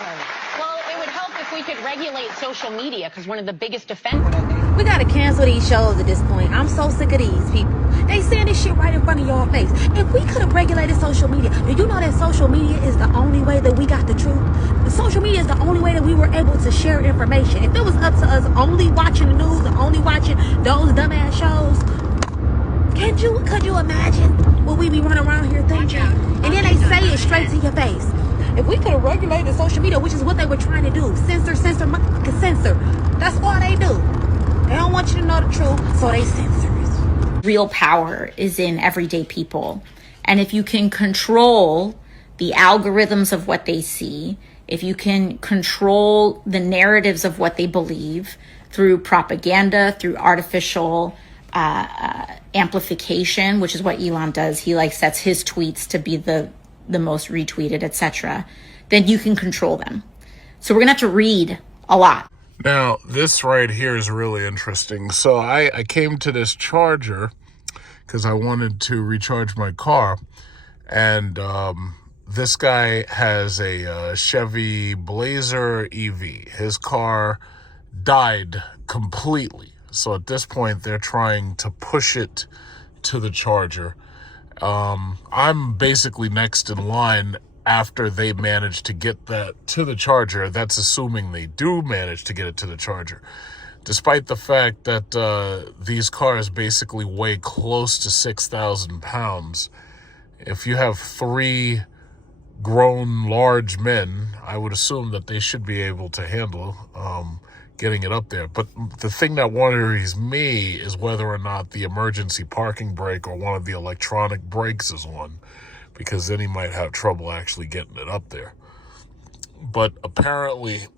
Well, it would help if we could regulate social media, because one of the biggest offenders... We gotta cancel these shows at this point. I'm so sick of these people. They saying this shit right in front of your face. If we could have regulated social media, do you know that social media is the only way that we got the truth? The social media is the only way that we were able to share information. If it was up to us only watching the news and only watching those dumbass shows, could you imagine what we be running around here thinking? And then they say it straight to your face. If we could have regulated social media, which is what they were trying to do, censor, motherfucking censor. That's all they do. They don't want you to know the truth, so they censor it. Real power is in everyday people. And if you can control the algorithms of what they see, if you can control the narratives of what they believe through propaganda, through artificial amplification, which is what Elon does. He sets his tweets to be the most retweeted, etc. Then you can control them. So we're gonna have to read a lot. Now, this right here is really interesting. So I came to this charger because I wanted to recharge my car. And this guy has a Chevy Blazer EV. His car died completely. So at this point, they're trying to push it to the charger. I'm basically next in line after they manage to get that to the charger. That's assuming they do manage to get it to the charger. Despite the fact that these cars basically weigh close to 6,000 pounds. If you have 3 grown large men, I would assume that they should be able to handle getting it up there. But the thing that worries me is whether or not the emergency parking brake or one of the electronic brakes is on, because then he might have trouble actually getting it up there. But apparently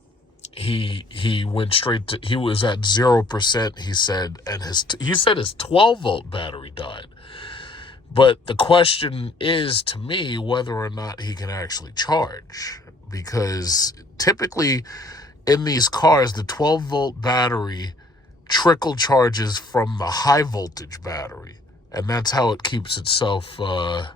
he went straight to, he was at 0%, he said, and he said his 12-volt battery died. But the question is, to me, whether or not he can actually charge, because typically in these cars, the 12-volt battery trickle charges from the high voltage battery, and that's how it keeps itself alive.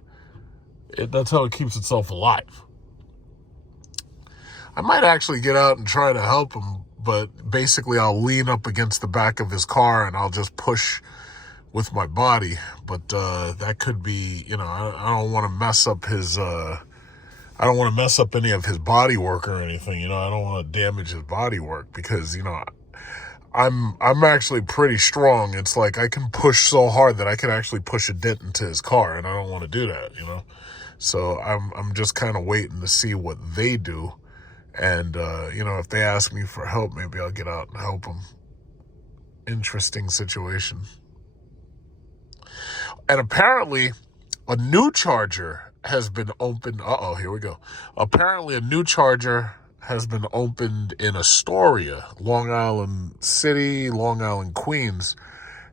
I might actually get out and try to help him, but basically I'll lean up against the back of his car and I'll just push with my body. But that could be, I don't want to mess up his I don't want to mess up any of his body work or anything. I don't want to damage his body work because, I'm actually pretty strong. It's like I can push so hard that I can actually push a dent into his car, and I don't want to do that, So I'm just kind of waiting to see what they do. And, if they ask me for help, maybe I'll get out and help them. Interesting situation. And apparently a new charger has been opened. Here we go. Apparently a new charger has been opened in Astoria, Long Island City, Long Island, Queens.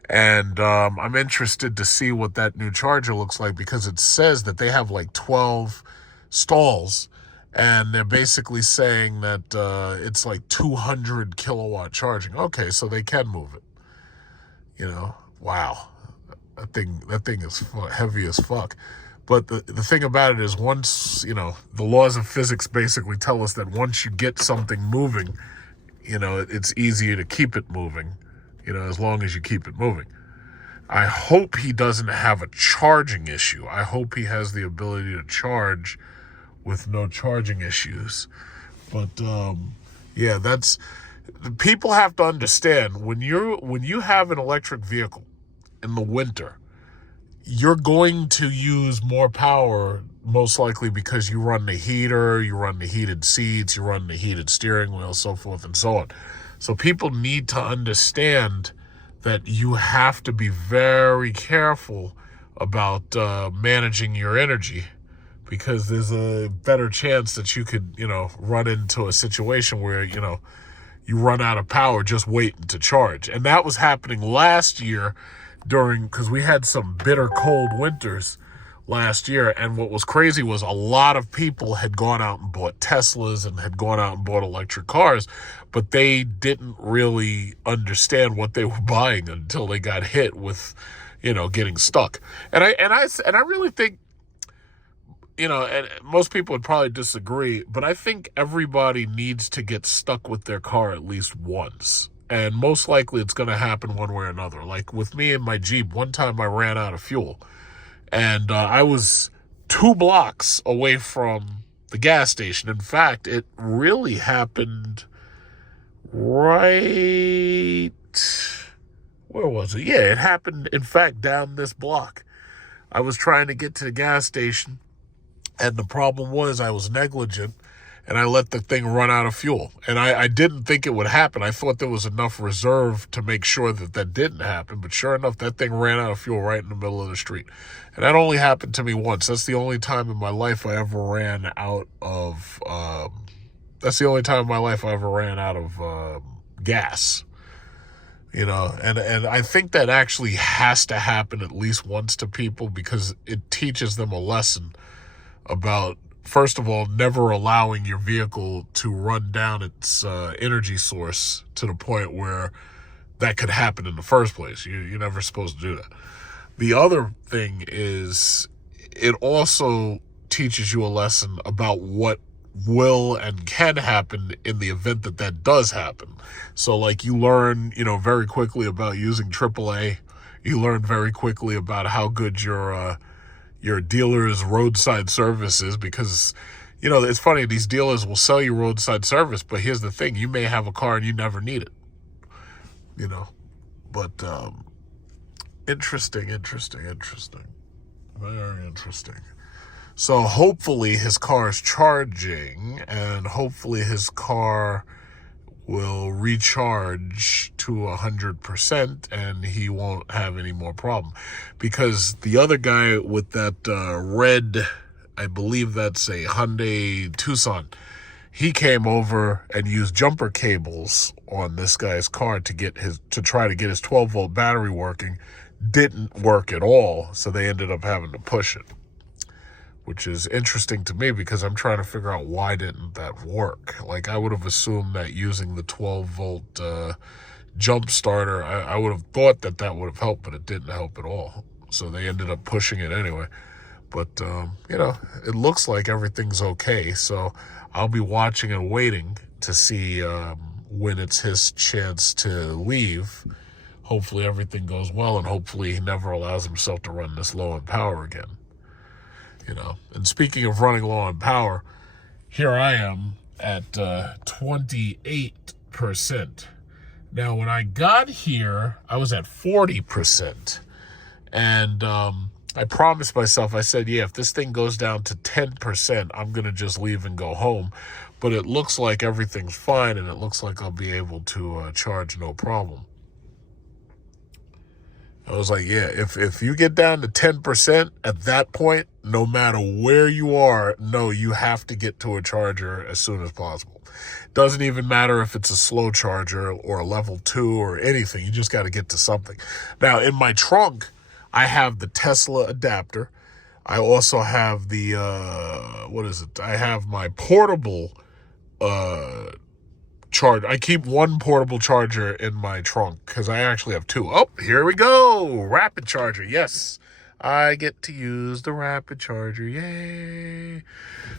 And I'm interested to see what that new charger looks like, because it says that they have 12 stalls, and they're basically saying that it's 200 kilowatt charging. Okay, so they can move it. Wow. That thing is heavy as fuck. But the thing about it is, once, the laws of physics basically tell us that once you get something moving, it's easier to keep it moving, as long as you keep it moving. I hope he doesn't have a charging issue. I hope he has the ability to charge with no charging issues. But, yeah, people have to understand, when you have an electric vehicle in the winter, you're going to use more power, most likely because you run the heater, you run the heated seats, you run the heated steering wheel, so forth and so on. So people need to understand that you have to be very careful about managing your energy, because there's a better chance that you could, run into a situation where, you run out of power just waiting to charge. And that was happening last year because we had some bitter cold winters last year. And what was crazy was a lot of people had gone out and bought Teslas and had gone out and bought electric cars, but they didn't really understand what they were buying until they got hit with, getting stuck. And I really think you know, and most people would probably disagree, but I think everybody needs to get stuck with their car at least once. And most likely it's going to happen one way or another. Like with me and my Jeep, one time I ran out of fuel. And I was 2 blocks away from the gas station. In fact, it really happened right... Where was it? Yeah, it happened, in fact, down this block. I was trying to get to the gas station, and the problem was I was negligent, and I let the thing run out of fuel. And I didn't think it would happen. I thought there was enough reserve to make sure that that didn't happen. But sure enough, that thing ran out of fuel right in the middle of the street. And that only happened to me once. That's the only time in my life I ever ran out of... gas. You know, and I think that actually has to happen at least once to people, because it teaches them a lesson about, first of all, never allowing your vehicle to run down its energy source to the point where that could happen in the first place. You're never supposed to do that. The other thing is it also teaches you a lesson about what will and can happen in the event that that does happen. So like you learn, you know, very quickly about using AAA. You learn very quickly about how good your dealer's roadside service is, because, you know, it's funny, these dealers will sell you roadside service, but here's the thing, you may have a car and you never need it, you know. But interesting, very interesting. So hopefully his car is charging, and hopefully his car will recharge to 100% and he won't have any more problem. Because the other guy with that red, I believe that's a Hyundai Tucson, he came over and used jumper cables on this guy's car to try to get his 12-volt battery working. Didn't work at all, so they ended up having to push it. Which is interesting to me, because I'm trying to figure out why didn't that work. Like, I would have assumed that using the 12-volt jump starter, I would have thought that that would have helped, but it didn't help at all. So they ended up pushing it anyway. But, you know, it looks like everything's okay. So I'll be watching and waiting to see when it's his chance to leave. Hopefully everything goes well, and hopefully he never allows himself to run this low on power again. You know, and speaking of running low on power, here I am at 28%. Now, when I got here, I was at 40%. And I promised myself, I said, yeah, if this thing goes down to 10%, I'm going to just leave and go home. But it looks like everything's fine, and it looks like I'll be able to charge no problem. I was like, yeah, if you get down to 10% at that point, no matter where you are, no, you have to get to a charger as soon as possible. Doesn't even matter if it's a slow charger or a level 2 or anything. You just got to get to something. Now, in my trunk, I have the Tesla adapter. I also have the, I have my portable charge. I keep one portable charger in my trunk because I actually have 2. Oh, here we go. Rapid charger. Yes, I get to use the rapid charger. Yay.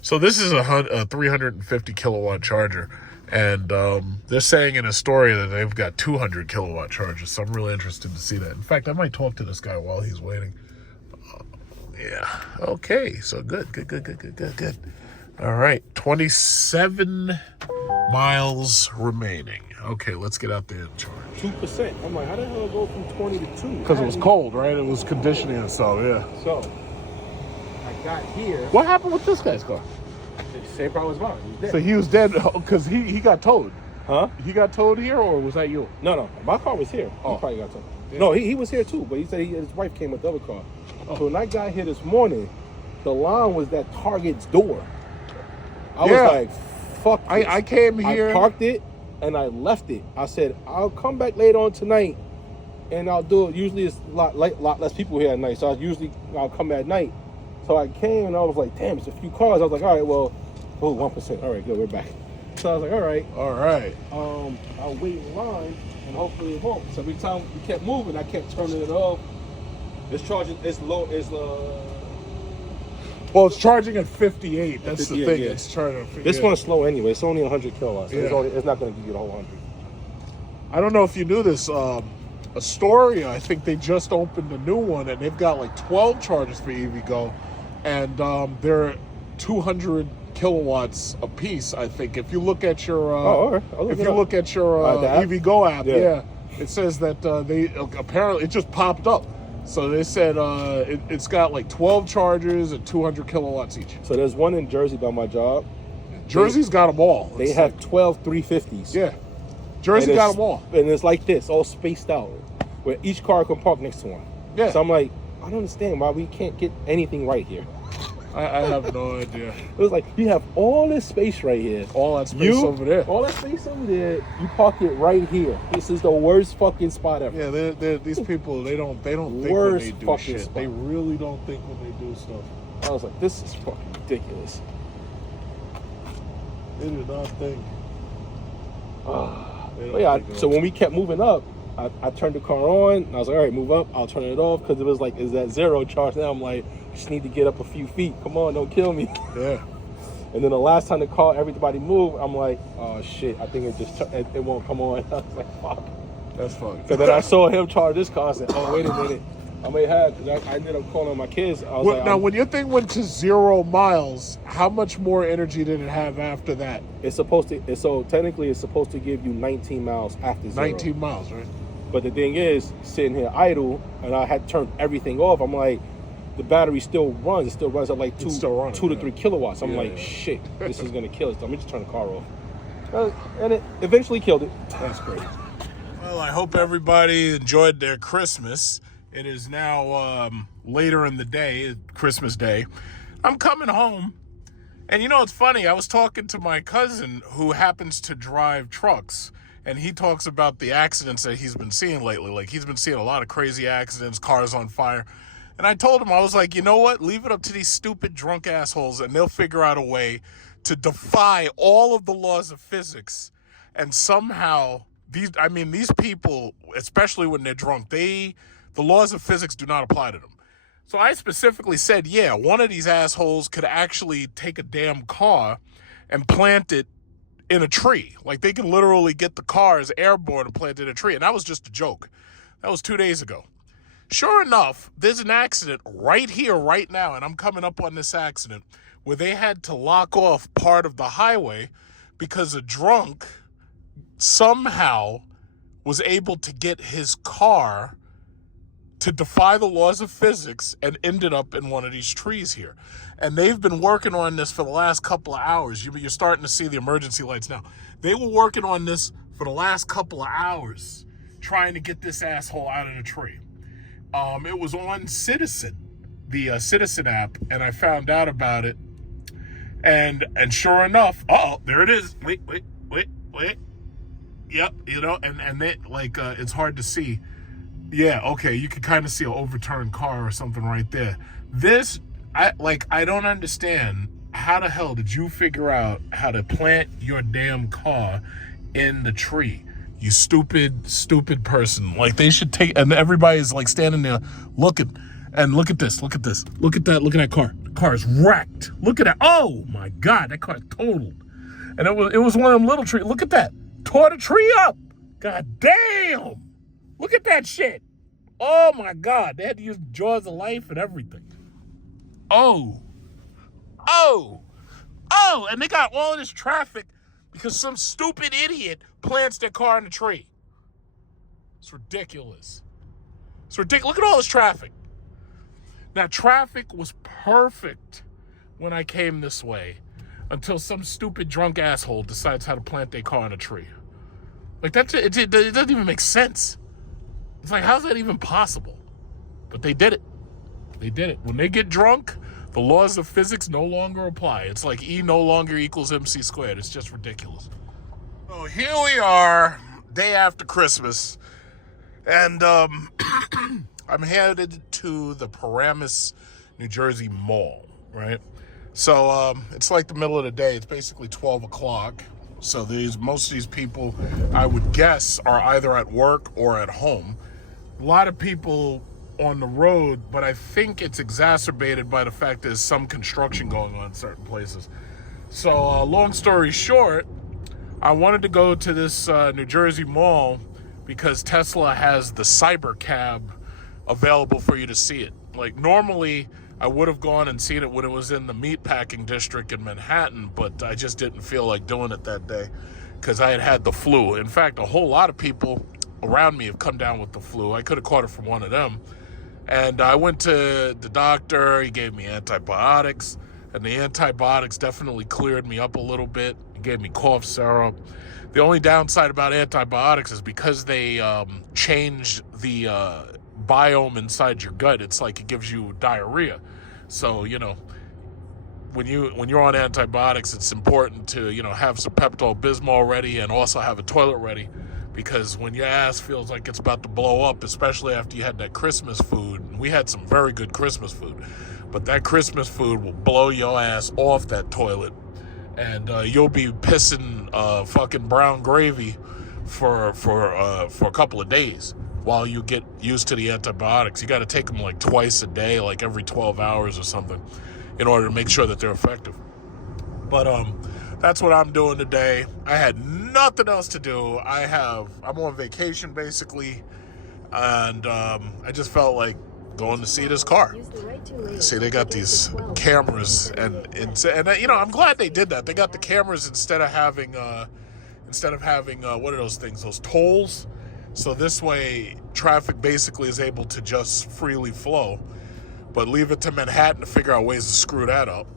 So this is a 350 kilowatt charger. And they're saying in Astoria that they've got 200 kilowatt chargers. So I'm really interested to see that. In fact, I might talk to this guy while he's waiting. Yeah. Okay. So good. All right. 27 miles remaining. Okay, let's get out there and charge. 2%. I'm like, how the hell go from 20 to 2? Because it was cold, right? It was conditioning and so, yeah. So, I got here. What happened with this guy's car? Same problem as mine. He's dead. So he was dead because he got towed. Huh? He got towed here, or was that you? No. My car was here. Oh. He probably got towed. Yeah. No, he was here too, but he said his wife came with the other car. Oh. So when I got here this morning, the line was at Target's door. I was like, fuck this. I came here. I parked it and I left it. I said, I'll come back later on tonight and I'll do it. Usually it's a lot less people here at night, so I'll come at night. So I came and I was like, damn, it's a few cars. I was like, all right, well, 1%. All right, good, we're back. So I was like, all right. I'll wait in line and hopefully it won't. So every time we kept moving, I kept turning it off. This charging is low, Well, it's charging at 58. That's the 58, thing. yeah. It's charging at 58. This one's slow anyway. It's only 100 kilowatts. So Yeah. it's not going to give you the whole 100. I don't know if you knew this. Astoria, I think they just opened a new one, and they've got like 12 chargers for EVgo, and they're 200 kilowatts a piece. I think if you look at your look at your EVgo app, yeah, it says that they apparently it just popped up. So they said it's got like 12 chargers at 200 kilowatts each. So there's one in Jersey by my job. Jersey's got them all. They have 12 350s. Yeah. Jersey got them all. And it's like this, all spaced out, where each car can park next to one. Yeah. So I'm like, I don't understand why we can't get anything right here. I have no idea. It was like, you have all this space right here. All that space over there. All that space over there, you park it right here. This is the worst fucking spot ever. Yeah, these people, they don't think Worst when they do fucking shit. spot. They really don't think when they do stuff. I was like, this is fucking ridiculous. They do not think. But yeah, so when we kept moving up, I turned the car on, and I was like, all right, move up. I'll turn it off, because it was like, is that zero charge? Now I'm like, I just need to get up a few feet. Come on, don't kill me. Yeah. And then the last time the car, everybody moved, I'm like, oh shit, I think it won't come on. I was like, fuck. That's fucked. So then I saw him charge this car. I said, oh, wait a minute. I may have, because I ended up calling my kids. I was like, now, when your thing went to 0 miles, how much more energy did it have after that? it's supposed to, so technically it's supposed to give you 19 miles after 0. 19 miles, right? But the thing is, sitting here idle, and I had turned everything off, I'm like, the battery still runs. It still runs at like 2 to 3 kilowatts. I'm like, shit, this is going to kill us. Let me just turn the car off. And it eventually killed it. That's great. Well, I hope everybody enjoyed their Christmas. It is now later in the day, Christmas Day. I'm coming home. And you know, it's funny. I was talking to my cousin who happens to drive trucks. And he talks about the accidents that he's been seeing lately. Like, he's been seeing a lot of crazy accidents, cars on fire. And I told him, I was like, you know what? Leave it up to these stupid drunk assholes, and they'll figure out a way to defy all of the laws of physics. And somehow, these people, especially when they're drunk, the laws of physics do not apply to them. So I specifically said, yeah, one of these assholes could actually take a damn car and plant it in a tree. Like, they can literally get the cars airborne and plant it in a tree. And that was just a joke. That was 2 days ago. Sure enough, there's an accident right here, right now, and I'm coming up on this accident, where they had to lock off part of the highway because a drunk somehow was able to get his car to defy the laws of physics and ended up in one of these trees here. And they've been working on this for the last couple of hours. You're starting to see the emergency lights now. They were working on this for the last couple of hours, trying to get this asshole out of the tree. It was on Citizen, the Citizen app, and I found out about it. And sure enough, there it is. Wait. Yep, you know, and they, like, it's hard to see. Yeah, okay, you can kind of see an overturned car or something right there. This, I don't understand. How the hell did you figure out how to plant your damn car in the tree? You stupid person. Like, they should take, and everybody's like standing there looking, and look at this, look at that car. The car is wrecked. Look at that. Oh my God, that car is totaled. And it was one of them little trees. Look at that. Tore the tree up. God damn. Look at that shit. Oh my God. They had to use jaws of life and everything. Oh. And they got all of this traffic because some stupid idiot plants their car in a tree. It's ridiculous. Look at all this traffic. Now, traffic was perfect when I came this way until some stupid drunk asshole decides how to plant their car in a tree. Like, it doesn't even make sense. It's like, how's that even possible? But they did it. When they get drunk, the laws of physics no longer apply. It's like E no longer equals MC squared. It's just ridiculous. So here we are, day after Christmas, and I'm headed to the Paramus, New Jersey Mall, right? So it's like the middle of the day. It's basically 12 o'clock. So most of these people, I would guess, are either at work or at home. A lot of people on the road, but I think it's exacerbated by the fact there's some construction going on in certain places. So long story short, I wanted to go to this New Jersey mall because Tesla has the Cybercab available for you to see it. Like normally I would have gone and seen it when it was in the meatpacking district in Manhattan, but I just didn't feel like doing it that day because I had the flu. In fact, a whole lot of people around me have come down with the flu. I could have caught it from one of them. And I went to the doctor. He gave me antibiotics, and the antibiotics definitely cleared me up a little bit. He gave me cough syrup. The only downside about antibiotics is because they change the biome inside your gut. It's like it gives you diarrhea. So, you know, when you're on antibiotics, it's important to, you know, have some Pepto-Bismol ready and also have a toilet ready, because when your ass feels like it's about to blow up, especially after you had that Christmas food, and we had some very good Christmas food, but that Christmas food will blow your ass off that toilet, and you'll be pissing fucking brown gravy for a couple of days while you get used to the antibiotics. You got to take them like twice a day, like every 12 hours or something, in order to make sure that they're effective. But that's what I'm doing today. I had nothing else to do. I'm on vacation basically, and I just felt like going to see this car. See, they got these cameras, and you know, I'm glad they did that. They got the cameras instead of having what are those things? Those tolls. So this way, traffic basically is able to just freely flow. But leave it to Manhattan to figure out ways to screw that up.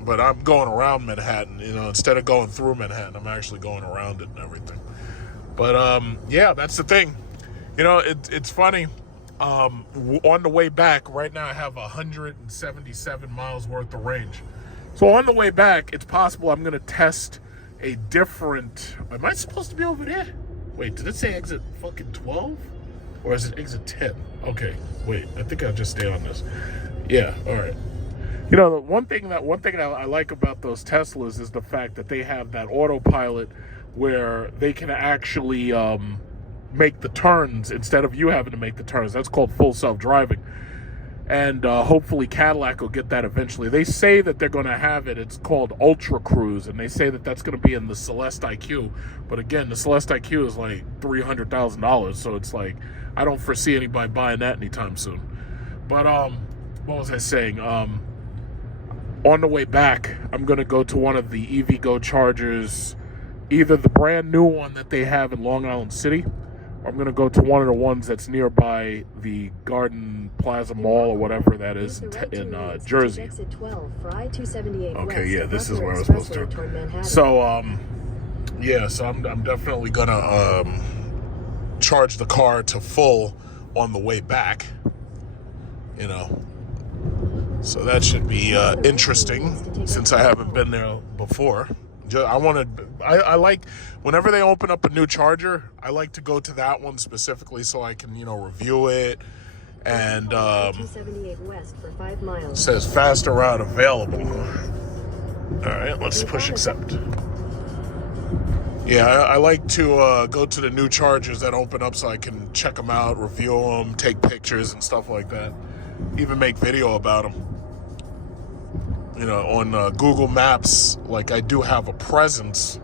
But I'm going around Manhattan, you know, instead of going through Manhattan, I'm actually going around it and everything. But yeah, that's the thing. You know, it's funny. On the way back, right now I have 177 miles worth of range. So on the way back, it's possible I'm going to test a different... Am I supposed to be over there? Wait, did it say exit fucking 12? Or is it exit 10? Okay, wait, I think I'll just stay on this. Yeah, all right. You know, the one thing that I like about those Teslas is the fact that they have that autopilot where they can actually make the turns instead of you having to make the turns. That's called full self-driving. And hopefully Cadillac will get that eventually. They say that they're going to have it. It's called Ultra Cruise, and they say that that's going to be in the Celeste IQ. But again, the Celeste IQ is like $300,000, so it's like I don't foresee anybody buying that anytime soon. But what was I saying? On the way back, I'm going to go to one of the EVgo chargers, either the brand new one that they have in Long Island City, or I'm going to go to one of the ones that's nearby the Garden Plaza Mall or whatever that is in Jersey. Okay, yeah, this is where I was supposed to. So, yeah, so I'm definitely going to charge the car to full on the way back, you know. So that should be interesting since I haven't been there before. I like, whenever they open up a new charger, I like to go to that one specifically so I can, you know, review it. And it says faster route available. All right, let's push accept. Yeah, I like to go to the new chargers that open up so I can check them out, review them, take pictures and stuff like that. Even make video about them. You know, on Google Maps, like I do have a presence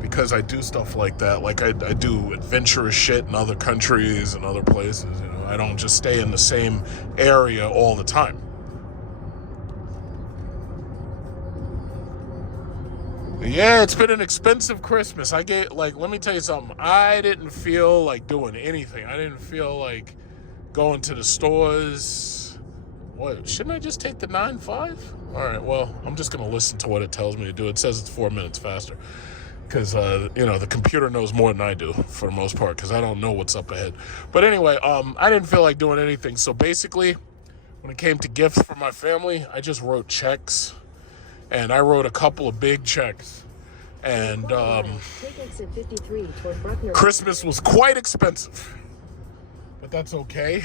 because I do stuff like that. Like I do adventurous shit in other countries and other places. You know, I don't just stay in the same area all the time. Yeah, it's been an expensive Christmas. Let me tell you something. I didn't feel like doing anything. I didn't feel like going to the stores. What, shouldn't I just take the 9.5? All right, well, I'm just going to listen to what it tells me to do. It says it's 4 minutes faster because, you know, the computer knows more than I do for the most part because I don't know what's up ahead. But anyway, I didn't feel like doing anything. So basically, when it came to gifts for my family, I just wrote checks. And I wrote a couple of big checks. And Christmas was quite expensive. But that's okay.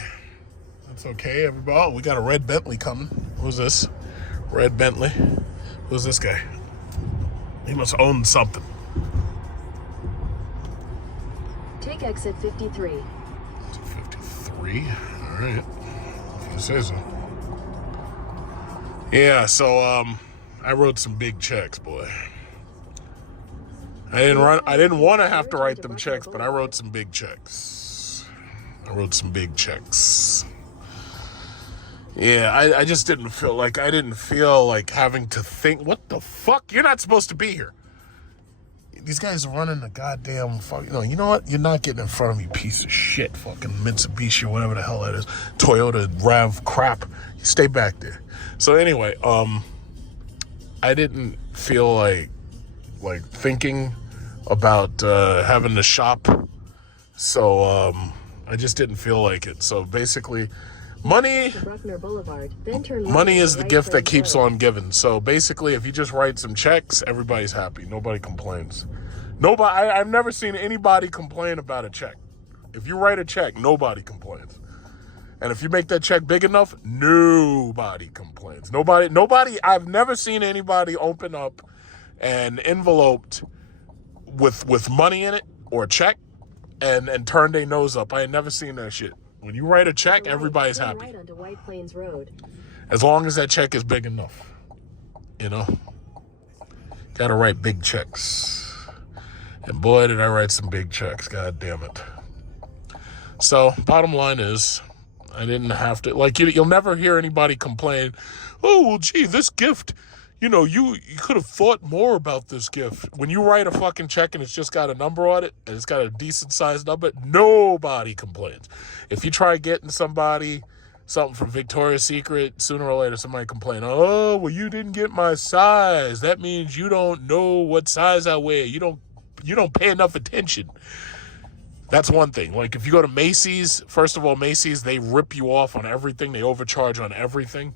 That's okay, everybody. Oh, we got a red Bentley coming. Who's this? Red Bentley. Who's this guy? He must own something. Take exit 53. 53? All right. you say so. Yeah, so I wrote some big checks, boy. I didn't want to have to write them checks, but I wrote some big checks. Yeah, I just didn't feel like having to think, what the fuck? You're not supposed to be here. These guys are running the goddamn fuck. You know what? You're not getting in front of me, piece of shit. Fucking Mitsubishi or whatever the hell that is. Toyota RAV crap. You stay back there. So anyway, I didn't feel like thinking about having to shop. So I just didn't feel like it. So basically, money is the gift that keeps on giving. So basically, if you just write some checks, everybody's happy. Nobody complains. I've never seen anybody complain about a check. If you write a check, nobody complains. And if you make that check big enough, nobody complains. Nobody, I've never seen anybody open up an envelope with money in it or a check and turn their nose up. I ain't never seen that shit. When you write a check, everybody's happy. As long as that check is big enough. You know? Gotta write big checks. And boy, did I write some big checks. God damn it. So, bottom line is, I didn't have to, you'll never hear anybody complain, oh, well, gee, this gift, you could have thought more about this gift. When you write a fucking check and it's just got a number on it, and it's got a decent sized number, nobody complains. If you try getting somebody something from Victoria's Secret, sooner or later somebody complain, oh, well, you didn't get my size. That means you don't know what size I wear. You don't pay enough attention. That's one thing. Like, if you go to Macy's, first of all, Macy's, they rip you off on everything. They overcharge on everything.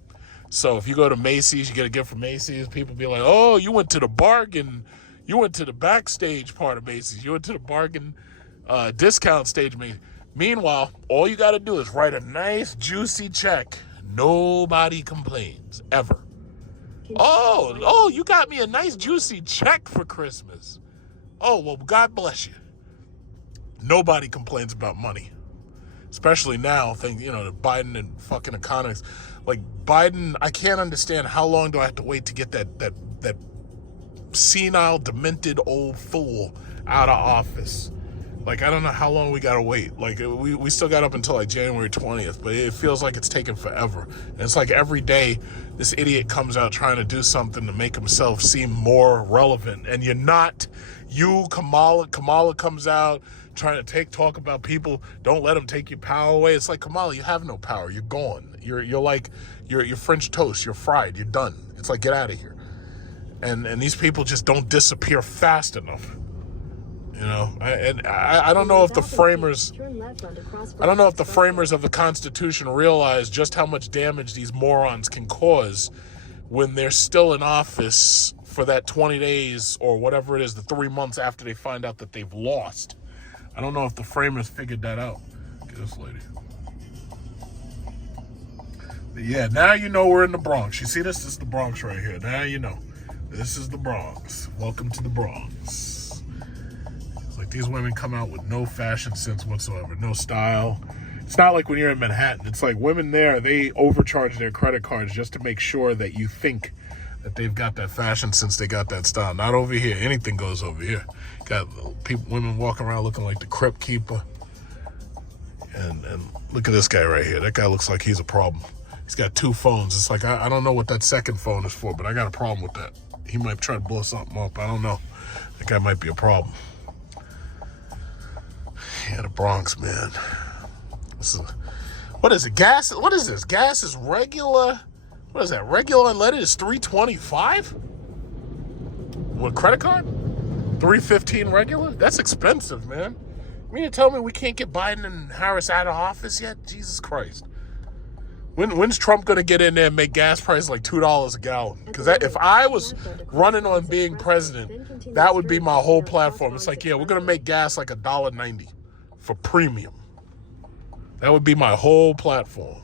So if you go to Macy's, you get a gift from Macy's, people be like, oh, you went to the bargain. You went to the backstage part of Macy's. You went to the bargain discount stage. Meanwhile, all you got to do is write a nice, juicy check. Nobody complains, ever. Oh, you got me a nice, juicy check for Christmas. Oh, well, God bless you. Nobody complains about money, especially now. The Biden and fucking economics. Like, Biden, I can't understand how long do I have to wait to get that senile, demented old fool out of office. Like, I don't know how long we gotta wait. Like, we still got up until January 20th, but it feels like it's taken forever. And it's like every day this idiot comes out trying to do something to make himself seem more relevant. And you're not. Kamala comes out trying to talk about people. Don't let them take your power away. It's like, Kamala, you have no power. You're gone. You're French toast. You're fried. You're done. It's like, get out of here. And these people just don't disappear fast enough. I don't know if the framers of the Constitution realize just how much damage these morons can cause when they're still in office for that 20 days or whatever it is, the 3 months after they find out that they've lost. I don't know if the framers figured that out. Look at this lady. But yeah, now you know we're in the Bronx. You see this? This is the Bronx right here. Now you know. This is the Bronx. Welcome to the Bronx. It's like these women come out with no fashion sense whatsoever, no style. It's not like when you're in Manhattan. It's like women there, they overcharge their credit cards just to make sure that you think that they've got that fashion sense, they got that style. Not over here. Anything goes over here. Got women walking around looking like the Crypt Keeper. And look at this guy right here. That guy looks like he's a problem. He's got 2 phones. It's like, I don't know what that second phone is for, but I got a problem with that. He might try to blow something up. I don't know. That guy might be a problem. Yeah, the Bronx, man. What is it? Gas? What is this? Gas is regular. What is that? Regular unleaded is $3.25? With credit card? $3.15 regular? That's expensive, man. You mean to tell me we can't get Biden and Harris out of office yet? Jesus Christ. When's Trump going to get in there and make gas prices like $2 a gallon? Because if I was running on being president, that would be my whole platform. It's like, yeah, we're going to make gas like $1.90 for premium. That would be my whole platform.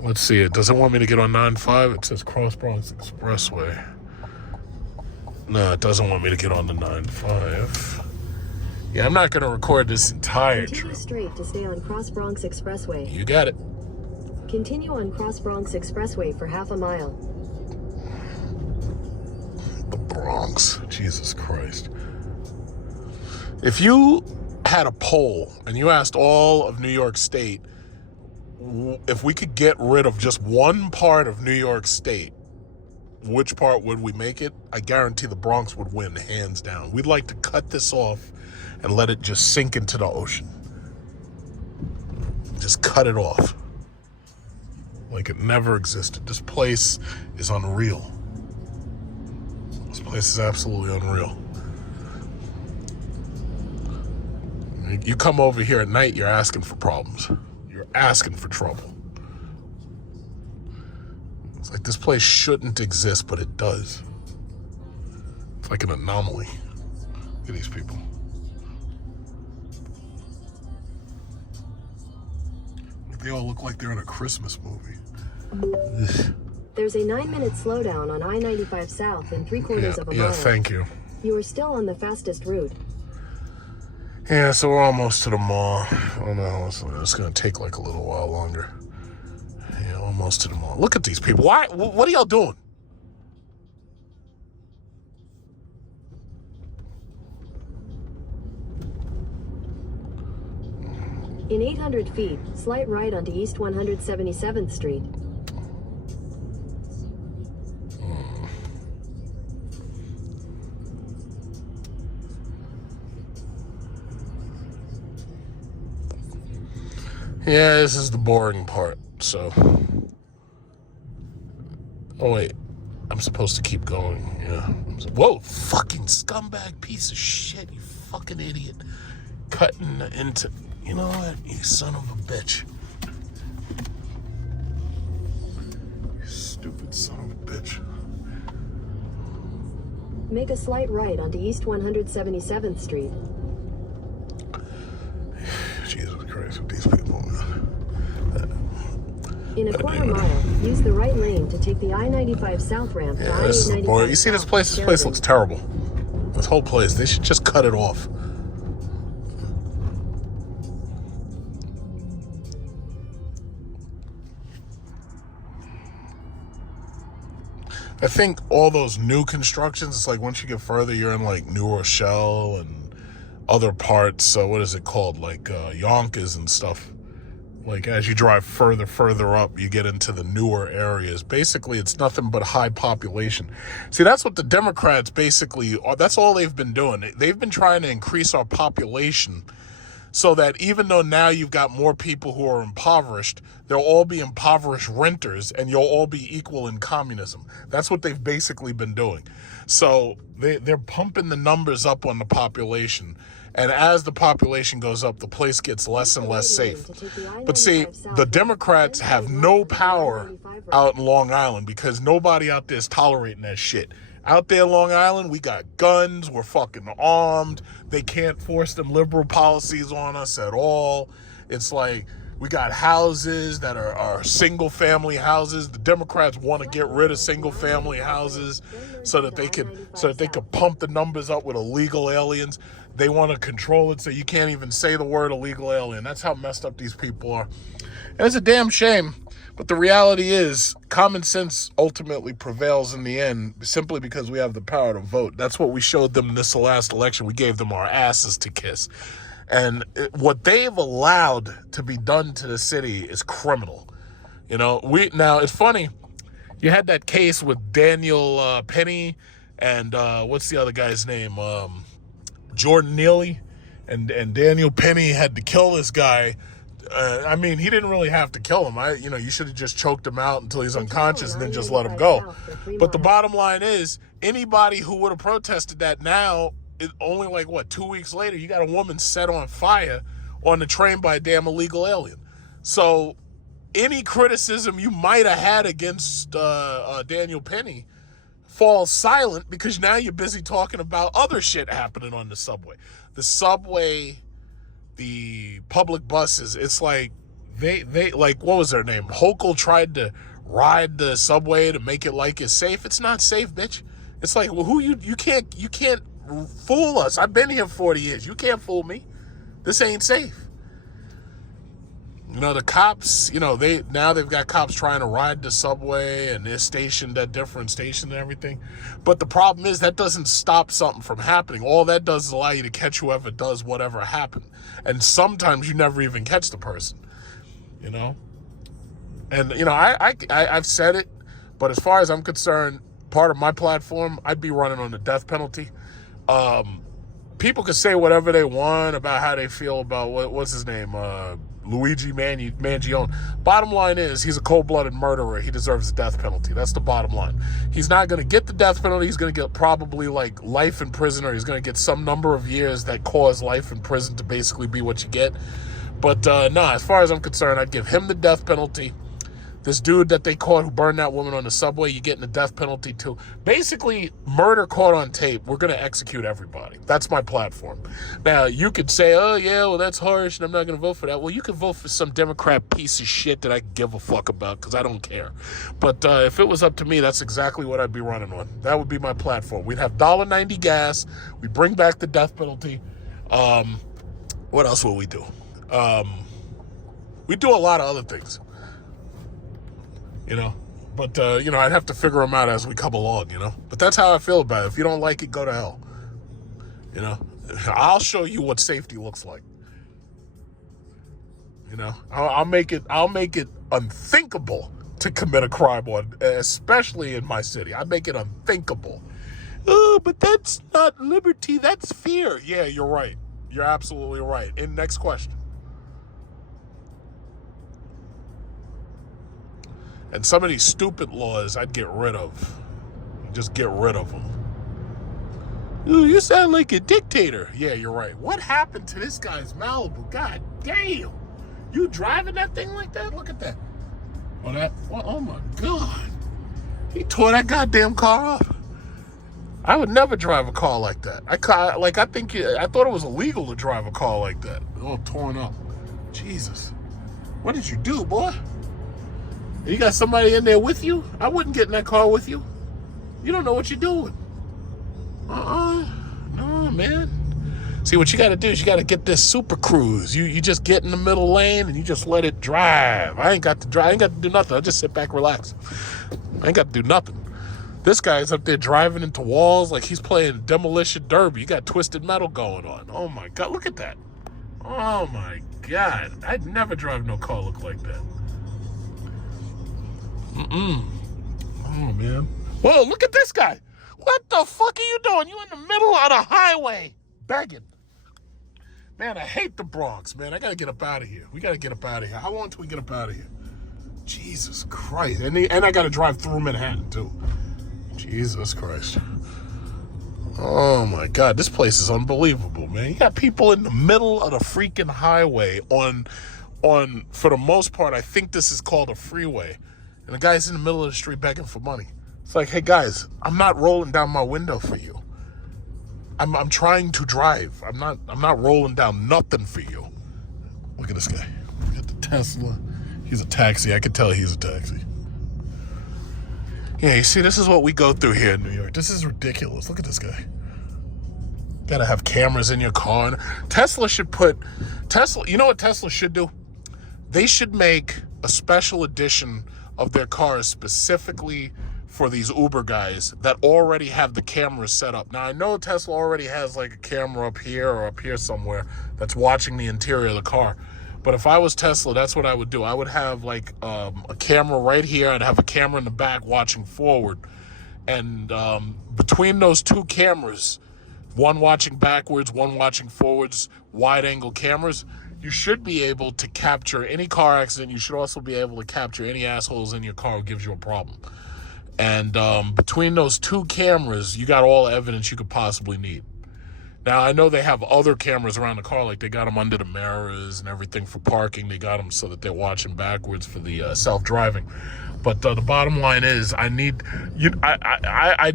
Let's see. It doesn't want me to get on 95. It says Cross Bronx Expressway. No, it doesn't want me to get on the 95. Yeah, I'm not going to record this entire Continue trip. straight to stay on Cross Bronx Expressway. You got it. Continue on Cross Bronx Expressway for half a mile. The Bronx. Jesus Christ. If you had a poll and you asked all of New York State if we could get rid of just one part of New York State, which part would we make it? I guarantee the Bronx would win, hands down. We'd like to cut this off and let it just sink into the ocean. Just cut it off. Like it never existed. This place is unreal. This place is absolutely unreal. You come over here at night, you're asking for problems. You're asking for trouble. It's like this place shouldn't exist, but it does. It's like an anomaly. Look at these people. They all look like they're in a Christmas movie. There's a 9-minute slowdown on I-95 South in 3/4 of a mile. Yeah, thank you. You are still on the fastest route. Yeah, so we're almost to the mall. Oh no, it's going to take like a little while longer. Yeah, almost to the mall. Look at these people. Why? What are y'all doing? In 800 feet, slight right onto East 177th Street. Yeah, this is the boring part, so. Oh, wait. I'm supposed to keep going, yeah. Whoa, fucking scumbag piece of shit, you fucking idiot. Cutting into, you know what, you son of a bitch. You stupid son of a bitch. Make a slight right onto East 177th Street. Jesus Christ, with these people, man. In a quarter mile, use the right lane to take the I-95 South ramp to Yeah, this is I-95 boring. You see this place? This place looks terrible. This whole place, they should just cut it off. I think all those new constructions, it's like once you get further, you're in like New Rochelle and other parts. So what is it called? Like Yonkers and stuff. Like as you drive further up, you get into the newer areas. Basically, it's nothing but high population. See, that's what the Democrats basically are. That's all they've been doing. They've been trying to increase our population so that even though now you've got more people who are impoverished, they'll all be impoverished renters and you'll all be equal in communism. That's what they've basically been doing. So they're pumping the numbers up on the population. And as the population goes up, the place gets less and less safe. But see, the Democrats have no power out in Long Island because nobody out there is tolerating that shit. Out there in Long Island, we got guns, we're fucking armed. They can't force them liberal policies on us at all. It's like we got houses that are single family houses. The Democrats want to get rid of single family houses so that they could pump the numbers up with illegal aliens. They want to control it so you can't even say the word illegal alien. That's how messed up these people are. And it's a damn shame. But the reality is, common sense ultimately prevails in the end simply because we have the power to vote. That's what we showed them this last election. We gave them our asses to kiss. And what they've allowed to be done to the city is criminal. You know, now it's funny. You had that case with Daniel Penny and what's the other guy's name? Jordan Neely. And Daniel Penny had to kill this guy. I mean, he didn't really have to kill him. You should have just choked him out until he's unconscious and then just let him go. But the bottom line is, anybody who would have protested that now, only like, 2 weeks later, you got a woman set on fire on the train by a damn illegal alien. So any criticism you might have had against Daniel Penny falls silent because now you're busy talking about other shit happening on the subway. The subway, the public buses, it's like they like, what was their name? Hochul tried to ride the subway to make it like it's safe. It's not safe, bitch. It's like, well, who you can't fool us. I've been here 40 years. You can't fool me. This ain't safe. You know, the cops, you know, they've got cops trying to ride the subway, and they're stationed at different stations and everything. But the problem is that doesn't stop something from happening. All that does is allow you to catch whoever does whatever happened. And sometimes you never even catch the person, you know? And, you know, I've said it, but as far as I'm concerned, part of my platform, I'd be running on the death penalty. People can say whatever they want about how they feel about what's his name, Luigi Mangione. Bottom line is, he's a cold-blooded murderer. He deserves the death penalty. That's the bottom line. He's not going to get the death penalty. He's going to get probably like life in prison, or he's going to get some number of years that cause life in prison to basically be what you get. But no, as far as I'm concerned, I'd give him the death penalty. This dude that they caught who burned that woman on the subway, you're getting the death penalty too. Basically, murder caught on tape. We're going to execute everybody. That's my platform. Now, you could say, oh, yeah, well, that's harsh, and I'm not going to vote for that. Well, you can vote for some Democrat piece of shit that I give a fuck about, because I don't care. But if it was up to me, that's exactly what I'd be running on. That would be my platform. We'd have $1.90 gas. We'd bring back the death penalty. What else will we do? We'd do a lot of other things. You know, but, you know, I'd have to figure them out as we come along, you know. But that's how I feel about it. If you don't like it, go to hell. You know, I'll show you what safety looks like. You know, I'll make it unthinkable to commit a crime on, especially in my city. I make it unthinkable. Oh, but that's not liberty. That's fear. Yeah, you're right. You're absolutely right. And next question. And some of these stupid laws I'd get rid of. Just get rid of them. Ooh, you sound like a dictator. Yeah, you're right. What happened to this guy's Malibu? God damn. You driving that thing like that? Look at that. Oh my God. He tore that goddamn car off. I would never drive a car like that. I thought it was illegal to drive a car like that. All torn up. Jesus. What did you do, boy? You got somebody in there with you? I wouldn't get in that car with you. You don't know what you're doing. No, man. See, what you got to do is you got to get this super cruise. You just get in the middle lane and you just let it drive. I ain't got to drive. I ain't got to do nothing. I just sit back, relax. I ain't got to do nothing. This guy's up there driving into walls like he's playing demolition derby. You got Twisted Metal going on. Oh my God, look at that. Oh my God. I'd never drive no car look like that. Oh, man. Whoa, look at this guy. What the fuck are you doing? You in the middle of the highway begging. Man, I hate the Bronx, man. I got to get up out of here. We got to get up out of here. How long till we get up out of here? Jesus Christ. And I got to drive through Manhattan, too. Jesus Christ. Oh, my God. This place is unbelievable, man. You got people in the middle of the freaking highway on for the most part, I think this is called a freeway. And the guy's in the middle of the street begging for money. It's like, hey, guys, I'm not rolling down my window for you. I'm trying to drive. I'm not rolling down nothing for you. Look at this guy. Look at the Tesla. He's a taxi. I can tell he's a taxi. Yeah, you see, this is what we go through here in New York. This is ridiculous. Look at this guy. Gotta have cameras in your car. Tesla, you know what Tesla should do? They should make a special edition of their cars specifically for these Uber guys that already have the cameras set up. Now, I know Tesla already has like a camera up here or up here somewhere that's watching the interior of the car. But if I was Tesla, that's what I would do. I would have like a camera right here. I'd have a camera in the back watching forward. And between those two cameras, one watching backwards, one watching forwards, wide-angle cameras, you should be able to capture any car accident. You should also be able to capture any assholes in your car who gives you a problem. And between those two cameras, you got all the evidence you could possibly need. Now, I know they have other cameras around the car, like they got them under the mirrors and everything for parking. They got them so that they're watching backwards for the self-driving. But the bottom line is, I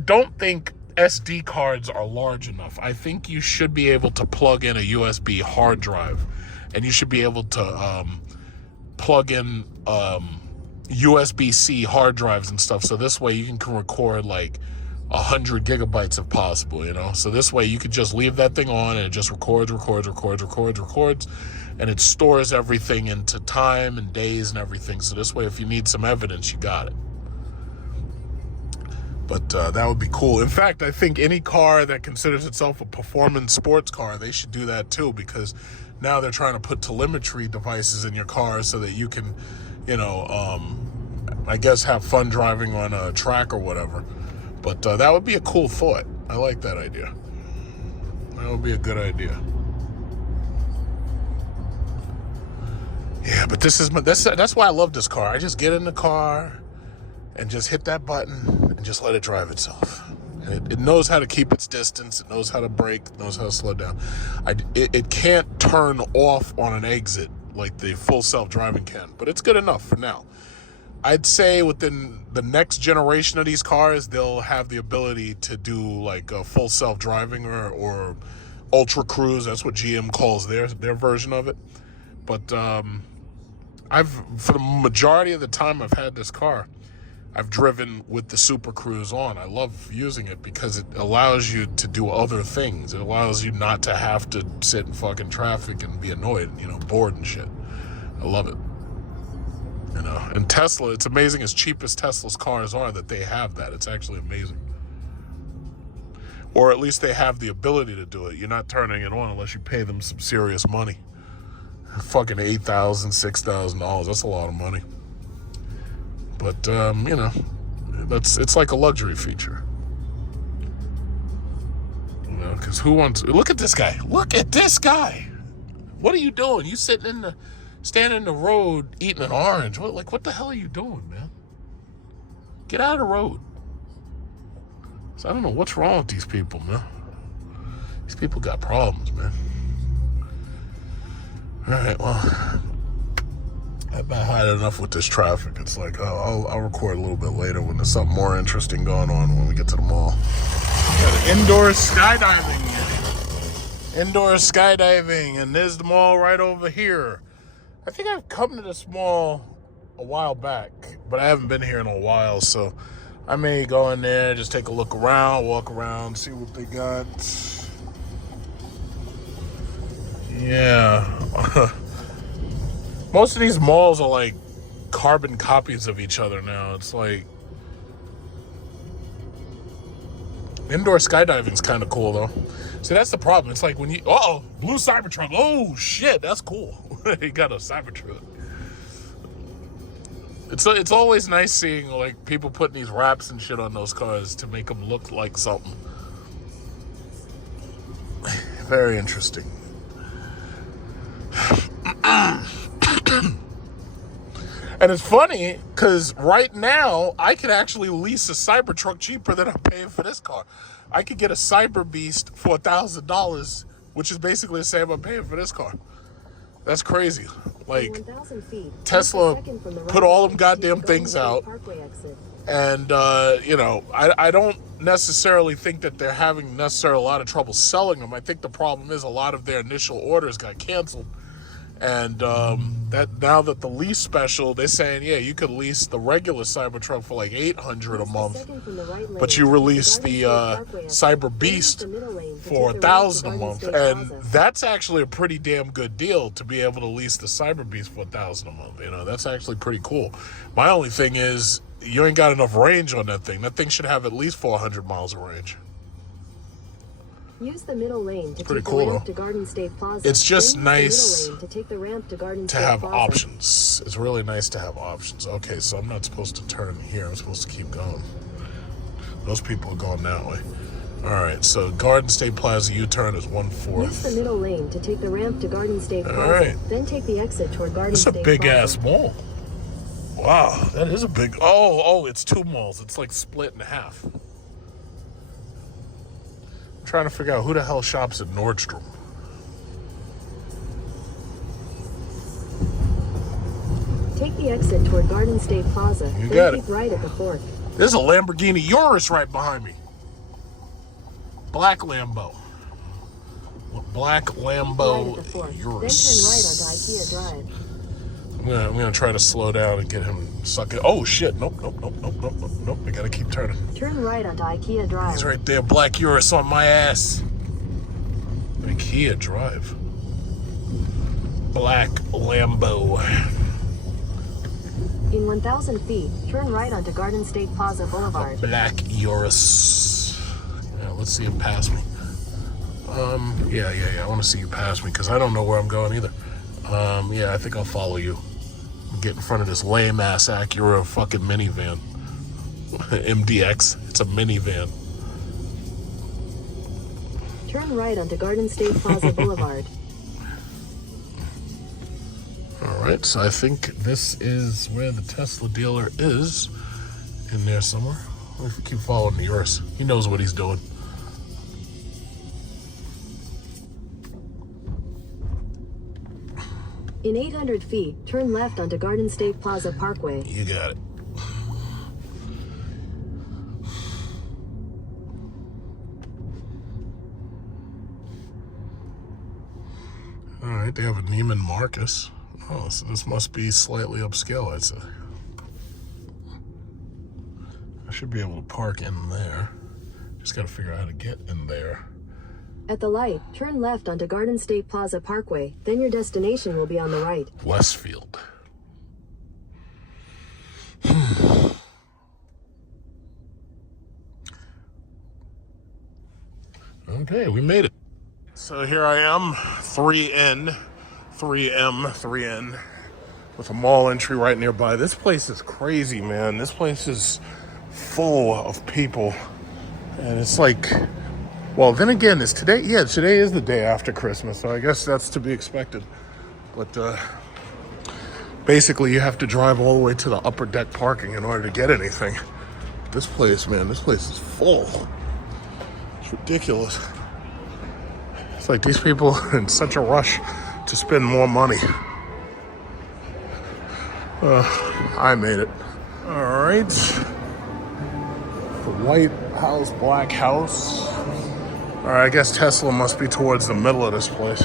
don't think SD cards are large enough. I think you should be able to plug in a USB hard drive. And you should be able to plug in USB-C hard drives and stuff. So this way you can record like 100 gigabytes if possible, you know? So this way you could just leave that thing on and it just records, and it stores everything into time and days and everything. So this way, if you need some evidence, you got it. But that would be cool. In fact, I think any car that considers itself a performance sports car, they should do that too, because now they're trying to put telemetry devices in your car so that you can, you know, I guess have fun driving on a track or whatever. But that would be a cool thought. I like that idea. That would be a good idea. Yeah, but that's why I love this car. I just get in the car and just hit that button and just let it drive itself. And it knows how to keep its distance. It knows how to brake. It knows how to slow down. It can't turn off on an exit like the full self-driving can, but it's good enough for now. I'd say within the next generation of these cars, they'll have the ability to do like a full self-driving or ultra cruise. That's what GM calls their version of it. But for the majority of the time I've had this car, I've driven with the Super Cruise on. I love using it because it allows you to do other things. It allows you not to have to sit in fucking traffic and be annoyed, you know, bored and shit. I love it. You know, and Tesla, it's amazing as cheap as Tesla's cars are that they have that. It's actually amazing. Or at least they have the ability to do it. You're not turning it on unless you pay them some serious money. Fucking $8,000, $6,000. That's a lot of money. But, you know, it's like a luxury feature. You know, because who wants... Look at this guy. Look at this guy. What are you doing? You standing in the road eating an orange. What the hell are you doing, man? Get out of the road. So I don't know what's wrong with these people, man. These people got problems, man. All right, well... I've been had enough with this traffic. It's like, oh, I'll record a little bit later when there's something more interesting going on when we get to the mall. Got indoor skydiving. Indoor skydiving, and there's the mall right over here. I think I've come to this mall a while back, but I haven't been here in a while, so I may go in there, just take a look around, walk around, see what they got. Yeah. Most of these malls are like carbon copies of each other now. It's like indoor skydiving's kind of cool though. See, that's the problem. It's like when you blue Cybertruck. Oh shit, that's cool. You got a Cybertruck. It's always nice seeing like people putting these wraps and shit on those cars to make them look like something. Very interesting. And it's funny because right now I could actually lease a Cybertruck cheaper than I'm paying for this car. I could get a Cyber Beast for $1,000, which is basically the same I'm paying for this car. That's crazy. Like, Tesla put all them goddamn things out. And, you know, I don't necessarily think that they're having necessarily a lot of trouble selling them. I think the problem is a lot of their initial orders got canceled. And that now that the lease special, they're saying, yeah, you could lease the regular Cybertruck for like $800 a month, but you release the Cyber Beast for $1,000 a month, and that's actually a pretty damn good deal to be able to lease the Cyber Beast for $1,000 a month. You know, that's actually pretty cool. My only thing is, you ain't got enough range on that thing. That thing should have at least 400 miles of range. Use the middle lane to pretty take cool, the ramp though. to Garden State Plaza. It's just nice to take the ramp to Garden to State have Plaza. options. It's really nice to have options. Okay, so I'm not supposed to turn here. I'm supposed to keep going. Those people are going that way. All right, so Garden State Plaza U-turn is 1/4. Use the middle lane to take the ramp to Garden State Plaza. All right. Then take the exit toward Garden It's State a Plaza. big-ass mall. Wow, that is a big... Oh, it's two malls. It's like split in half. I'm trying to figure out who the hell shops at Nordstrom. Take the exit toward Garden State Plaza. You then got keep it. right at the fork. There's a Lamborghini Urus right behind me. Black Lambo. Black Lambo Right at the fork. Urus. Then turn right onto IKEA Drive. I'm gonna try to slow down and get him sucking. Oh shit! Nope. I gotta keep turning. Turn right onto IKEA Drive. He's right there, Black Urus on my ass. IKEA Drive. Black Lambo. In 1,000 feet, turn right onto Garden State Plaza Boulevard. Black Urus. Yeah, let's see him pass me. Yeah. I want to see you pass me because I don't know where I'm going either. Yeah, I think I'll follow you. Get in front of this lame ass Acura fucking minivan. MDX. It's a minivan. Turn right onto Garden State Plaza Boulevard. Alright, so I think this is where the Tesla dealer is. In there somewhere. If we keep following the Urus. He knows what he's doing. In 800 feet, turn left onto Garden State Plaza Parkway. You got it. Alright, they have a Neiman Marcus. Oh, so this must be slightly upscale, I'd say. I should be able to park in there. Just gotta figure out how to get in there. At the light, turn left onto Garden State Plaza Parkway. Then your destination will be on the right. Westfield. Okay, we made it. So here I am, 3N, 3M, with a mall entry right nearby. This place is crazy, man. This place is full of people. And it's like, well, then again, is today? Yeah, today is the day after Christmas, so I guess that's to be expected. But basically, you have to drive all the way to the upper deck parking in order to get anything. This place, man, this place is full. It's ridiculous. It's like these people are in such a rush to spend more money. I made it. All right. The White House, Black House. All right, I guess Tesla must be towards the middle of this place.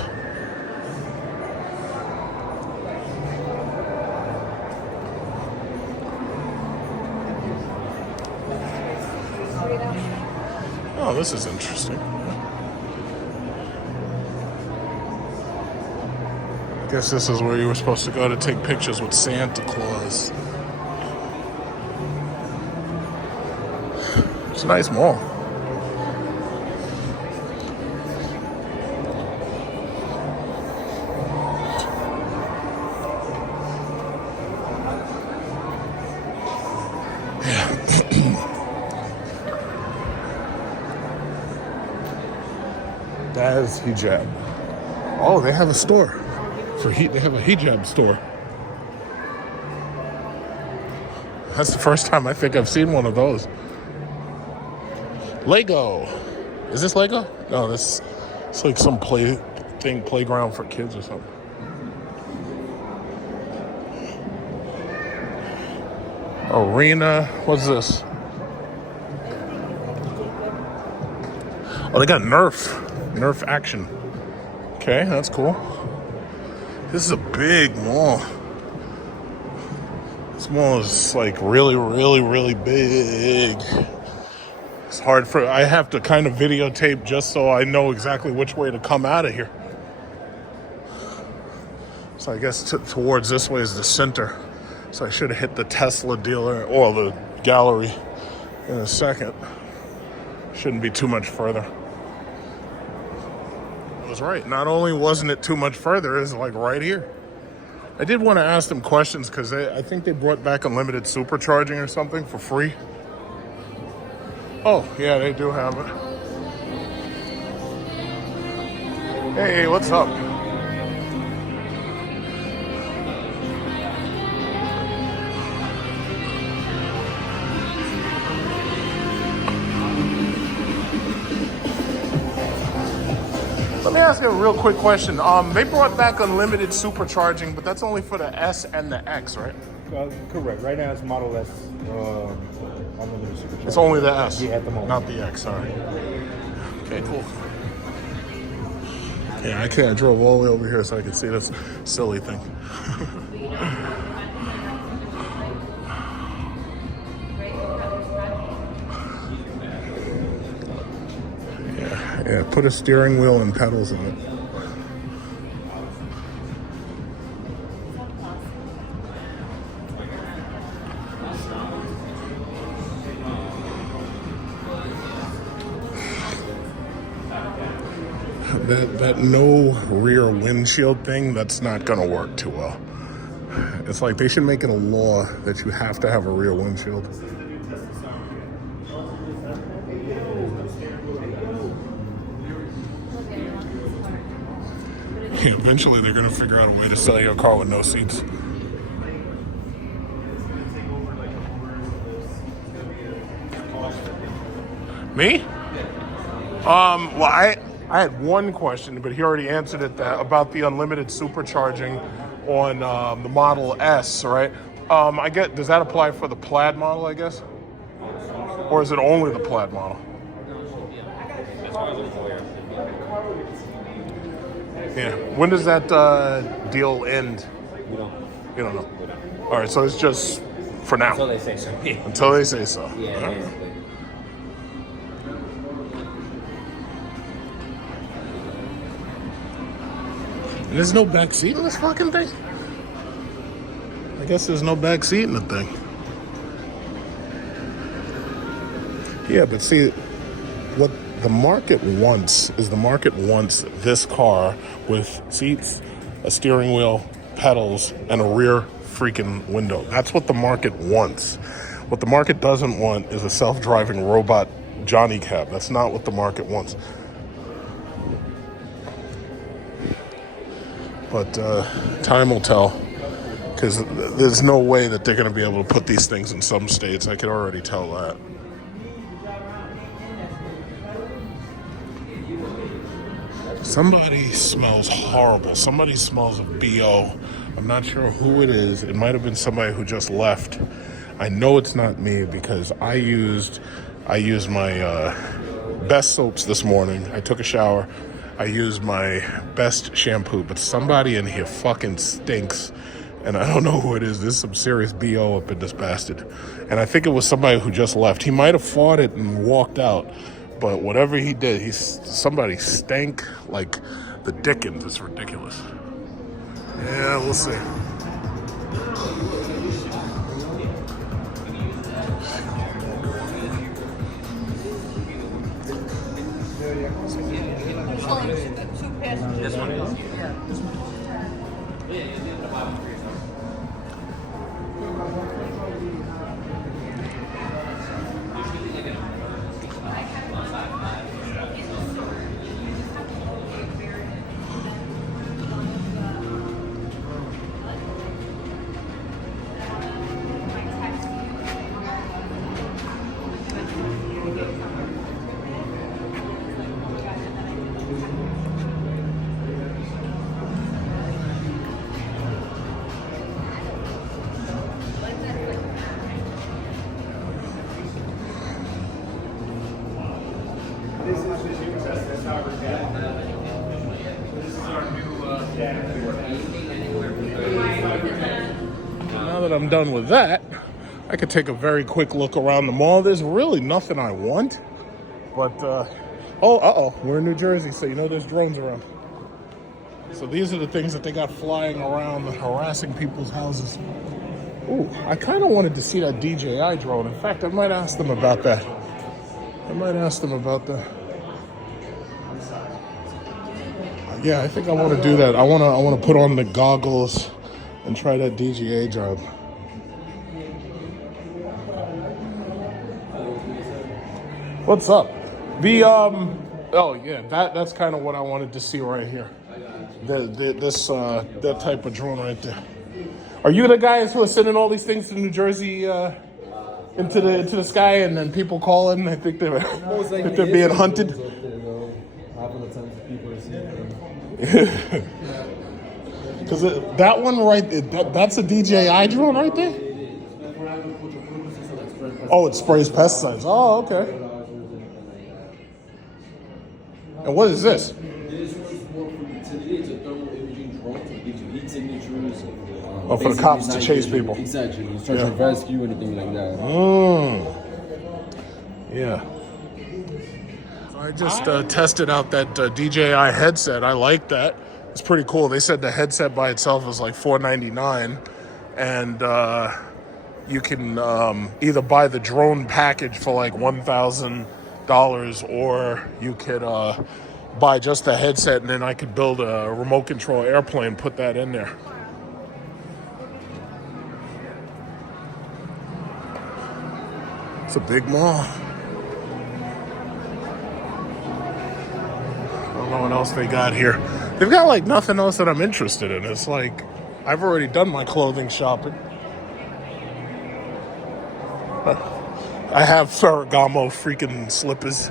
Oh, this is interesting. I guess this is where you were supposed to go to take pictures with Santa Claus. It's a nice mall. That is hijab. Oh, they have a store for heat. They have a hijab store. That's the first time I think I've seen one of those. Lego. Is this Lego? No, it's like some playground for kids or something. Arena. What's this? Oh, they got Nerf action. Okay, that's cool. This is a big mall. This mall is like really big. It's hard I have to kind of videotape just so I know exactly which way to come out of here. So I guess towards this way is the center. So I should have hit the Tesla dealer or the gallery in a second. Shouldn't be too much further. I was right. Not only wasn't it too much further, it's like right here. I did want to ask them questions because I think they brought back unlimited supercharging or something for free. Oh, yeah, they do have it. Hey, what's up? Let me ask you a real quick question. They brought back unlimited supercharging, but that's only for the S and the X, right? Correct. Right now it's Model S. Unlimited supercharging. It's only the S, yeah, at the moment. not the X. All right. Okay, cool. Yeah, I drove all the way over here so I could see this silly thing. Yeah, put a steering wheel and pedals in it. That no rear windshield thing, that's not gonna work too well. It's like they should make it a law that you have to have a rear windshield. Yeah, eventually they're gonna figure out a way to sell you a car with no seats. Me? Well, I had one question, but he already answered it, that about the unlimited supercharging on the Model S, right? I get, does that apply for the Plaid model, I guess? Or is it only the Plaid model? Yeah. When does that deal end? We don't. You don't know. All right, so it's just for now. Until they say so. Until they say so. Yeah, All right. basically. And there's no back seat in this fucking thing? I guess there's no back seat in the thing. Yeah, but see, what the market wants is the market wants this car with seats, a steering wheel, pedals, and a rear freaking window. That's what the market wants. What the market doesn't want is a self-driving robot Johnny Cab. That's not what the market wants. But time will tell, because there's no way that they're going to be able to put these things in some states. I could already tell that. Somebody smells horrible. Somebody smells of BO. I'm not sure who it is. It might have been somebody who just left. I know it's not me because I used my best soaps this morning. I took a shower. I used my best shampoo, but somebody in here fucking stinks. And I don't know who it is. There's some serious BO up in this bastard. And I think it was somebody who just left. He might have fought it and walked out. But whatever he did, somebody stank like the Dickens. It's ridiculous. Yeah, we'll see. This one is. This is the new Tesla Cybercab. This is our new Now that I'm done with that, I could take a very quick look around the mall. There's really nothing I want, but we're in New Jersey, so you know there's drones around. So these are the things that they got flying around, harassing people's houses. Ooh, I kind of wanted to see that DJI drone. In fact, I might ask them about that. Yeah, I think I want to do that. I want to put on the goggles and try that DJI job. What's up? That's kind of what I wanted to see right here. That type of drone right there. Are you the guys who are sending all these things to New Jersey into the sky, and then people call in? I think they're being hunted. Because that one that's a DJI drone right there. Oh, it sprays pesticides. Oh, okay. And what is this? This was more for utility. It's a thermal imaging drone to give you heat signatures. Oh, for the cops to chase people. Exactly. Search and rescue, anything like that. Yeah. So I just tested out that DJI headset. I like that. It's pretty cool. They said the headset by itself was like $499, and you can either buy the drone package for like $1,000, or you could buy just the headset, and then I could build a remote control airplane, put that in there. It's a big mall. I don't know what else they got here. They've got like nothing else that I'm interested in. It's like I've already done my clothing shopping. I have Ferragamo freaking slippers.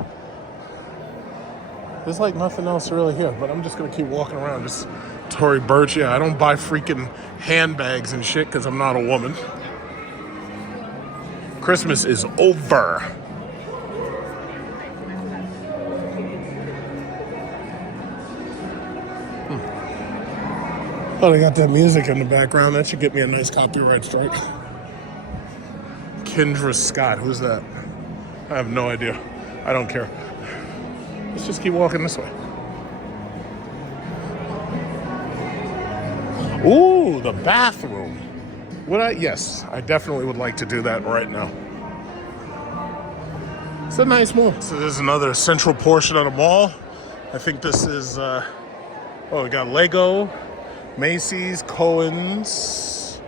There's like nothing else really here, but I'm just gonna keep walking around. Just Tory Burch. Yeah, I don't buy freaking handbags and shit because I'm not a woman. Christmas is over. Oh, they got that music in the background. That should get me a nice copyright strike. Kendra Scott, who's that? I have no idea. I don't care. Let's just keep walking this way. Ooh, the bathroom. Yes, I definitely would like to do that right now. It's a nice mall. So there's another central portion of the mall. I think this is, we got Lego, Macy's, Cohen's.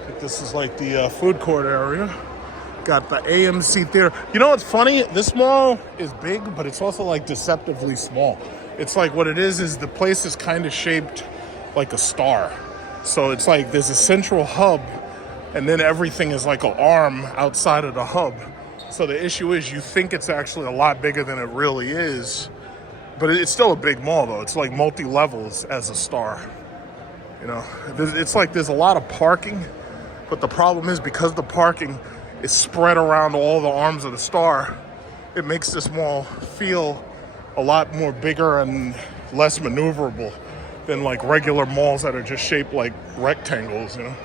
I think this is like the food court area. Got the AMC theater. You know what's funny? This mall is big, but it's also like deceptively small. It's like what it is the place is kind of shaped like a star. So it's like there's a central hub, and then everything is like an arm outside of the hub. So the issue is you think it's actually a lot bigger than it really is. But it's still a big mall, though. It's like multi-levels as a star. You know, it's like there's a lot of parking, but the problem is because the parking is spread around all the arms of the star, it makes this mall feel a lot more bigger and less maneuverable than like regular malls that are just shaped like rectangles, you know.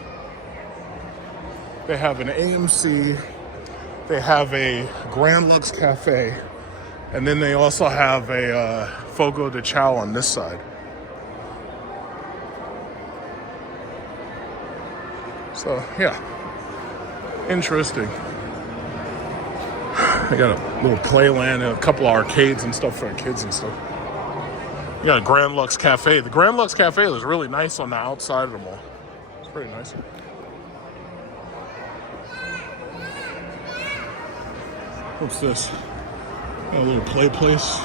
They have an AMC, they have a Grand Lux Cafe, and then they also have a Fogo de Chao on this side. So, yeah. Interesting. They got a little playland and a couple of arcades and stuff for the kids and stuff. You got a Grand Lux Cafe. The Grand Lux Cafe was really nice on the outside of the mall. It's pretty nice. What's this? A little play place.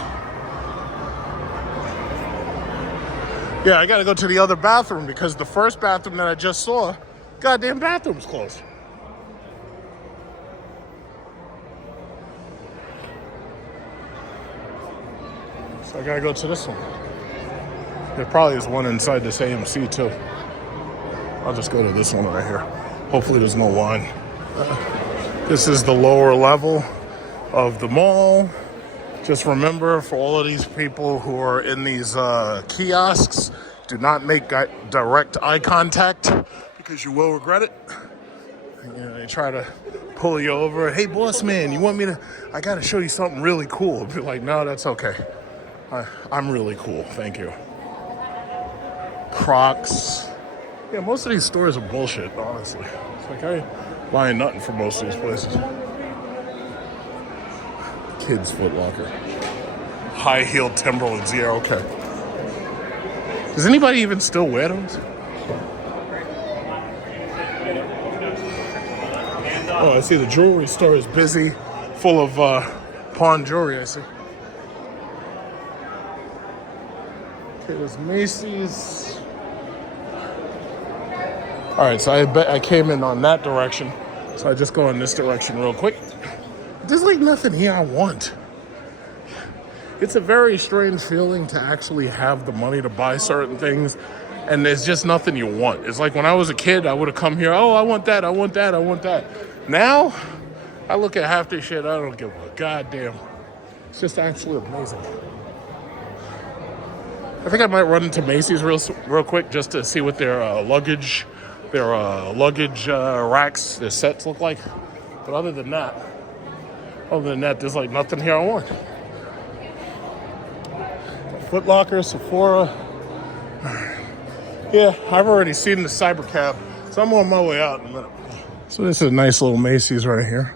Yeah, I gotta go to the other bathroom because the first bathroom that I just saw, goddamn bathroom's closed. So I gotta go to this one. There probably is one inside this AMC too. I'll just go to this one right here. Hopefully there's no line. This is the lower level of the mall. Just remember, for all of these people who are in these kiosks, do not make direct eye contact because you will regret it. You know, they try to pull you over. Hey, boss man, you want me to? I got to show you something really cool. Be like, no, that's okay. I'm really cool, thank you. Crocs. Yeah, most of these stores are bullshit, honestly. It's like I ain't buying nothing from most of these places. Kids Foot Locker. High-heeled Timberlands, yeah, okay. Does anybody even still wear those? Oh, I see the jewelry store is busy, full of pawn jewelry, I see. Okay, there's Macy's. All right, so I came in on that direction, so I just go in this direction real quick. There's like nothing here I want. It's a very strange feeling to actually have the money to buy certain things, and there's just nothing you want. It's like when I was a kid, I would have come here, oh, I want that, I want that, I want that. Now, I look at half this shit, I don't give a goddamn. It's just actually amazing. I think I might run into Macy's real quick just to see what their luggage racks, their sets look like. But other than that, Other than that, there's like nothing here I want. Foot Locker, Sephora. Yeah, I've already seen the Cybercab, so I'm on my way out in a minute. So this is a nice little Macy's right here.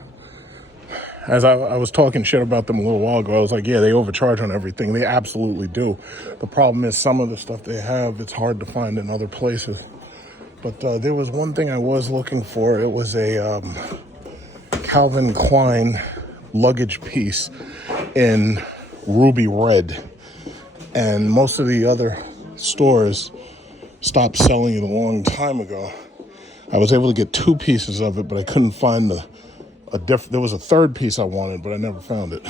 As I was talking shit about them a little while ago, I was like, yeah, they overcharge on everything. They absolutely do. The problem is some of the stuff they have, it's hard to find in other places. But there was one thing I was looking for. It was a Calvin Klein luggage piece in ruby red. And most of the other stores stopped selling it a long time ago. I was able to get 2 pieces of it, but I couldn't find there was a third piece I wanted, but I never found it.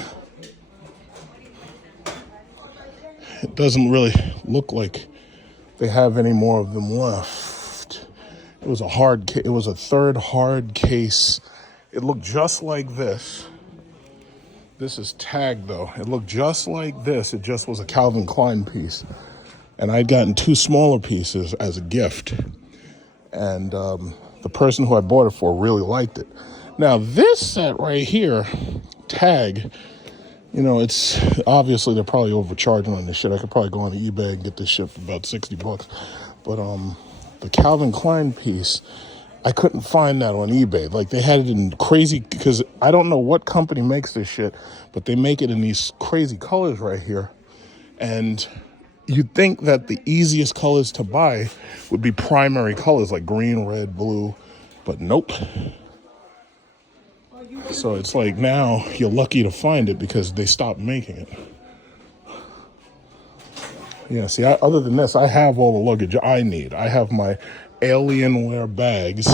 It doesn't really look like they have any more of them left. It was a third hard case. It looked just like this. This is tagged though. It looked just like this. It just was a Calvin Klein piece. And I'd gotten 2 smaller pieces as a gift. And the person who I bought it for really liked it. Now this set right here, tag, you know, it's obviously they're probably overcharging on this shit. I could probably go on eBay and get this shit for about $60. But the Calvin Klein piece, I couldn't find that on eBay. Like they had it in crazy, because I don't know what company makes this shit, but they make it in these crazy colors right here. And you'd think that the easiest colors to buy would be primary colors like green, red, blue, but nope. So it's like now you're lucky to find it because they stopped making it. Yeah, see, other than this, I have all the luggage I need. I have my Alienware bags,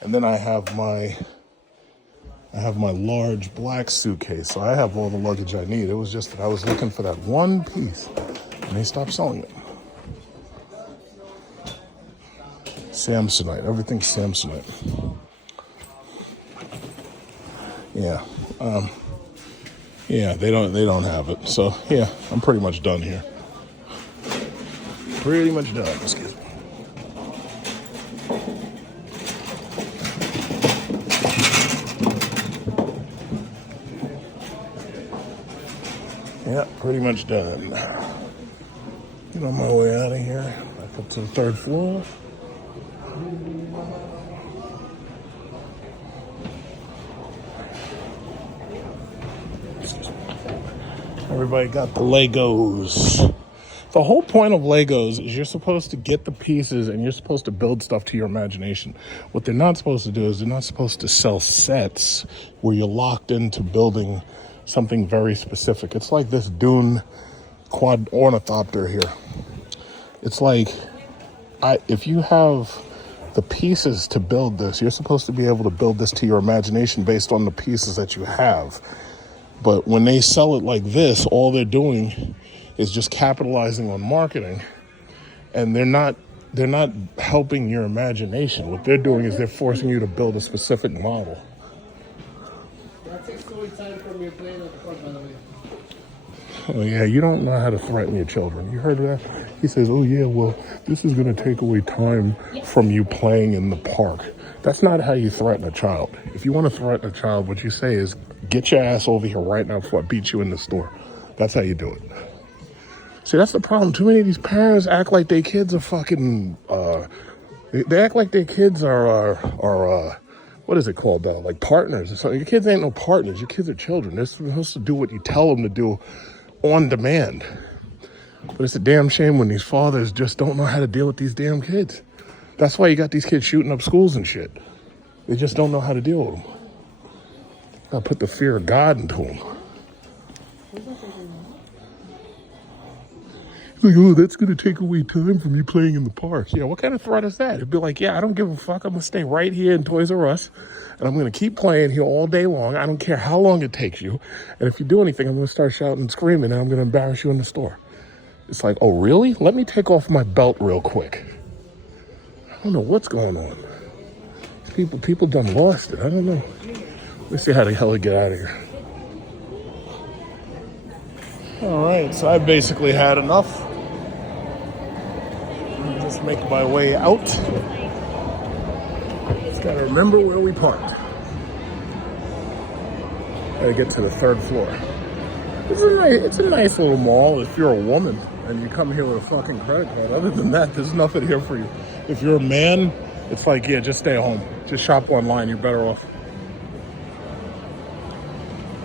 and then I have my large black suitcase. So I have all the luggage I need. It was just that I was looking for that one piece, and they stopped selling it. Samsonite, everything's Samsonite. Yeah, yeah, they don't have it. So yeah, I'm pretty much done here. Pretty much done. Excuse me. Yeah, pretty much done. Get on my way out of here. Back up to the 3rd floor. Everybody got the Legos. The whole point of Legos is you're supposed to get the pieces and you're supposed to build stuff to your imagination. What they're not supposed to do is they're not supposed to sell sets where you're locked into building something very specific. It's like this Dune quad ornithopter here. It's like, if you have the pieces to build this, you're supposed to be able to build this to your imagination based on the pieces that you have. But when they sell it like this, all they're doing is just capitalizing on marketing, and they're not helping your imagination. What they're doing is they're forcing you to build a specific model. Oh yeah, you don't know how to threaten your children. You heard that? He says, oh yeah, well, this is going to take away time from you playing in the park. That's not how you threaten a child. If you want to threaten a child, what you say is, get your ass over here right now before I beat you in the store. That's how you do it. See, that's the problem. Too many of these parents act like their kids are fucking, they act like their kids are what is it called, like partners. So your kids ain't no partners. Your kids are children. They're supposed to do what you tell them to do on demand. But it's a damn shame when these fathers just don't know how to deal with these damn kids. That's why you got these kids shooting up schools and shit. They just don't know how to deal with them. Gotta put the fear of God into them. Like, oh, that's going to take away time from you playing in the park. Yeah, what kind of threat is that? It'd be like, yeah, I don't give a fuck. I'm going to stay right here in Toys R Us, and I'm going to keep playing here all day long. I don't care how long it takes you. And if you do anything, I'm going to start shouting and screaming, and I'm going to embarrass you in the store. It's like, oh, really? Let me take off my belt real quick. I don't know what's going on. People done lost it. I don't know. Let's see how the hell I get out of here. All right, so I basically had enough. I'll just make my way out. Just gotta remember where we parked. Gotta get to the 3rd floor. It's a nice little mall if you're a woman and you come here with a fucking credit card. Other than that, there's nothing here for you. If you're a man, it's like, yeah, just stay home. Just shop online, you're better off.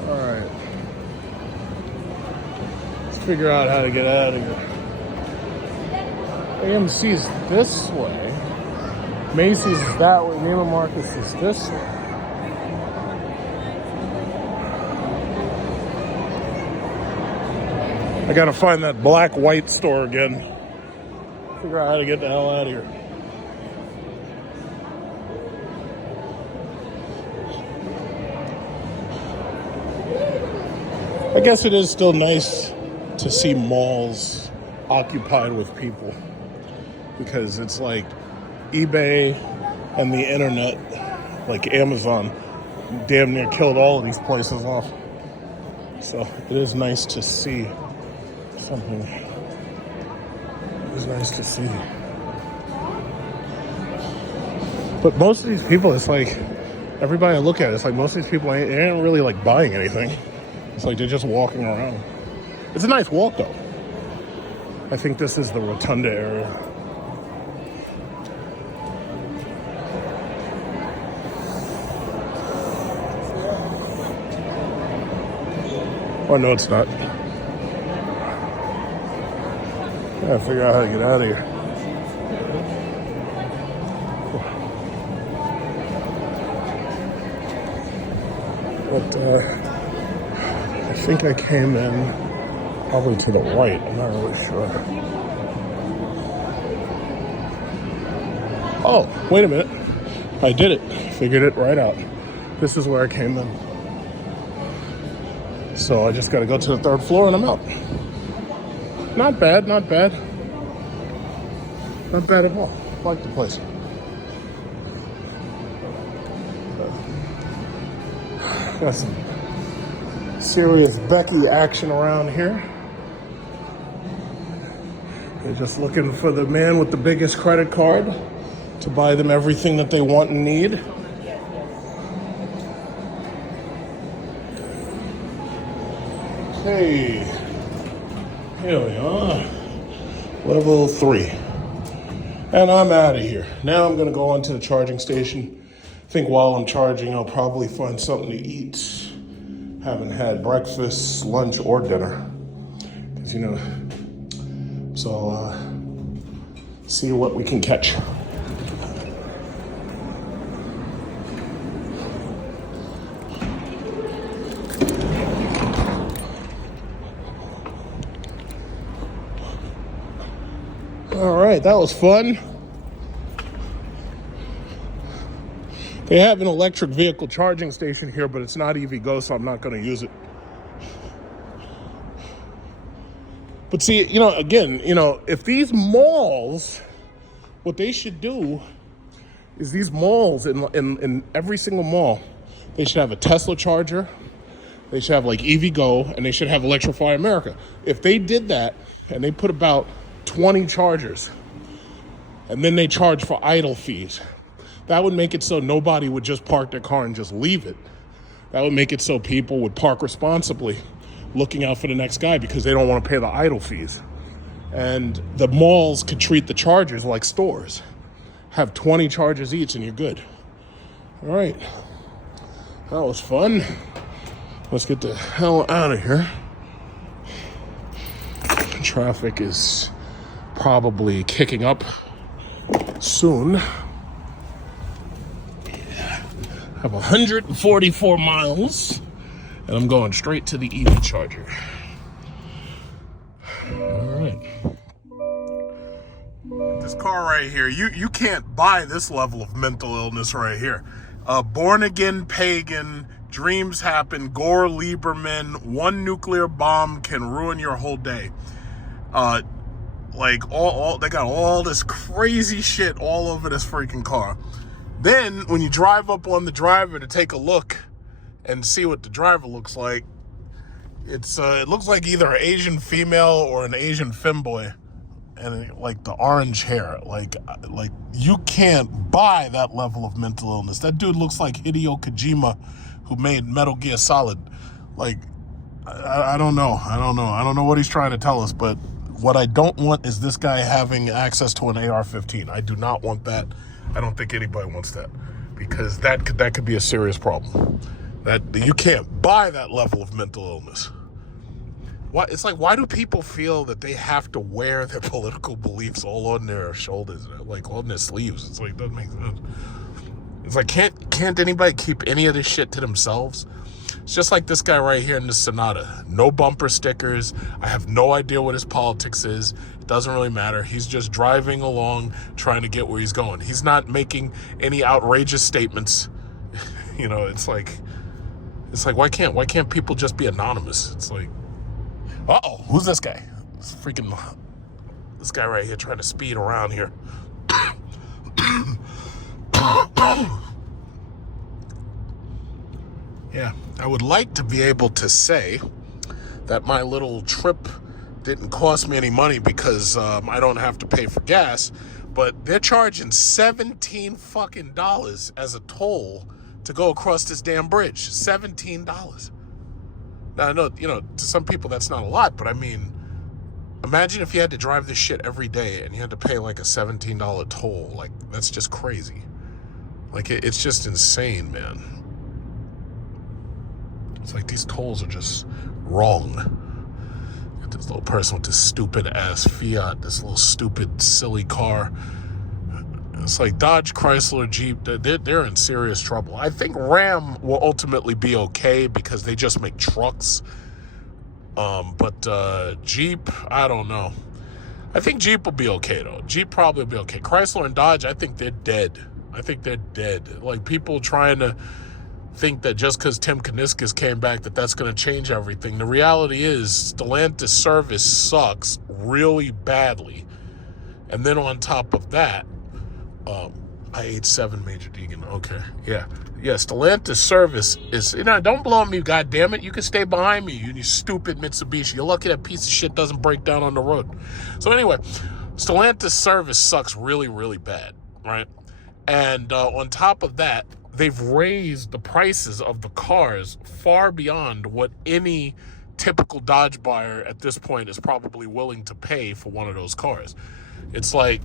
All right. Let's figure out how to get out of here. AMC's this way. Macy's is that way. Neiman Marcus is this way. I gotta find that black white store again. Figure out how to get the hell out of here. I guess it is still nice to see malls occupied with people, because it's like eBay and the internet, like Amazon, damn near killed all of these places off. So it is nice to see something. It is nice to see. But most of these people, it's like, everybody I look at, it's like most of these people they ain't really like buying anything. It's like they're just walking around. It's a nice walk though. I think this is the Rotunda area. Oh no, it's not. I gotta figure out how to get out of here. But I think I came in probably to the right. I'm not really sure. Oh, wait a minute. I did it. Figured it right out. This is where I came in. So I just got to go to the 3rd floor and I'm out. Not bad, not bad. Not bad at all. I like the place. Got some serious Becky action around here. They're just looking for the man with the biggest credit card to buy them everything that they want and need. Okay, here we are, level 3. And I'm out of here. Now I'm gonna go on to the charging station. I think while I'm charging, I'll probably find something to eat. Haven't had breakfast, lunch, or dinner. Because, you know, so see what we can catch. All right, that was fun. They have an electric vehicle charging station here, but it's not EVgo, so I'm not going to use it. But see, you know, again, you know, if these malls, what they should do is these malls, in every single mall, they should have a Tesla charger, they should have like EVgo, and they should have Electrify America. If they did that, and they put about 20 chargers, and then they charge for idle fees, that would make it so nobody would just park their car and just leave it. That would make it so people would park responsibly, looking out for the next guy because they don't want to pay the idle fees. And the malls could treat the chargers like stores. Have 20 chargers each and you're good. All right, that was fun. Let's get the hell out of here. Traffic is probably kicking up soon. I have 144 miles, and I'm going straight to the EV charger. All right. This car right here, you can't buy this level of mental illness right here. Born again pagan, dreams happen, Gore Lieberman, one nuclear bomb can ruin your whole day. Like they got all this crazy shit all over this freaking car. Then when you drive up on the driver to take a look and see what the driver looks like, it looks like either an Asian female or an Asian femboy, and like the orange hair, like you can't buy that level of mental illness. That dude looks like Hideo Kojima, who made Metal Gear Solid. Like, I don't know. I don't know what he's trying to tell us, but what I don't want is this guy having access to an AR-15. I do not want that. I don't think anybody wants that, because that could be a serious problem. That you can't buy that level of mental illness. It's like, why do people feel that they have to wear their political beliefs all on their shoulders, like on their sleeves? It's like, doesn't make sense. It's like, can't anybody keep any of this shit to themselves? It's just like this guy right here in the Sonata. No bumper stickers. I have no idea what his politics is. It doesn't really matter. He's just driving along, trying to get where he's going. He's not making any outrageous statements. You know, it's like, why can't people just be anonymous? It's like, uh-oh, who's this guy? This guy right here trying to speed around here. Yeah, I would like to be able to say that my little trip didn't cost me any money because I don't have to pay for gas, but they're charging $17 fucking dollars as a toll to go across this damn bridge. $17. Now, I know, you know, to some people that's not a lot, but I mean, imagine if you had to drive this shit every day and you had to pay like a $17 toll. Like, that's just crazy. Like, it's just insane, man. It's like these tolls are just wrong. Got this little person with this stupid ass Fiat, this little stupid silly car. It's like Dodge, Chrysler, Jeep, they're in serious trouble. I think Ram will ultimately be okay because they just make trucks. But Jeep, I don't know. I think Jeep will be okay though. Jeep probably will be okay. Chrysler and Dodge, I think they're dead. Like, people trying to think that just because Tim Kuniskis came back that's going to change everything. The reality is Stellantis service sucks really badly. And then on top of that, I ate 7 Major Deegan. Okay. Yeah. Stellantis service is, you know, don't blow me, goddammit. You can stay behind me, you stupid Mitsubishi. You're lucky that piece of shit doesn't break down on the road. So anyway, Stellantis service sucks really, really bad, right? And on top of that, they've raised the prices of the cars far beyond what any typical Dodge buyer at this point is probably willing to pay for one of those cars. It's like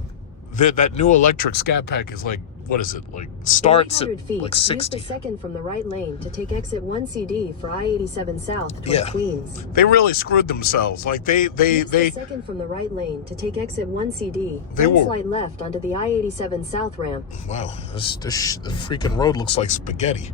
that new electric Scat Pack is like, what is it? Like, starts at like 60. Use the second from the right lane to take exit 1CD for I-87 South toward Queens. They really screwed themselves. Like, they Use the second from the right lane to take exit 1CD. Then slide left onto the I-87 South ramp. Wow, the freaking road looks like spaghetti.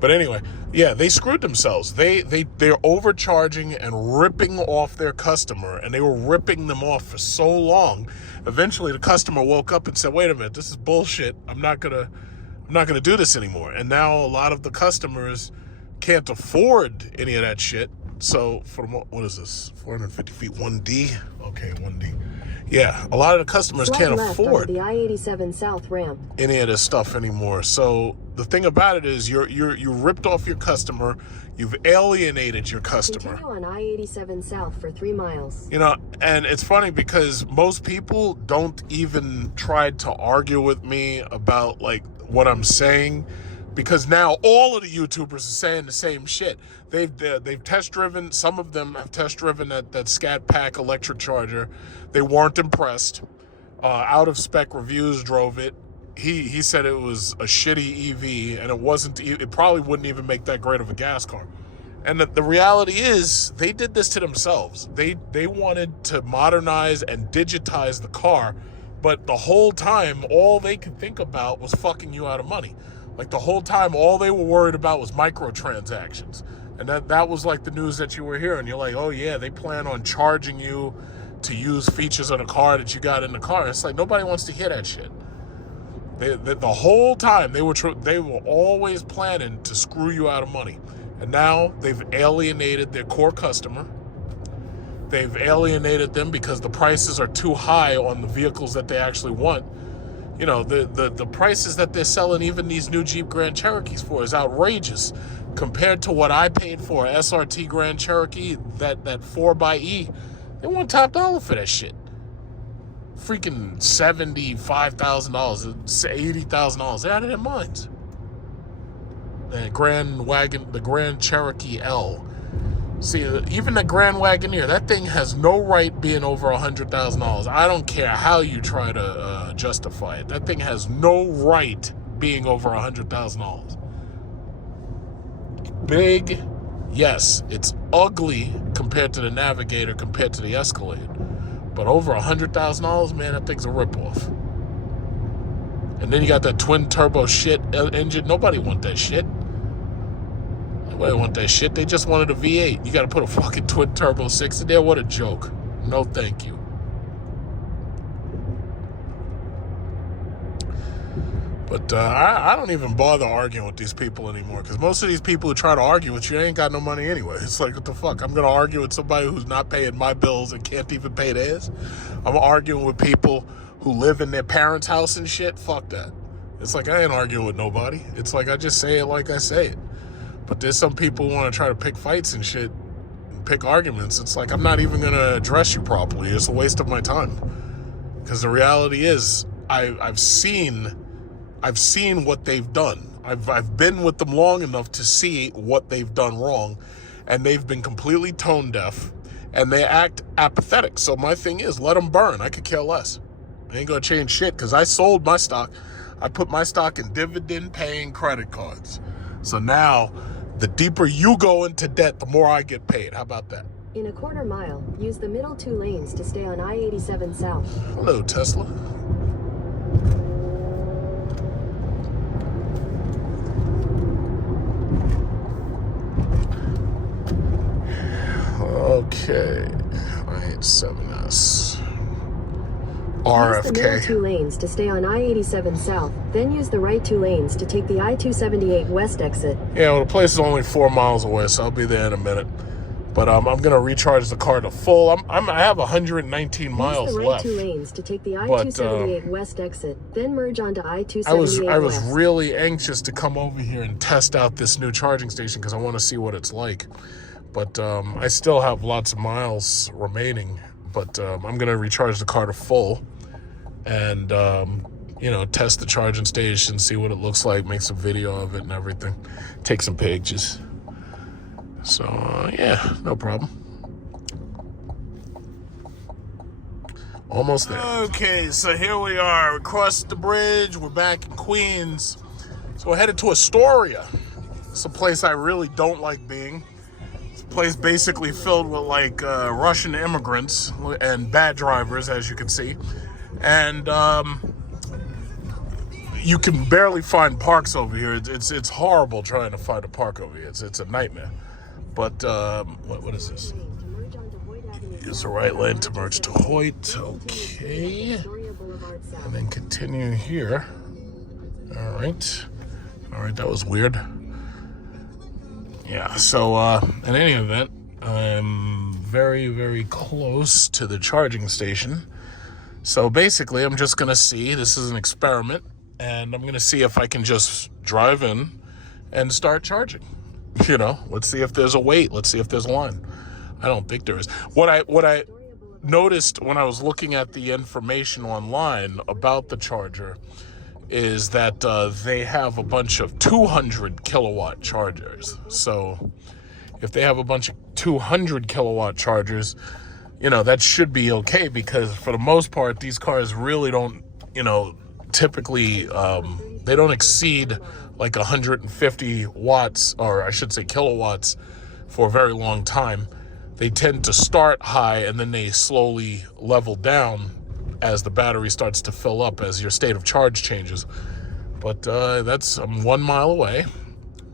But anyway, yeah, they screwed themselves. They're overcharging and ripping off their customer, and they were ripping them off for so long. Eventually, the customer woke up and said, "Wait a minute, this is bullshit. I'm not gonna do this anymore." And now a lot of the customers can't afford any of that shit. So for what is this? 450 feet, 1D? Okay, 1D. Yeah, a lot of the customers can't afford the I-87 South ramp any of this stuff anymore. So the thing about it is, you ripped off your customer, you've alienated your customer. Continue on I-87 South for 3 miles. You know, and it's funny because most people don't even try to argue with me about like what I'm saying, because now all of the YouTubers are saying the same shit. They've test driven, some of them have test driven that Scat Pack electric charger. They weren't impressed. Out of spec reviews drove it. He said it was a shitty EV, and it probably wouldn't even make that great of a gas car. And the reality is, they did this to themselves. They wanted to modernize and digitize the car, but the whole time, all they could think about was fucking you out of money. Like, the whole time, all they were worried about was microtransactions. And that was like the news that you were hearing. You're like, oh yeah, they plan on charging you to use features of the car that you got in the car. It's like, nobody wants to hear that shit. The whole time, they were always planning to screw you out of money. And now they've alienated their core customer. They've alienated them because the prices are too high on the vehicles that they actually want. You know, the prices that they're selling even these new Jeep Grand Cherokees for is outrageous compared to what I paid for an SRT Grand Cherokee, that 4xe. They want top dollar for that shit. Freaking $75,000, $80,000. They're out of their minds. The Grand Cherokee L See, even the Grand Wagoneer, that thing has no right being over $100,000. I don't care how you try to justify it. That thing has no right being over $100,000. Big, yes, it's ugly compared to the Navigator, compared to the Escalade. But over $100,000, man, that thing's a ripoff. And then you got that twin turbo shit engine. Nobody want that shit. Nobody want that shit. They just wanted a V8. You got to put a fucking twin turbo 6 in there. What a joke. No, thank you. But I don't even bother arguing with these people anymore, because most of these people who try to argue with you ain't got no money anyway. It's like, what the fuck? I'm going to argue with somebody who's not paying my bills and can't even pay theirs? I'm arguing with people who live in their parents' house and shit? Fuck that. It's like, I ain't arguing with nobody. It's like, I just say it like I say it. But there's some people who want to try to pick fights and shit, and pick arguments. It's like, I'm not even going to address you properly. It's a waste of my time. Because the reality is, I've seen what they've done. I've been with them long enough to see what they've done wrong, and they've been completely tone deaf, and they act apathetic. So my thing is, let them burn. I could care less. I ain't gonna change shit, because I sold my stock. I put my stock in dividend-paying credit cards. So now, the deeper you go into debt, the more I get paid. How about that? In a quarter mile, use the middle 2 lanes to stay on I-87 South. Hello, Tesla. Okay, I-87S. RFK. Use the middle 2 lanes to stay on I-87 South, then use the right 2 lanes to take the I-278 West exit. Yeah, well, the place is only 4 miles away, so I'll be there in a minute. But I'm going to recharge the car to full. I have 119 miles use the right left. 2 lanes to take the I-278 West exit, then merge onto I-278 I was West. really anxious to come over here and test out this new charging station, because I want to see what it's like. But I still have lots of miles remaining. But I'm going to recharge the car to full and, you know, test the charging station, see what it looks like, make some video of it and everything. Take some pictures. So, yeah, no problem. Almost there. Okay, so here we are. We crossed the bridge. We're back in Queens. So we're headed to Astoria. It's a place I really don't like being. It's a place basically filled with, like, Russian immigrants and bad drivers, as you can see. And you can barely find parks over here. It's horrible trying to find a park over here. It's a nightmare. But, what is this? Use the right lane to merge to Hoyt. Okay. And then continue here. All right, that was weird. Yeah, so, in any event, I'm very, very close to the charging station. So basically, I'm just going to see, this is an experiment, and I'm going to see if I can just drive in and start charging. You know, let's see if there's a wait. Let's see if there's a line. I don't think there is. What I noticed when I was looking at the information online about the charger is that they have a bunch of 200 kilowatt chargers. So if they have a bunch of 200 kilowatt chargers, you know, that should be okay, because for the most part, these cars really don't, you know, typically, they don't exceed like 150 watts, or I should say kilowatts, for a very long time. They tend to start high and then they slowly level down as the battery starts to fill up, as your state of charge changes. But I'm 1 mile away,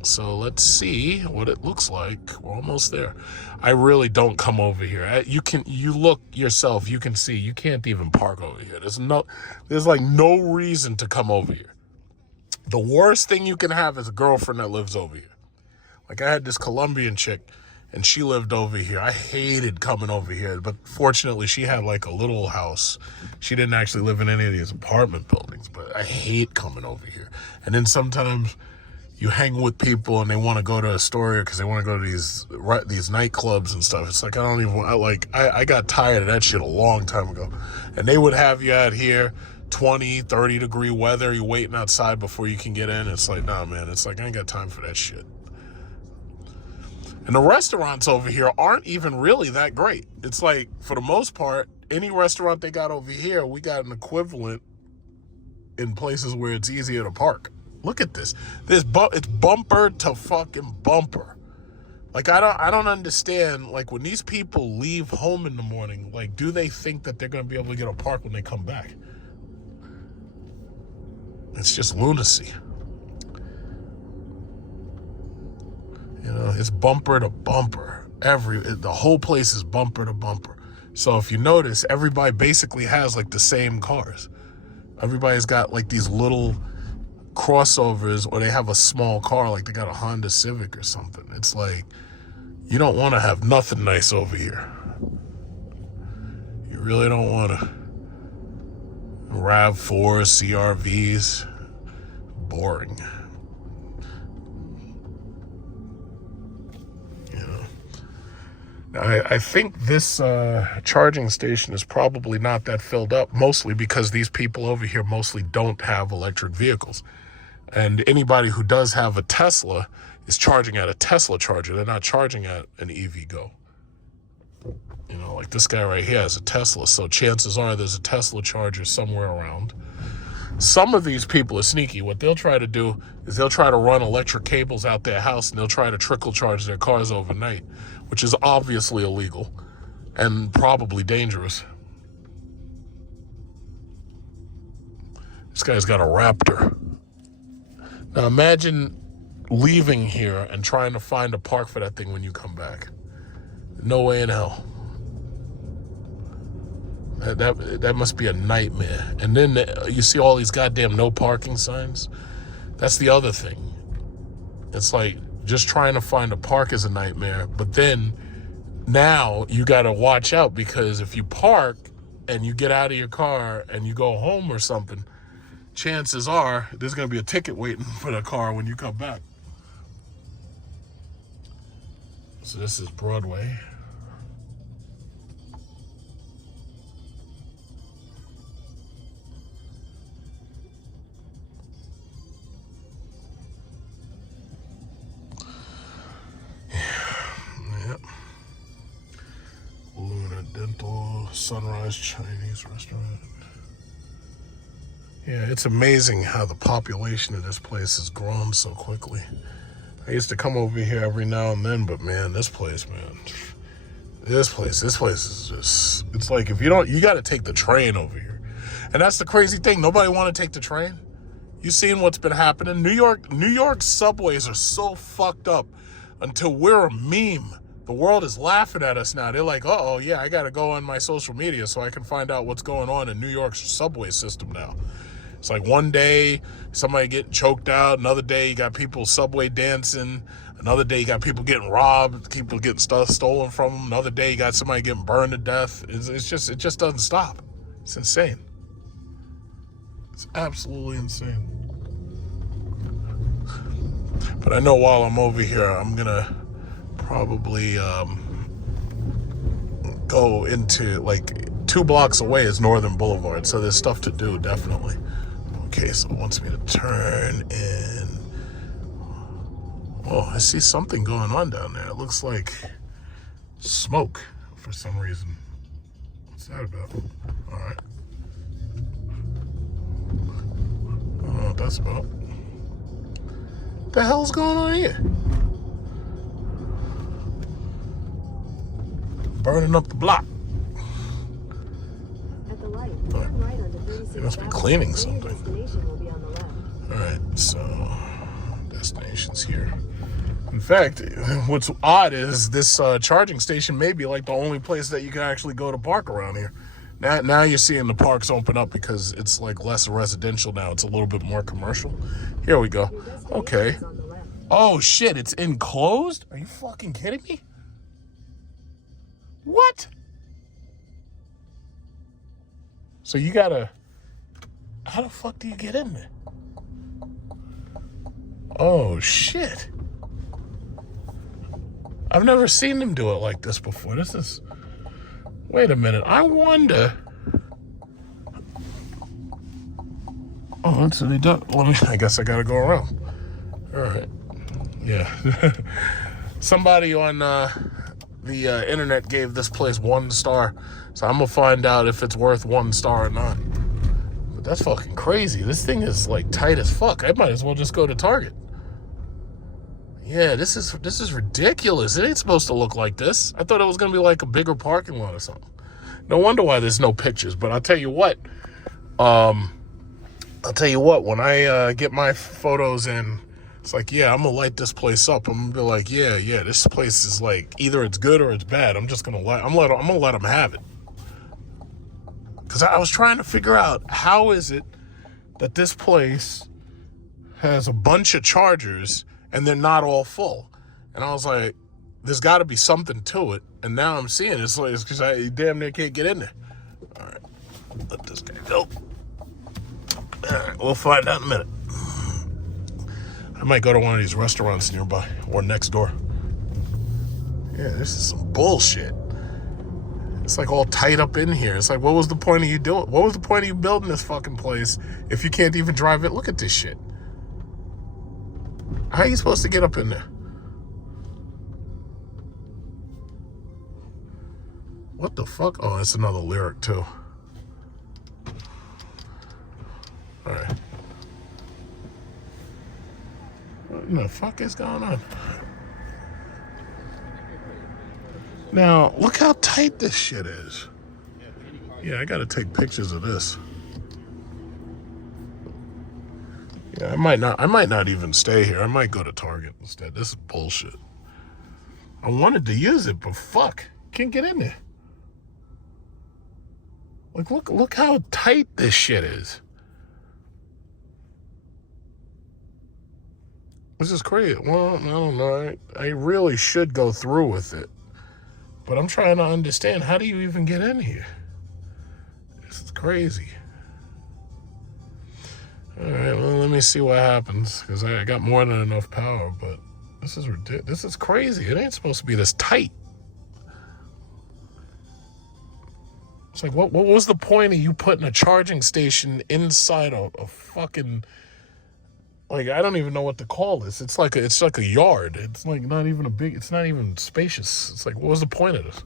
so let's see what it looks like. We're almost there. I really don't come over here. You look yourself, you can see, you can't even park over here. There's like no reason to come over here. The worst thing you can have is a girlfriend that lives over here. Like, I had this Colombian chick, and she lived over here. I hated coming over here, but fortunately she had like a little house. She didn't actually live in any of these apartment buildings, but I hate coming over here. And then sometimes you hang with people and they want to go to Astoria because they want to go to these nightclubs and stuff. It's like, I got tired of that shit a long time ago. And they would have you out here, 20, 30 degree weather, you waiting outside before you can get in. It's like, nah, man, it's like, I ain't got time for that shit. And the restaurants over here aren't even really that great. It's like, for the most part, any restaurant they got over here, we got an equivalent in places where it's easier to park. Look at this. It's bumper to fucking bumper. Like, I don't understand, like, when these people leave home in the morning, like, do they think that they're going to be able to get a park when they come back? It's just lunacy. You know, it's bumper to bumper. The whole place is bumper to bumper. So if you notice, everybody basically has like the same cars. Everybody's got like these little crossovers, or they have a small car, like they got a Honda Civic or something. It's like, you don't want to have nothing nice over here. You really don't want to. RAV4, CRVs, boring. I think this charging station is probably not that filled up, mostly because these people over here mostly don't have electric vehicles. And anybody who does have a Tesla is charging at a Tesla charger. They're not charging at an EVgo. You know, like this guy right here has a Tesla, so chances are there's a Tesla charger somewhere around. Some of these people are sneaky. What they'll try to do is they'll try to run electric cables out their house, and they'll try to trickle charge their cars overnight, which is obviously illegal and probably dangerous. This guy's got a Raptor. Now imagine leaving here and trying to find a park for that thing when you come back. No way in hell. That must be a nightmare. And then you see all these goddamn no parking signs. That's the other thing. It's like, just trying to find a park is a nightmare. But then now you got to watch out, because if you park and you get out of your car and you go home or something, chances are there's going to be a ticket waiting for the car when you come back. So this is Broadway. Sunrise Chinese restaurant. Yeah, it's amazing how the population of this place has grown so quickly. I used to come over here every now and then, but man, this place is just, it's like, if you don't, you got to take the train over here. And that's the crazy thing. Nobody want to take the train. You seen what's been happening? New York subways are so fucked up until we're a meme. The world is laughing at us now. They're like, uh-oh, yeah, I got to go on my social media so I can find out what's going on in New York's subway system now. It's like one day somebody getting choked out. Another day you got people subway dancing. Another day you got people getting robbed. People getting stuff stolen from them. Another day you got somebody getting burned to death. It just doesn't stop. It's insane. It's absolutely insane. But I know while I'm over here, I'm going to probably go into, like, 2 blocks away is Northern Boulevard, so there's stuff to do, definitely. Okay, so it wants me to turn in. Oh, I see something going on down there. It looks like smoke for some reason. What's that about? All right. I don't know what that's about. What the hell's going on here? Burning up the block. At the light, turn right onto 36th They must be Avenue. cleaning Your something. destination will be on the left. All right, so destination's here. In fact, what's odd is this charging station may be like the only place that you can actually go to park around here. Now you're seeing the parks open up because it's like less residential now. It's a little bit more commercial. Here we go. Your destination Okay. is on the left. Oh shit, it's enclosed? Are you fucking kidding me? What? So you gotta, how the fuck do you get in there? Oh shit. I've never seen them do it like this before. This is, wait a minute, I wonder. Oh, that's what they do. I guess I gotta go around. All right. Yeah. Somebody on the internet gave this place 1 star. So I'm going to find out if it's worth 1 star or not. But that's fucking crazy. This thing is like tight as fuck. I might as well just go to Target. Yeah, this is ridiculous. It ain't supposed to look like this. I thought it was going to be like a bigger parking lot or something. No wonder why there's no pictures. But I'll tell you what. When I get my photos in, it's like, yeah, I'm going to light this place up. I'm going to be like, yeah, this place is like, either it's good or it's bad. I'm just going to I'm going to let them have it. Because I was trying to figure out, how is it that this place has a bunch of chargers and they're not all full? And I was like, there's got to be something to it. And now I'm seeing it's like, because I damn near can't get in there. All right, let this guy go. All right, we'll find out in a minute. I might go to one of these restaurants nearby or next door. Yeah, this is some bullshit. It's like all tight up in here. It's like, what was the point of you doing? What was the point of you building this fucking place if you can't even drive it? Look at this shit. How are you supposed to get up in there? What the fuck? Oh, it's another Lyriq too. All right. What in the fuck is going on? Now, look how tight this shit is. Yeah, I gotta take pictures of this. Yeah, I might not even stay here. I might go to Target instead. This is bullshit. I wanted to use it, but fuck, can't get in there. Like, look how tight this shit is. This is crazy. Well, I don't know. I really should go through with it. But I'm trying to understand, how do you even get in here? This is crazy. All right, well, let me see what happens, because I got more than enough power, but this is ridiculous. This is crazy. It ain't supposed to be this tight. It's like, what was the point of you putting a charging station inside a fucking, like, I don't even know what to call this. It's like a yard. It's like not even it's not even spacious. It's like, what was the point of this?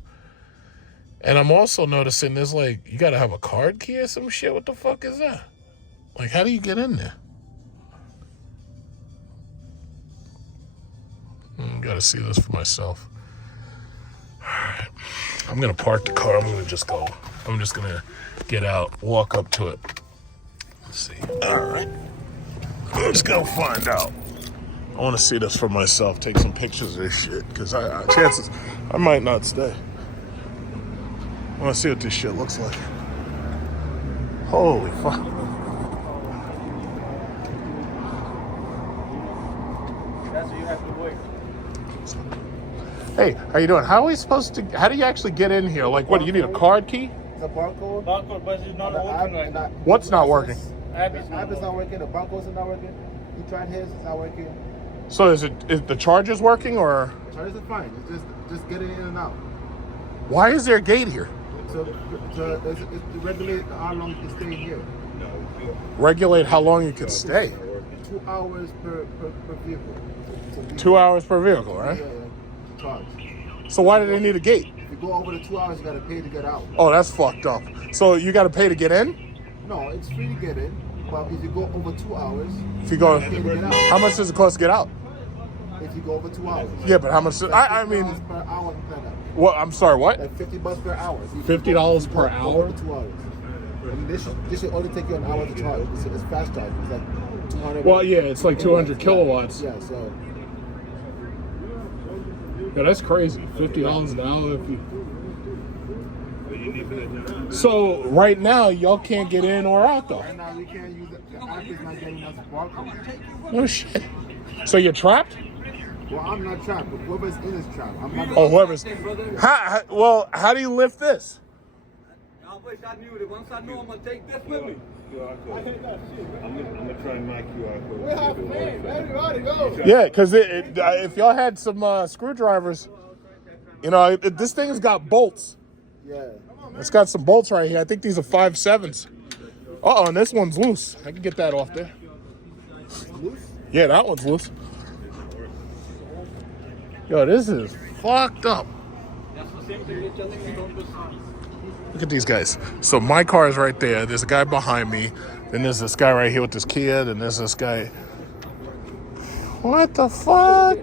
And I'm also noticing there's like, you got to have a card key or some shit. What the fuck is that? Like, how do you get in there? Got to see this for myself. All right. I'm going to park the car. I'm going to just go. I'm just going to get out, walk up to it. Let's see. All right. Let's go find out. I want to see this for myself. Take some pictures of this shit. Because chances, I might not stay. I want to see what this shit looks like. Holy fuck. That's what you have to wait. Hey, how you doing? How do you actually get in here? Like, what, do you need a card key? The barcode? Barcode, but it's not working right now. What's not working? The app is not working. The barcodes are not working. He tried his, it's not working. So is the charger's working, or? The chargers are fine. It's just getting in and out. Why is there a gate here? So it's to regulate how long you can stay here. Regulate how long you can stay? 2 hours per vehicle. 2 hours per vehicle, right? Yeah, charge. So why do they need a gate? If you go over the 2 hours, you gotta pay to get out. Oh, that's fucked up. So you gotta pay to get in? No, it's free to get in. But if you go over 2 hours, If you go, pay to get out. how much does it cost to get out? If you go over 2 hours. Yeah, but how much? I mean, $50 per hour. what? I'm sorry, what? Like $50 per hour. So $50 per go hour? over 2 hours. And this should only take you an hour to charge. It's fast charge. It's like 200. Well, yeah, it's like 200 kilowatts. Yeah, so. Yeah, that's crazy. $50 an hour. If you... So right now, y'all can't get in or out though. Right now we can't use it. The app is not getting us barcode. Oh shit. So you're trapped? Well, I'm not trapped, but whoever's in is trapped. I'm not. Oh, whoever's. How do you lift this? I wish I knew that. Once I know, I'm gonna take this with me. I'm gonna try my QR code. Yeah, because if y'all had some screwdrivers, you know, this thing's got bolts. Yeah. It's got some bolts right here. I think these are 5/7s. Uh-oh, and this one's loose. I can get that off there. Loose? Yeah, that one's loose. Yo, this is fucked up. Look at these guys. So my car is right there. There's a guy behind me. Then there's this guy right here with this kid. And there's this guy. What the fuck?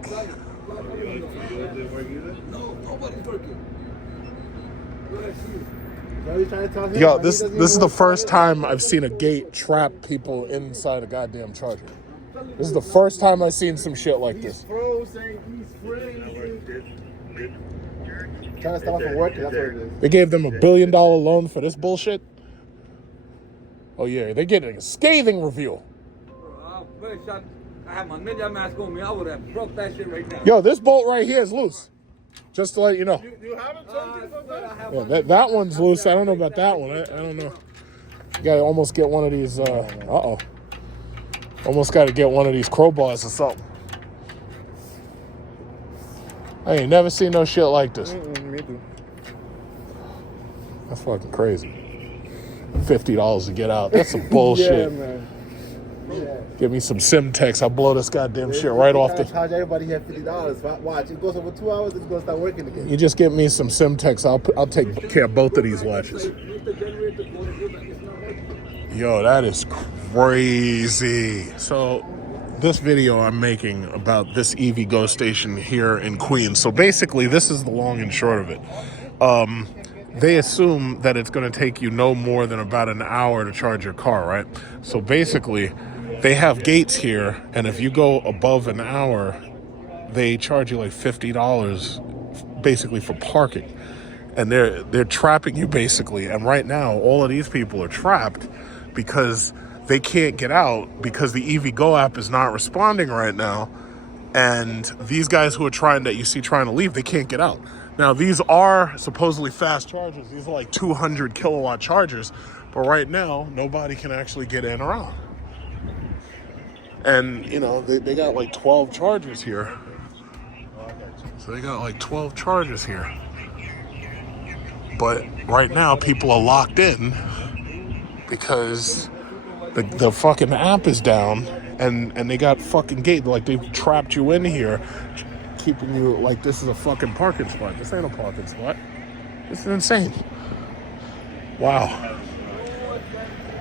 Yo, this is the first time I've seen a gate trap people inside a goddamn Charger. This is the first time I've seen some shit like this. Trying to stop from working, that's what it is. They gave them $1 billion loan for this bullshit. Oh yeah, they're getting a scathing review. I had my ninja mask on me. I would have broke that shit right now. Yo, this bolt right here is loose. Just to let you know. You haven't Yeah, that one's loose. I don't know about that one. I don't know. You gotta almost get one of these. Almost got to get one of these crowbars or something. I ain't never seen no shit like this. Me too. That's fucking crazy. $50 to get out. That's some bullshit. Yeah, man. Yeah. Give me some Simtex. I'll blow this goddamn shit right off the. Charge everybody here $50. Watch, it goes over 2 hours. It's gonna start working again. You just give me some Simtex. I'll take care of both of these watches. Yo, that is crazy. So this video I'm making about this EVgo station here in Queens. So basically, this is the long and short of it. They assume that it's going to take you no more than about an hour to charge your car, right? So basically, they have gates here, and if you go above an hour, they charge you like $50 basically for parking. And they're trapping you basically. And right now, all of these people are trapped because they can't get out because the EVgo app is not responding right now. And these guys who are trying to leave, they can't get out. Now, these are supposedly fast chargers. These are like 200 kilowatt chargers. But right now, nobody can actually get in or out. And, you know, they got like 12 chargers here. So they got like 12 chargers here. But right now, people are locked in because the fucking app is down and they got fucking gate. Like, they've trapped you in here, keeping you like this is a fucking parking spot. This ain't a parking spot. This is insane. Wow.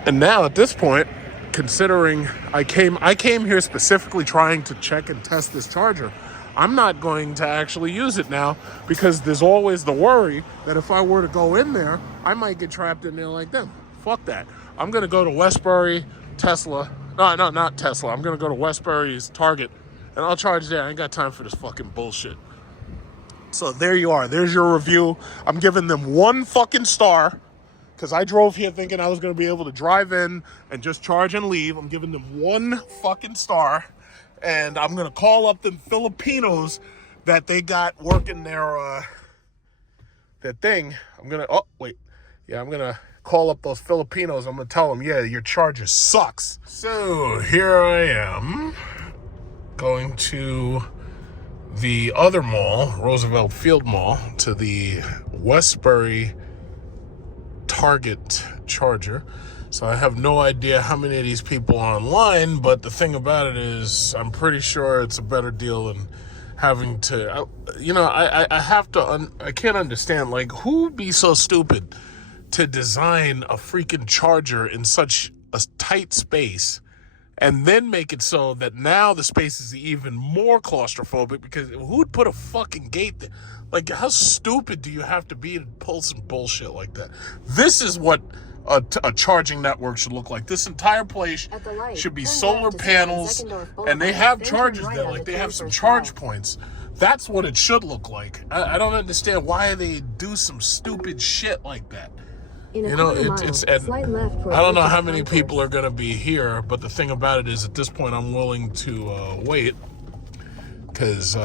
And now at this point, considering I came here specifically trying to check and test this charger, I'm not going to actually use it now because there's always the worry that if I were to go in there, I might get trapped in there like them. Fuck that. I'm going to go to Westbury, Tesla. No, not Tesla. I'm going to go to Westbury's Target, and I'll charge there. I ain't got time for this fucking bullshit. So there you are. There's your review. I'm giving them 1 fucking star because I drove here thinking I was going to be able to drive in and just charge and leave. I'm giving them 1 fucking star. And I'm going to call up them Filipinos that they got working their thing. I'm going to call up those Filipinos. I'm going to tell them, yeah, your charger sucks. So here I am going to the other mall, Roosevelt Field Mall, to the Westbury Target charger. So I have no idea how many of these people are online, but the thing about it is I'm pretty sure it's a better deal than having to, I can't understand, like, who'd be so stupid to design a freaking charger in such a tight space and then make it so that now the space is even more claustrophobic because who'd put a fucking gate there? Like, how stupid do you have to be to pull some bullshit like that? This is what a charging network should look like. This entire place should be solar panels, and they have chargers there, like they have some charge points. That's what it should look like. I don't understand why they do some stupid shit like that. You know, it's I don't know how many people are going to be here, but the thing about it is at this point I'm willing to wait because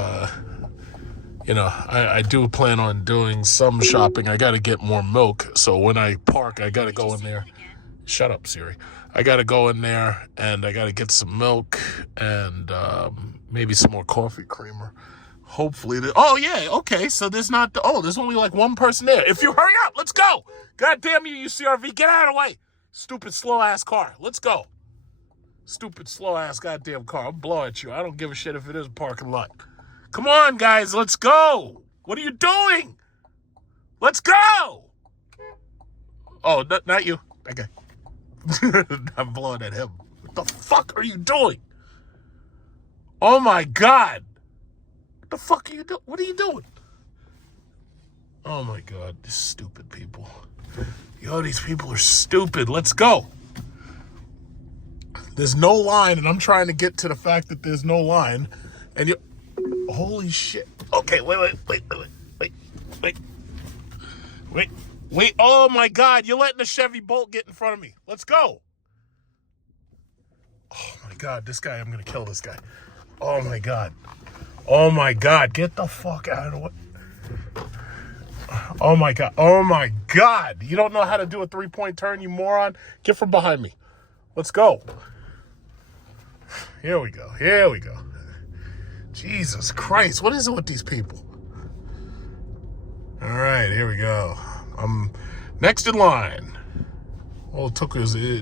I do plan on doing some shopping. I got to get more milk. So when I park, I got to go in there. Shut up, Siri. I got to go in there and I got to get some milk and maybe some more coffee creamer. Hopefully. Oh, yeah. Okay. So there's only like 1 person there. If you hurry up, let's go. God damn you CRV. Get out of the way. Stupid slow ass car. Let's go. Stupid slow ass goddamn car. I'll blow at you. I don't give a shit if it is a parking lot. Come on, guys, let's go. What are you doing? Let's go. Oh, not you. Okay. I'm blowing at him. What the fuck are you doing? Oh my God. What the fuck are you doing? What are you doing? Oh my God, these stupid people. Yo, these people are stupid. Let's go. There's no line, and I'm trying to get to the fact that there's no line. And you, holy shit. Okay, wait. Oh my God, you're letting the Chevy Bolt get in front of me. Let's go. Oh my God, this guy, I'm gonna kill this guy. Oh my God. Oh my God, get the fuck out of the way. Oh my God. Oh my God. You don't know how to do a 3-point turn, you moron? Get from behind me. Let's go. Here we go. Here we go. Jesus Christ. What is it with these people? All right, here we go. I'm next in line. All it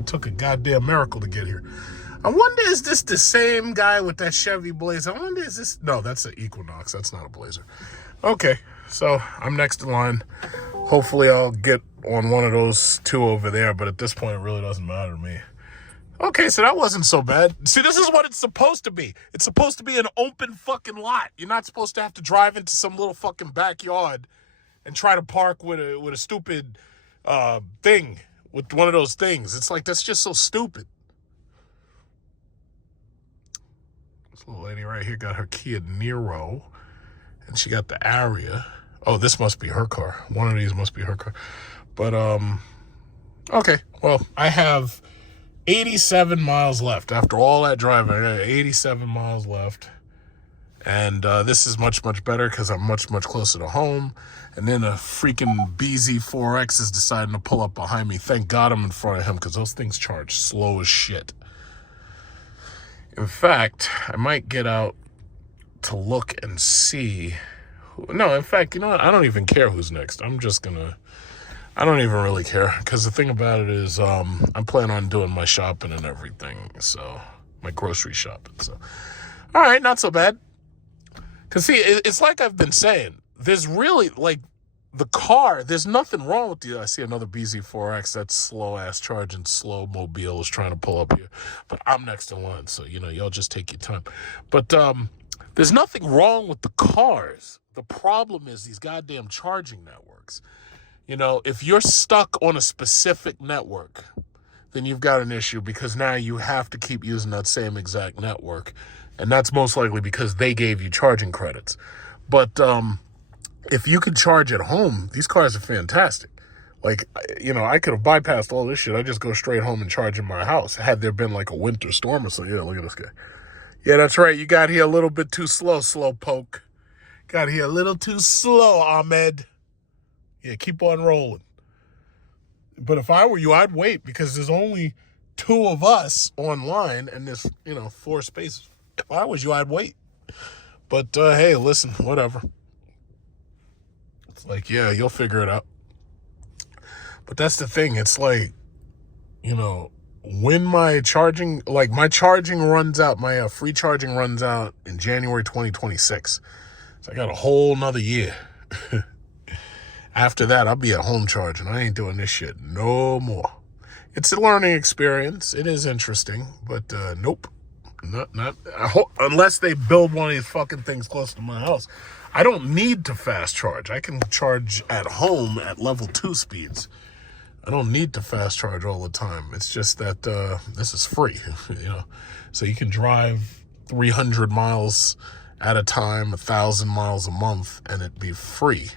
took a goddamn miracle to get here. I wonder, is this the same guy with that Chevy Blazer? I wonder, is this... No, that's an Equinox. That's not a Blazer. Okay, so I'm next in line. Hopefully I'll get on one of those two over there, but at this point it really doesn't matter to me. Okay, so that wasn't so bad. See, this is what it's supposed to be. It's supposed to be an open fucking lot. You're not supposed to have to drive into some little fucking backyard and try to park with a stupid thing, with one of those things. It's like, that's just so stupid. This little lady right here got her Kia Niro, and she got the Aria. Oh, this must be her car. One of these must be her car. But, okay. Well, I have 87 miles left. After all that driving, I got 87 miles left. And this is much, much better because I'm much, much closer to home. And then a freaking BZ4X is deciding to pull up behind me. Thank God I'm in front of him because those things charge slow as shit. In fact, I might get out to look and see. No, in fact, you know what? I don't even care who's next. I don't even really care. Because the thing about it is I'm planning on doing my shopping and everything. So, my grocery shopping. So, all right, not so bad. Because, see, it's like I've been saying. There's really, like, the car, there's nothing wrong with the... I see another BZ4X, that's slow-ass charging, slow mobile is trying to pull up here. But I'm next in line, so, you know, y'all just take your time. But there's nothing wrong with the cars. The problem is these goddamn charging networks. You know, if you're stuck on a specific network, then you've got an issue because now you have to keep using that same exact network. And that's most likely because they gave you charging credits. But if you could charge at home, these cars are fantastic. Like, you know, I could have bypassed all this shit. I just go straight home and charge in my house. Had there been like a winter storm or something. Yeah, look at this guy. Yeah, that's right. You got here a little bit too slow, slowpoke. Got here a little too slow, Ahmed. Yeah, keep on rolling. But if I were you, I'd wait because there's only 2 of us online and there's, you know, 4 spaces. If I was you, I'd wait. But, hey, listen, whatever. It's like, yeah, you'll figure it out. But that's the thing. It's like, you know, when my charging runs out, my free charging runs out in January 2026. So I got a whole nother year. After that, I'll be at home charging. I ain't doing this shit no more. It's a learning experience. It is interesting, but nope. Not unless they build one of these fucking things close to my house. I don't need to fast charge. I can charge at home at level 2 speeds. I don't need to fast charge all the time. It's just that this is free, you know. So you can drive 300 miles at a time, 1,000 miles a month, and it'd be free.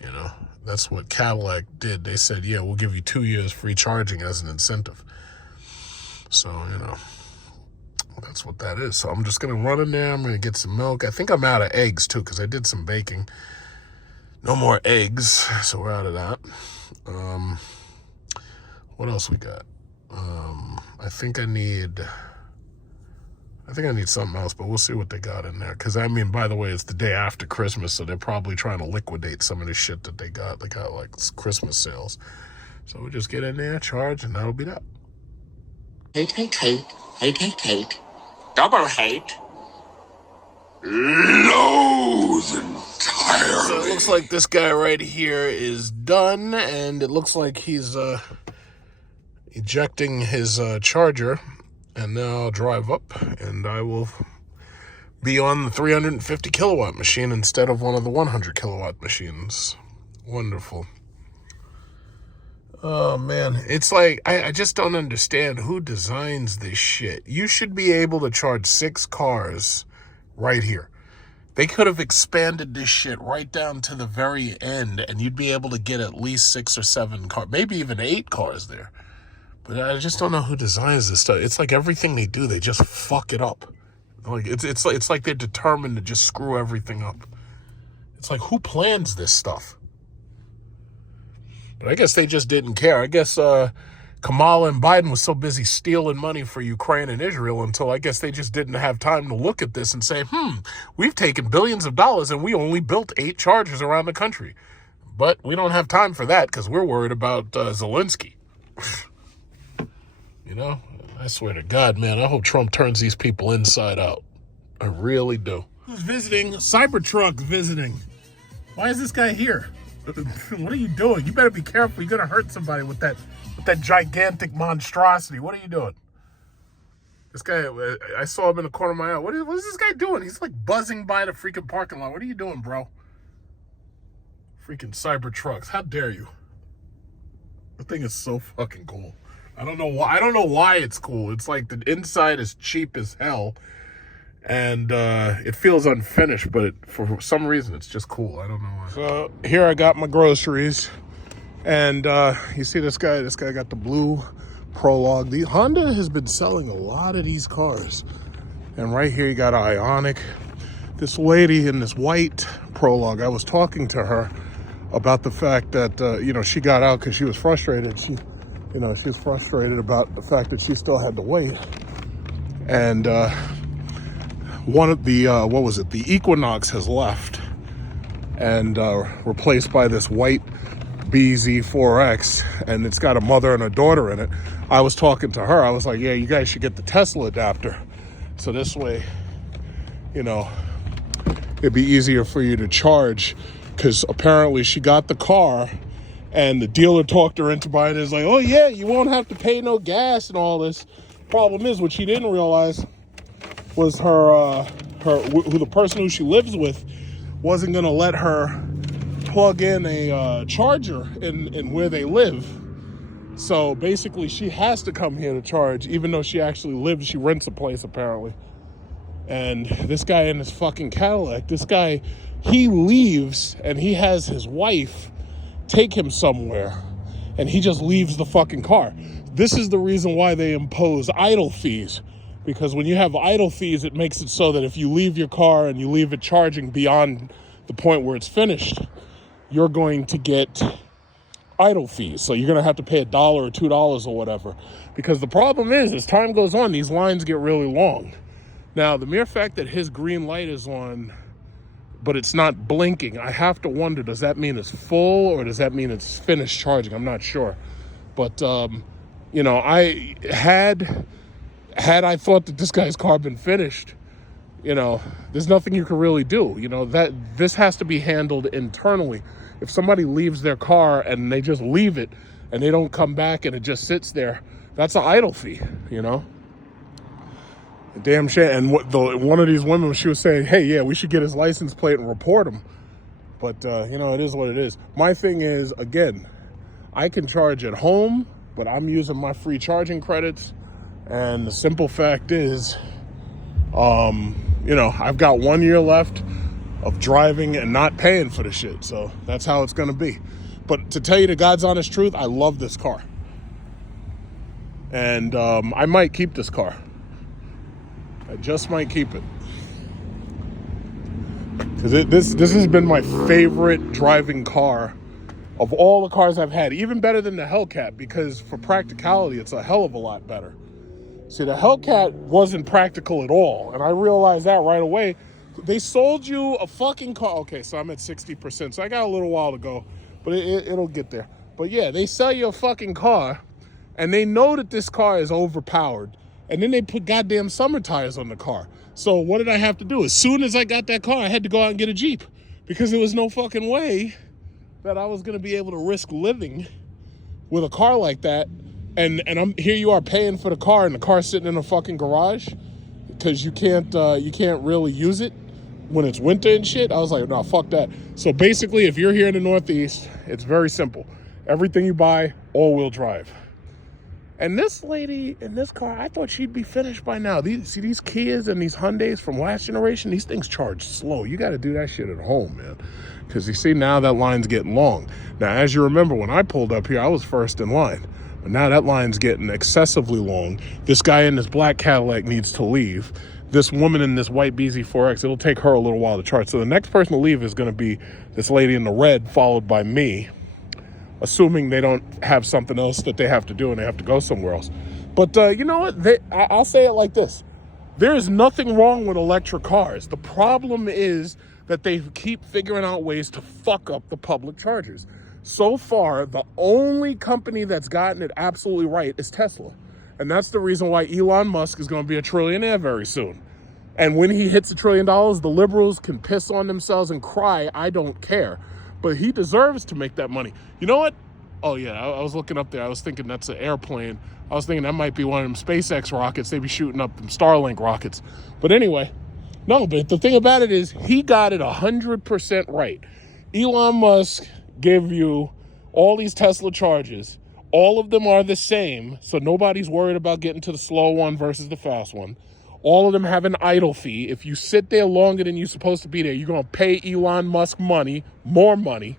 You know, that's what Cadillac did. They said, yeah, we'll give you 2 years free charging as an incentive. So, you know, that's what that is. So I'm just going to run in there. I'm going to get some milk. I think I'm out of eggs, too, because I did some baking. No more eggs, so we're out of that. What else we got? I think I need something else, but we'll see what they got in there. Because, I mean, by the way, it's the day after Christmas, so they're probably trying to liquidate some of the shit that they got. They got, like, Christmas sales. So we'll just get in there, charge, and that'll be that. Hate. Double hate. loathe entirely. So it looks like this guy right here is done, and it looks like he's ejecting his charger, and now I'll drive up, and I will be on the 350 kilowatt machine instead of one of the 100 kilowatt machines. Wonderful. Oh, man. It's like, I just don't understand who designs this shit. You should be able to charge 6 cars right here. They could have expanded this shit right down to the very end, and you'd be able to get at least 6 or 7 cars, maybe even 8 cars there. But I just don't know who designs this stuff. It's like everything they do, they just fuck it up. Like it's like they're determined to just screw everything up. It's like, who plans this stuff? But I guess they just didn't care. I guess Kamala and Biden was so busy stealing money for Ukraine and Israel until I guess they just didn't have time to look at this and say, we've taken billions of dollars and we only built 8 chargers around the country. But we don't have time for that because we're worried about Zelensky. You know, I swear to God, man, I hope Trump turns these people inside out. I really do. Who's visiting? Cybertruck's visiting. Why is this guy here? What are you doing? You better be careful. You're going to hurt somebody with that gigantic monstrosity. What are you doing? This guy, I saw him in the corner of my eye. What is this guy doing? He's like buzzing by the freaking parking lot. What are you doing, bro? Freaking Cybertrucks. How dare you? The thing is so fucking cool. I don't know why it's cool. It's like the inside is cheap as hell. And it feels unfinished, but for some reason it's just cool. I don't know why. So here I got my groceries, and you see this guy got the blue Prologue. The Honda has been selling a lot of these cars, and right here you got an Ioniq. This lady in this white Prologue, I was talking to her about the fact that she got out because she was frustrated. She was frustrated about the fact that she still had to wait, and one of the, the Equinox has left and replaced by this white BZ4X, and it's got a mother and a daughter in it. I was talking to her. I was like, yeah, you guys should get the Tesla adapter. So this way, it'd be easier for you to charge, because apparently she got the car and the dealer talked her into buying it. It's like, oh yeah, you won't have to pay no gas and all this. Problem is, what she didn't realize was the person who she lives with wasn't going to let her plug in a charger in where they live. So basically she has to come here to charge, even though she rents a place apparently. And this guy in his fucking Cadillac, he leaves and he has his wife take him somewhere, and he just leaves the fucking car. This is the reason why they impose idle fees. Because when you have idle fees, it makes it so that if you leave your car and you leave it charging beyond the point where it's finished, you're going to get idle fees. So you're going to have to pay $1 or $2 or whatever. Because the problem is, as time goes on, these lines get really long. Now, the mere fact that his green light is on, but it's not blinking, I have to wonder, does that mean it's full or does that mean it's finished charging? I'm not sure. But, had I thought that this guy's car been finished, there's nothing you can really do. That this has to be handled internally. If somebody leaves their car and they just leave it and they don't come back and it just sits there, that's an idle fee, A damn shame. And one of these women, she was saying, hey, yeah, we should get his license plate and report him. But, it is what it is. My thing is, again, I can charge at home, but I'm using my free charging credits. And the simple fact is, I've got 1 year left of driving and not paying for the shit. So that's how it's going to be. But to tell you the God's honest truth, I love this car. And I might keep this car. I just might keep it. Because this has been my favorite driving car of all the cars I've had. Even better than the Hellcat, because for practicality, it's a hell of a lot better. See, the Hellcat wasn't practical at all, and I realized that right away. They sold you a fucking car. Okay, so I'm at 60%, so I got a little while to go, but it'll get there. But yeah, they sell you a fucking car, and they know that this car is overpowered, And then they put goddamn summer tires on the car. So what did I have to do? As soon as I got that car, I had to go out and get a Jeep because there was no fucking way that I was gonna be able to risk living with a car like that. And here you are paying for the car, and the car's sitting in a fucking garage because you can't really use it when it's winter and shit. I was like, no, fuck that. So basically, if you're here in the Northeast, it's very simple. Everything you buy, all-wheel drive. And this lady in this car, I thought she'd be finished by now. These Kias and these Hyundais from last generation, these things charge slow. You got to do that shit at home, man. Because you see, now that line's getting long. Now, as you remember, when I pulled up here, I was first in line. But now that line's getting excessively long. This guy in this black Cadillac needs to leave. This woman in this white BZ4X, it'll take her a little while to charge. So the next person to leave is going to be this lady in the red, followed by me, assuming they don't have something else that they have to do and they have to go somewhere else. But you know what? I'll say it like this. There is nothing wrong with electric cars. The problem is that they keep figuring out ways to fuck up the public chargers. So far, the only company that's gotten it absolutely right is Tesla. And that's the reason why Elon Musk is going to be a trillionaire very soon. And when he hits $1 trillion, the liberals can piss on themselves and cry, I don't care. But he deserves to make that money. You know what? Oh, yeah, I was looking up there. I was thinking that's an airplane. I was thinking that might be one of them SpaceX rockets. They be shooting up them Starlink rockets. But anyway, no, but the thing about it is he got it 100% right. Elon Musk gave you all these Tesla charges. All of them are the same, so nobody's worried about getting to the slow one versus the fast one. All of them have an idle fee. If you sit there longer than you're supposed to be there, you're going to pay Elon Musk money, more money.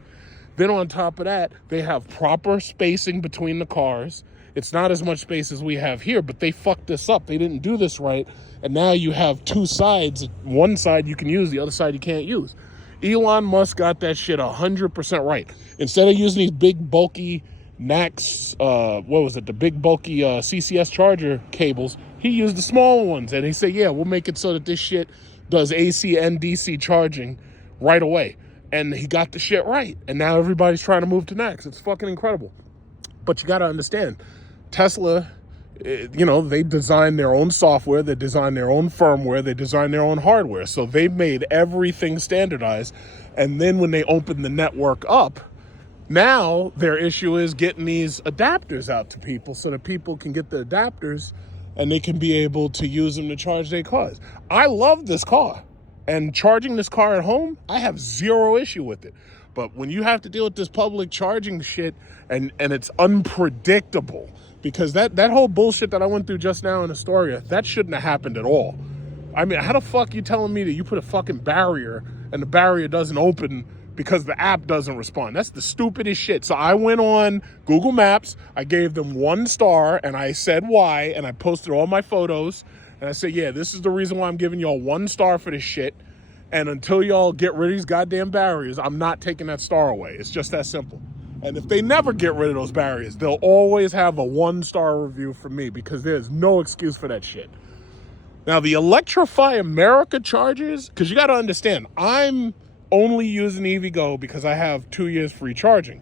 Then on top of that, they have proper spacing between the cars. It's not as much space as we have here, but they fucked this up. They didn't do this right. And now you have two sides. One side you can use, the other side you can't use. Elon Musk got that shit 100% right. Instead of using these big, bulky Max, the big, bulky CCS charger cables, he used the small ones. And he said, yeah, we'll make it so that this shit does AC and DC charging right away. And he got the shit right. And now everybody's trying to move to Max. It's fucking incredible. But you got to understand, Tesla, they design their own software, they design their own firmware, they design their own hardware. So they've made everything standardized. And then when they open the network up, now their issue is getting these adapters out to people so that people can get the adapters and they can be able to use them to charge their cars. I love this car. And charging this car at home, I have zero issue with it. But when you have to deal with this public charging shit and it's unpredictable, because that whole bullshit that I went through just now in Astoria, that shouldn't have happened at all. I mean, how the fuck you telling me that you put a fucking barrier and the barrier doesn't open because the app doesn't respond? That's the stupidest shit. So I went on Google Maps, I gave them 1 star, and I said why, and I posted all my photos, and I said, yeah, this is the reason why I'm giving y'all 1 star for this shit, and until y'all get rid of these goddamn barriers, I'm not taking that star away. It's just that simple. And if they never get rid of those barriers, they'll always have a 1-star review from me because there's no excuse for that shit. Now, the Electrify America chargers, because you got to understand, I'm only using EVgo because I have 2 years free charging.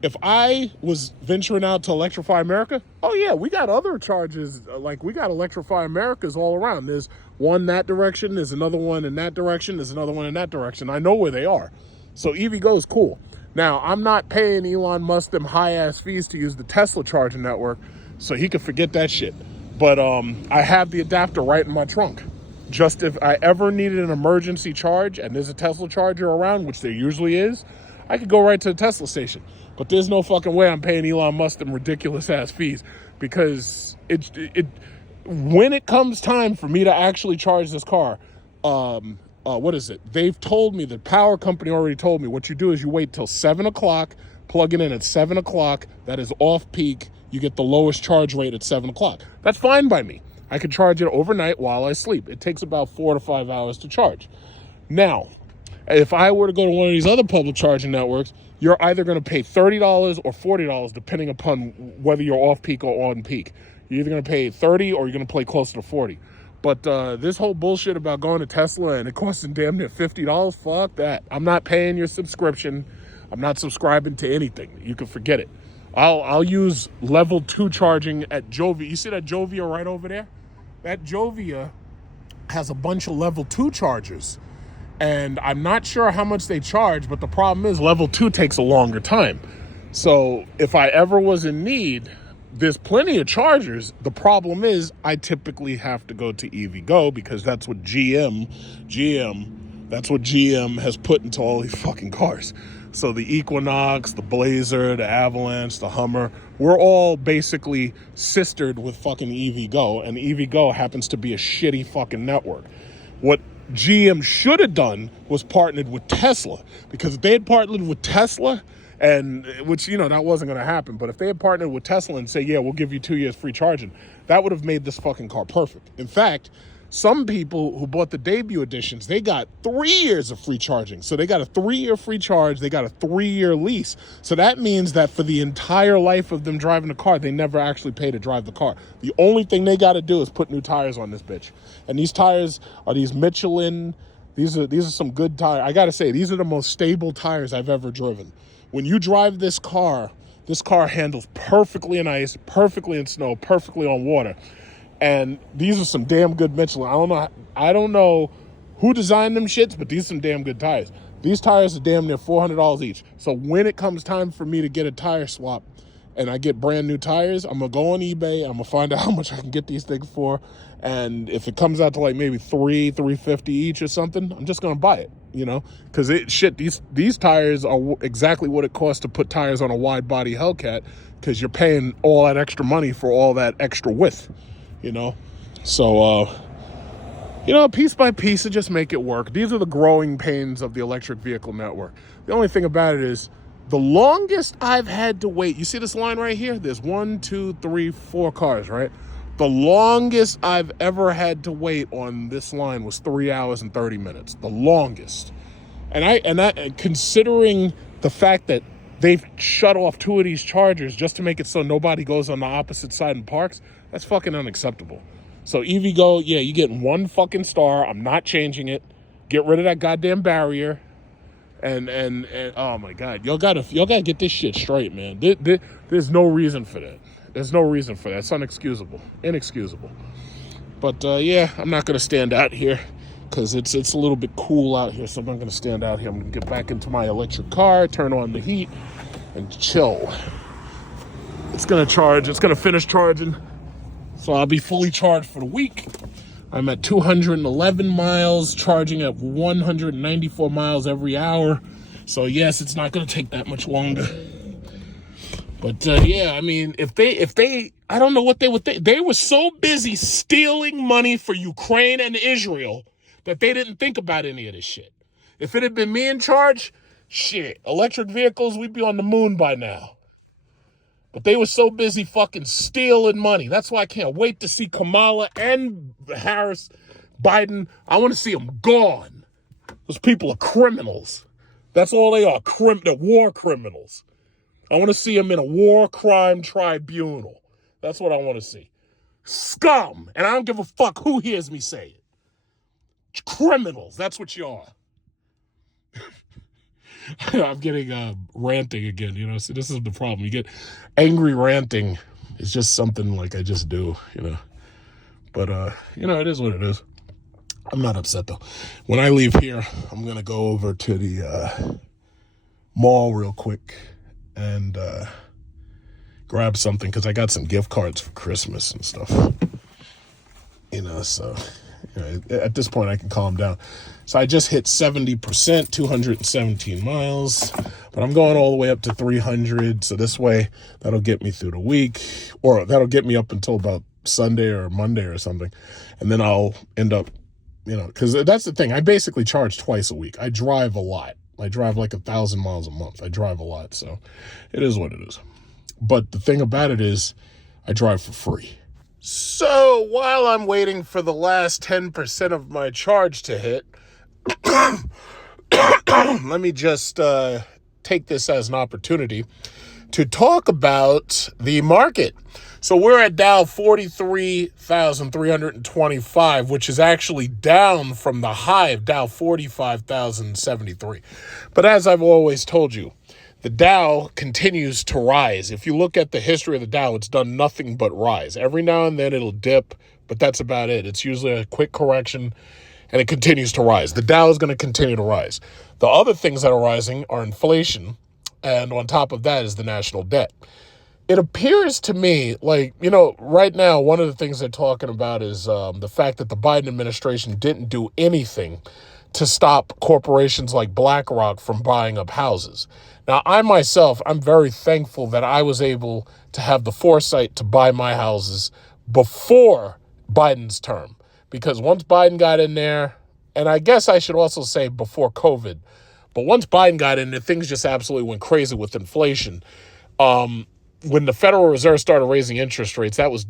If I was venturing out to Electrify America, oh yeah, we got other charges. Like we got Electrify Americas all around. There's one that direction, there's another one in that direction, there's another one in that direction. I know where they are. So EVgo is cool. Now, I'm not paying Elon Musk them high-ass fees to use the Tesla charging network, so he can forget that shit. But I have the adapter right in my trunk. Just if I ever needed an emergency charge and there's a Tesla charger around, which there usually is, I could go right to the Tesla station. But there's no fucking way I'm paying Elon Musk them ridiculous-ass fees because when it comes time for me to actually charge this car, they've told me, the power company already told me, what you do is you wait till 7 o'clock, plug it in at 7 o'clock, that is off-peak, you get the lowest charge rate at 7 o'clock. That's fine by me. I can charge it overnight while I sleep. It takes about 4 to 5 hours to charge. Now, if I were to go to one of these other public charging networks, you're either going to pay $30 or $40, depending upon whether you're off-peak or on-peak. You're either going to pay $30 or you're going to pay closer to $40. But this whole bullshit about going to Tesla and it costing damn near $50, fuck that. I'm not paying your subscription. I'm not subscribing to anything. You can forget it. I'll use level 2 charging at Jovia. You see that Jovia right over there? that Jovia has a bunch of level 2 chargers. And I'm not sure how much they charge, but the problem is level 2 takes a longer time. So if I ever was in need, there's plenty of chargers. The problem is I typically have to go to EVgo because that's what GM has put into all these fucking cars. So the Equinox, the Blazer, the Avalanche, the Hummer, we're all basically sistered with fucking EVgo, and EVgo happens to be a shitty fucking network. What GM should have done was partnered with Tesla, because if they had partnered with Tesla, and which, you know, that wasn't going to happen, but if they had partnered with Tesla and say, yeah, we'll give you 2 years free charging, that would have made this fucking car perfect. In fact, some people who bought the debut editions, they got 3 years of free charging. So they got a 3-year free charge, they got a 3-year lease. So that means that for the entire life of them driving the car, they never actually pay to drive the car. The only thing they got to do is put new tires on this bitch. And these tires are these Michelin. These are some good tires. I got to say, these are the most stable tires I've ever driven. When you drive this car handles perfectly in ice, perfectly in snow, perfectly on water. And these are some damn good Michelin. I don't know who designed them shits, but these are some damn good tires. These tires are damn near $400 each. So when it comes time for me to get a tire swap and I get brand new tires, I'm going to go on eBay. I'm going to find out how much I can get these things for. And if it comes out to like maybe $350 each or something, I'm just going to buy it, you know, because these tires are exactly what it costs to put tires on a wide body Hellcat, because you're paying all that extra money for all that extra width. You know, so, you know, piece by piece to just make it work. These are the growing pains of the electric vehicle network. The only thing about it is the longest I've had to wait. You see this line right here? There's 1, 2, 3, 4 cars, right? The longest I've ever had to wait on this line was 3 hours and 30 minutes. The longest. And considering the fact that they've shut off 2 of these chargers just to make it so nobody goes on the opposite side and parks, that's fucking unacceptable. So EVgo, yeah, you get 1 fucking star. I'm not changing it. Get rid of that goddamn barrier. And oh my God, y'all gotta get this shit straight, man. There's no reason for that. There's no reason for that. It's inexcusable. But yeah, I'm not gonna stand out here because it's a little bit cool out here. So I'm not gonna stand out here. I'm gonna get back into my electric car, turn on the heat, and chill. It's gonna charge. It's gonna finish charging. So I'll be fully charged for the week. I'm at 211 miles, charging at 194 miles every hour. So yes, it's not going to take that much longer. But yeah, I mean, if they, I don't know what they would think. They were so busy stealing money for Ukraine and Israel that they didn't think about any of this shit. If it had been me in charge, shit, electric vehicles, we'd be on the moon by now. But they were so busy fucking stealing money. That's why I can't wait to see Kamala and Harris, Biden. I want to see them gone. Those people are criminals. That's all they are. They're war criminals. I want to see them in a war crime tribunal. That's what I want to see. Scum. And I don't give a fuck who hears me say it. Criminals. That's what you are. I'm getting ranting again, you know. So this is the problem. You get angry ranting. It's just something like I just do, you know. But you know, it is what it is. I'm not upset though. When I leave here, I'm gonna go over to the mall real quick and grab something because I got some gift cards for Christmas and stuff. You know, so you know, at this point I can calm down. So I just hit 70%, 217 miles, but I'm going all the way up to 300. So this way, that'll get me through the week, or that'll get me up until about Sunday or Monday or something. And then I'll end up, you know, because that's the thing. I basically charge twice a week. I drive a lot. I drive like 1,000 miles a month. I drive a lot. So it is what it is. But the thing about it is I drive for free. So while I'm waiting for the last 10% of my charge to hit, let me just take this as an opportunity to talk about the market. So we're at Dow 43,325, which is actually down from the high of Dow 45,073. But as I've always told you, the Dow continues to rise. If you look at the history of the Dow, it's done nothing but rise. Every now and then it'll dip, but that's about it. It's usually a quick correction, and it continues to rise. The Dow is going to continue to rise. The other things that are rising are inflation, and on top of that is the national debt. It appears to me like, right now, one of the things they're talking about is the fact that the Biden administration didn't do anything to stop corporations like BlackRock from buying up houses. Now, I'm very thankful that I was able to have the foresight to buy my houses before Biden's term. Because once Biden got in there, and I guess I should also say before COVID, but once Biden got in there, things just absolutely went crazy with inflation. When the Federal Reserve started raising interest rates, that was,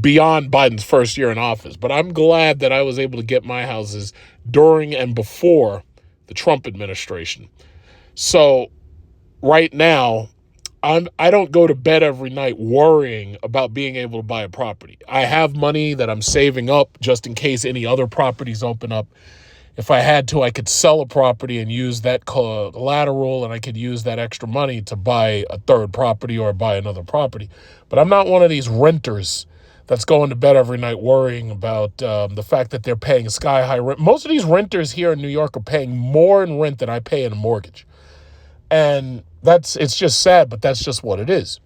beyond Biden's first year in office. But I'm glad that I was able to get my houses during and before the Trump administration. So right now, I don't go to bed every night worrying about being able to buy a property. I have money that I'm saving up just in case any other properties open up. If I had to, I could sell a property and use that collateral, and I could use that extra money to buy a third property or buy another property. But I'm not one of these renters that's going to bed every night worrying about the fact that they're paying sky-high rent. Most of these renters here in New York are paying more in rent than I pay in a mortgage. And it's just sad, but that's just what it is.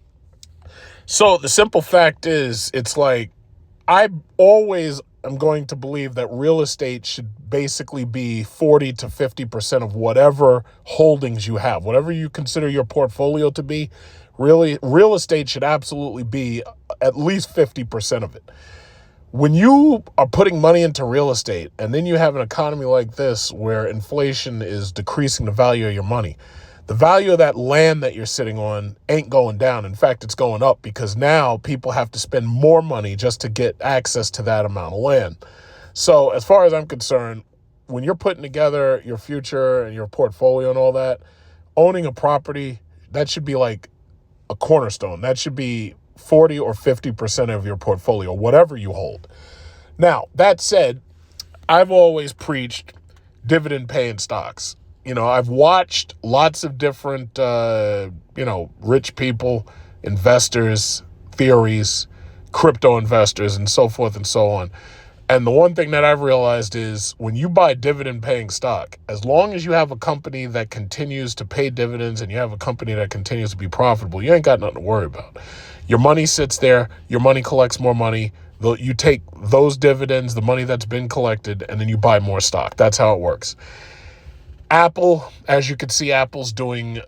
So the simple fact is, it's like, I always am going to believe that real estate should basically be 40 to 50% of whatever holdings you have. Whatever you consider your portfolio to be, really, real estate should absolutely be at least 50% of it. When you are putting money into real estate and then you have an economy like this where inflation is decreasing the value of your money, the value of that land that you're sitting on ain't going down. In fact, it's going up because now people have to spend more money just to get access to that amount of land. So as far as I'm concerned, when you're putting together your future and your portfolio and all that, owning a property, that should be like a cornerstone. That should be 40 or 50% of your portfolio, whatever you hold. Now, that said, I've always preached dividend paying stocks. I've watched lots of different, rich people, investors, theories, crypto investors, and so forth and so on. And the one thing that I've realized is when you buy dividend paying stock, as long as you have a company that continues to pay dividends and you have a company that continues to be profitable, you ain't got nothing to worry about. Your money sits there, your money collects more money. You take those dividends, the money that's been collected, and then you buy more stock. That's how it works. Apple, as you can see, Apple's doing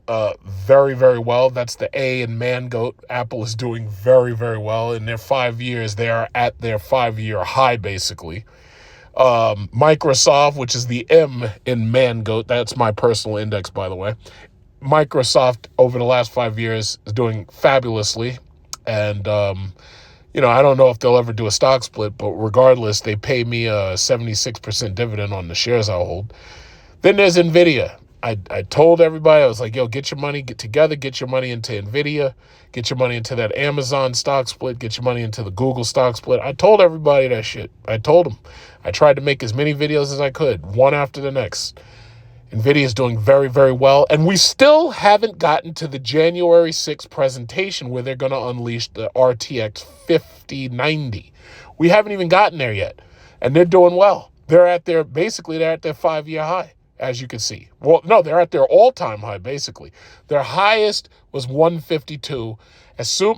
very, very well. That's the A in man goat. Apple is doing very, very well. In their 5 years, they are at their 5-year high, basically. Microsoft, which is the M in man goat, that's my personal index, by the way. Microsoft, over the last 5 years, is doing fabulously. And, I don't know if they'll ever do a stock split, but regardless, they pay me a 76% dividend on the shares I hold. Then there's NVIDIA. I told everybody, I was like, get your money together, get your money into NVIDIA, get your money into that Amazon stock split, get your money into the Google stock split. I told everybody that shit. I told them. I tried to make as many videos as I could, one after the next. NVIDIA is doing very, very well. And we still haven't gotten to the January 6th presentation where they're going to unleash the RTX 5090. We haven't even gotten there yet. And they're doing well. They're at their 5-year high. As you can see. Well, no, they're at their all-time high, basically. Their highest was 152.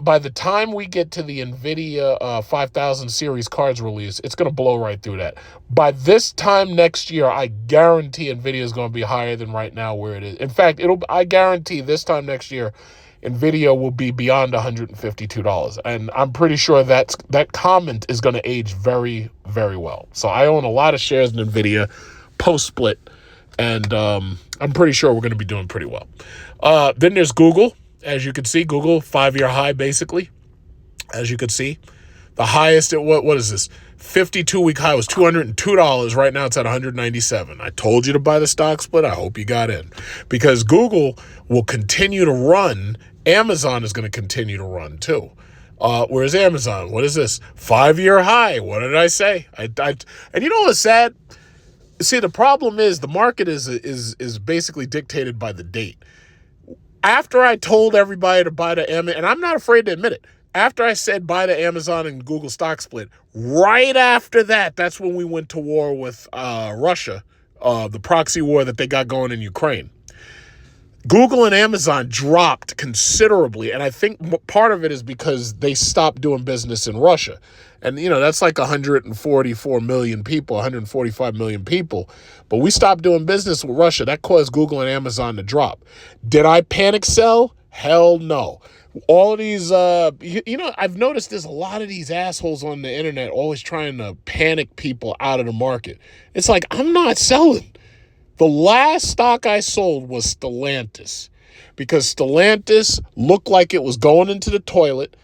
By the time we get to the NVIDIA 5000 series cards release, it's going to blow right through that. By this time next year, I guarantee NVIDIA is going to be higher than right now where it is. In fact, I guarantee this time next year, NVIDIA will be beyond $152. And I'm pretty sure that comment is going to age very, very well. So I own a lot of shares in NVIDIA post-split. And I'm pretty sure we're going to be doing pretty well. Then there's Google. As you can see, Google, 5-year high, basically. As you can see, the highest at what is this? 52-week high was $202. Right now it's at $197. I told you to buy the stock split. I hope you got in. Because Google will continue to run. Amazon is going to continue to run, too. Whereas Amazon, what is this? 5-year high. What did I say? And you know what's sad? See, the problem is the market is basically dictated by the date. After I told everybody to buy the M, and I'm not afraid to admit it, after I said buy the Amazon and Google stock split, right after that, that's when we went to war with Russia, the proxy war that they got going in Ukraine. Google and Amazon dropped considerably, and I think part of it is because they stopped doing business in Russia. And, that's like 144 million people, 145 million people. But we stopped doing business with Russia. That caused Google and Amazon to drop. Did I panic sell? Hell no. All of these, I've noticed there's a lot of these assholes on the internet always trying to panic people out of the market. It's like, I'm not selling. The last stock I sold was Stellantis because Stellantis looked like it was going into the toilet.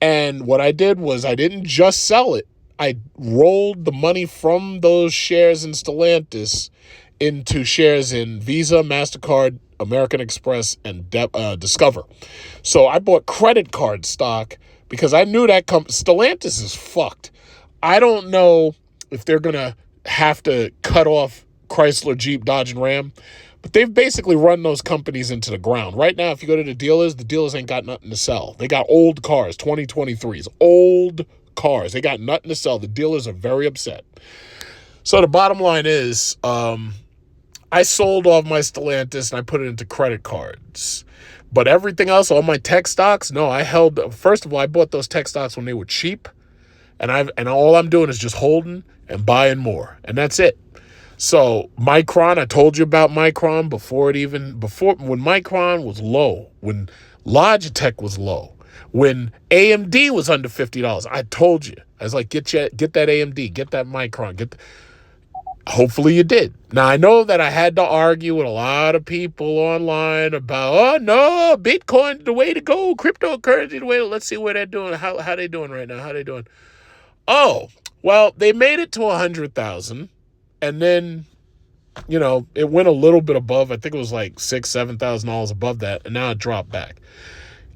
And what I did was I didn't just sell it. I rolled the money from those shares in Stellantis into shares in Visa, MasterCard, American Express, and Discover. So I bought credit card stock because I knew that Stellantis is fucked. I don't know if they're going to have to cut off Chrysler, Jeep, Dodge, and Ram. But they've basically run those companies into the ground. Right now, if you go to the dealers ain't got nothing to sell. They got old cars, 2023s, old cars. They got nothing to sell. The dealers are very upset. So the bottom line is I sold off my Stellantis and I put it into credit cards. But everything else, all my tech stocks, no, I held. First of all, I bought those tech stocks when they were cheap. And all I'm doing is just holding and buying more. And that's it. So Micron, I told you about Micron before when Micron was low, when Logitech was low, when AMD was under $50. I told you. I was like, get that AMD, get that Micron, hopefully you did. Now I know that I had to argue with a lot of people online about, oh no, Bitcoin the way to go, cryptocurrency the way to, let's see what they're doing, how they doing right now, how they doing. Oh, well, they made it to 100,000. And then, it went a little bit above. I think it was like $6,000, $7,000 above that. And now it dropped back.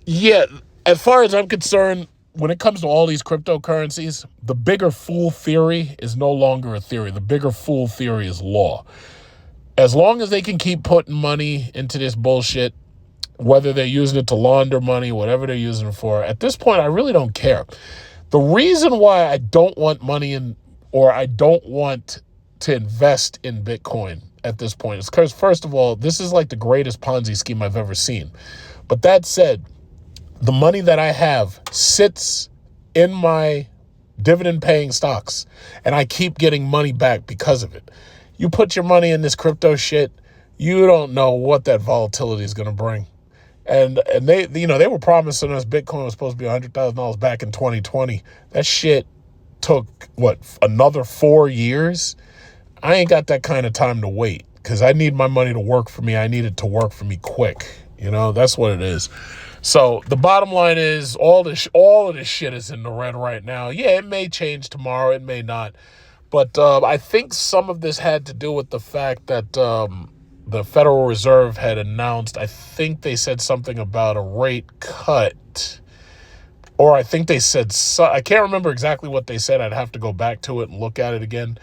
Yeah, as far as I'm concerned, when it comes to all these cryptocurrencies, the bigger fool theory is no longer a theory. The bigger fool theory is law. As long as they can keep putting money into this bullshit, whether they're using it to launder money, whatever they're using it for, at this point, I really don't care. The reason why I don't want money or I don't want to invest in Bitcoin at this point is because, first of all, this is like the greatest Ponzi scheme I've ever seen. But that said, the money that I have sits in my dividend-paying stocks, and I keep getting money back because of it. You put your money in this crypto shit, you don't know what that volatility is going to bring. And they were promising us Bitcoin was supposed to be $100,000 back in 2020. That shit took, another 4 years? I ain't got that kind of time to wait because I need my money to work for me. I need it to work for me quick. That's what it is. So the bottom line is all of this shit is in the red right now. Yeah, it may change tomorrow. It may not. But I think some of this had to do with the fact that the Federal Reserve had announced, I think they said something about a rate cut. Or I think they said, I can't remember exactly what they said. I'd have to go back to it and look at it again.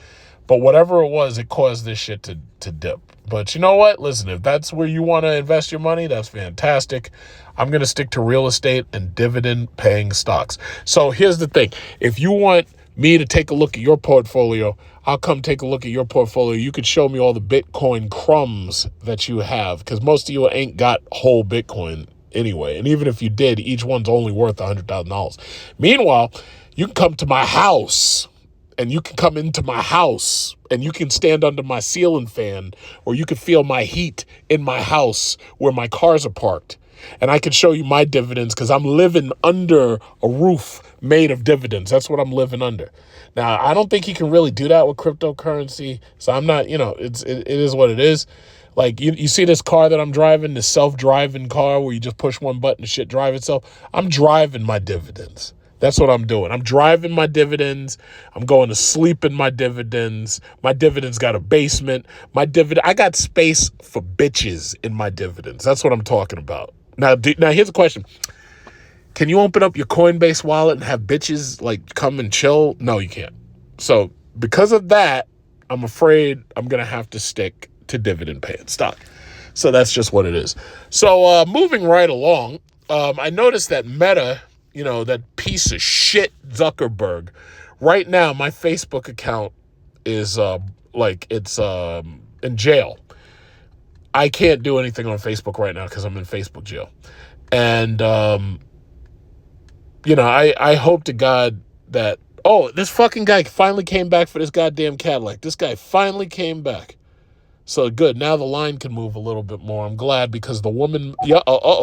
But whatever it was, it caused this shit to dip. But you know what? Listen, if that's where you want to invest your money, that's fantastic. I'm going to stick to real estate and dividend-paying stocks. So here's the thing. If you want me to take a look at your portfolio, I'll come take a look at your portfolio. You could show me all the Bitcoin crumbs that you have because most of you ain't got whole Bitcoin anyway. And even if you did, each one's only worth $100,000. Meanwhile, you can come to my house. And you can come into my house and you can stand under my ceiling fan or you can feel my heat in my house where my cars are parked. And I can show you my dividends because I'm living under a roof made of dividends. That's what I'm living under. Now, I don't think you can really do that with cryptocurrency. So I'm not, it is what it is. Like you see this car that I'm driving, this self-driving car where you just push one button and shit drive itself. I'm driving my dividends. That's what I'm doing. I'm driving my dividends. I'm going to sleep in my dividends. My dividends got a basement. I got space for bitches in my dividends. That's what I'm talking about. Now here's a question. Can you open up your Coinbase wallet and have bitches like come and chill? No, you can't. So because of that, I'm afraid I'm going to have to stick to dividend paying stock. So that's just what it is. So moving right along, I noticed that Meta, you know, that piece of shit Zuckerberg. Right now, my Facebook account is it's in jail. I can't do anything on Facebook right now because I'm in Facebook jail. And, you know, I hope to God that, oh, this fucking guy finally came back for this goddamn Cadillac. This guy finally came back. So good. Now the line can move a little bit more. I'm glad because the woman,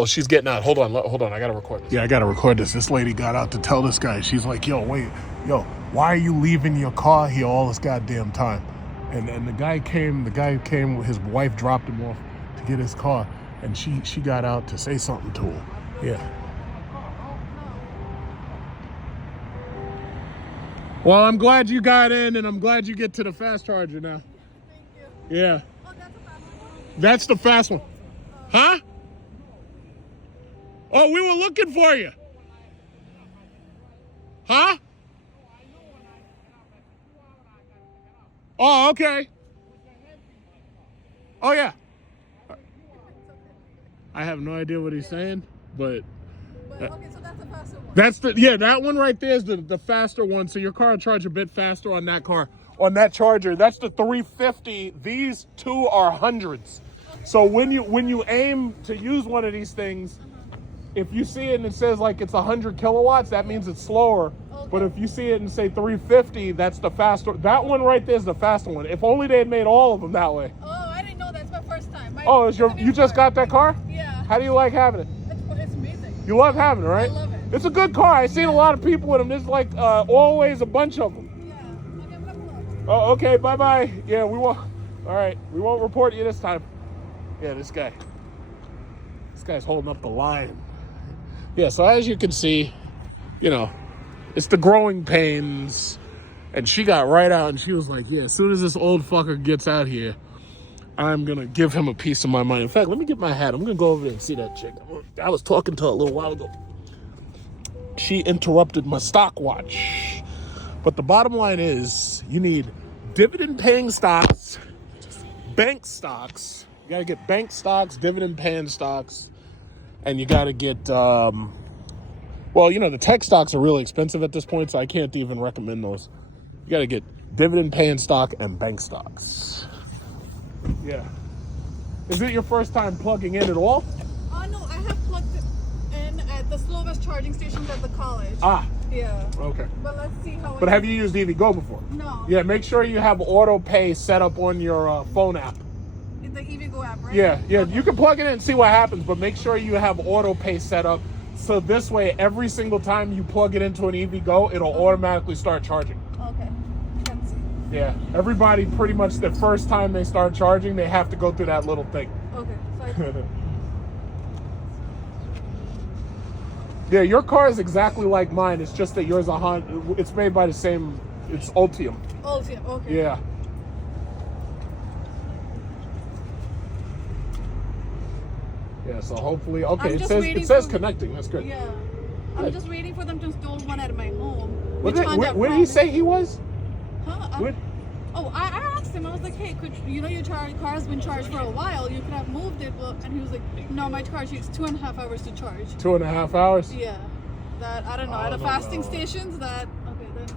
she's getting out. Hold on. I got to record this. Yeah, I got to record this. This lady got out to tell this guy. She's like, yo, why are you leaving your car here all this goddamn time? And the guy came, his wife dropped him off to get his car. And she got out to say something to him. Yeah. Well, I'm glad you got in, and I'm glad you get to the fast charger now. Thank you. Yeah. Oh, that's the fast one. Huh? Oh, we were looking for you. Huh? Oh, okay. Oh, yeah. I have no idea what he's saying, but okay, so that's the faster one. That one right there is the faster one. So your car will charge a bit faster on that car. On that charger, that's the 350. These two are hundreds. Okay. So when you aim to use one of these things, if you see it and it says like it's 100 kilowatts, that means it's slower. Okay. But if you see it and say 350, that's the faster. That one right there is the faster one. If only they had made all of them that way. Oh, I didn't know that's my first time. You just got that car? Yeah. How do you like having it? It's amazing. You love having it, right? I love it. It's a good car. I've seen a lot of people with them. There's like always a bunch of them. Oh, okay, bye-bye. Yeah, we won't. All right, we won't report you this time. Yeah, this guy's holding up the line. Yeah, so as you can see, you know, it's the growing pains. And she got right out and she was like, yeah, as soon as this old fucker gets out here, I'm going to give him a piece of my mind. In fact, let me get my hat. I'm going to go over there and see that chick. I was talking to her a little while ago. She interrupted my stopwatch. But the bottom line is you need dividend-paying stocks, bank stocks. You got to get bank stocks, dividend-paying stocks, and you got to get, well, you know, the tech stocks are really expensive at this point, so I can't even recommend those. You got to get dividend-paying stock and bank stocks. Yeah. Is it your first time plugging in at all? No, I have plugged in at the slowest charging stations at the college. Ah. Yeah. Okay. But let's see how. But have you used EVgo before? No. Yeah, make sure you have auto pay set up on your phone app. The EVgo app, right? Yeah. Okay. You can plug it in and see what happens, but make sure you have auto pay set up. So this way, every single time you plug it into an EVgo, it'll automatically start charging. Okay. Let's see. Yeah. Everybody pretty much the first time they start charging, they have to go through that little thing. Okay. So yeah, your car is exactly like mine. It's just that yours is a Honda. It's made by the same. It's Ultium. Ultium. Okay. Yeah. Yeah. So hopefully, okay. It says connecting. That's good. Yeah. I'm just waiting for them to install one at my home. Where did he say he was? Huh? I asked him. I was like, hey, your car's been charged for a while. You could have moved it. And he was like, no, my car takes 2.5 hours to charge. 2.5 hours? Yeah. That, I don't know. At the fasting stations, that, okay, then,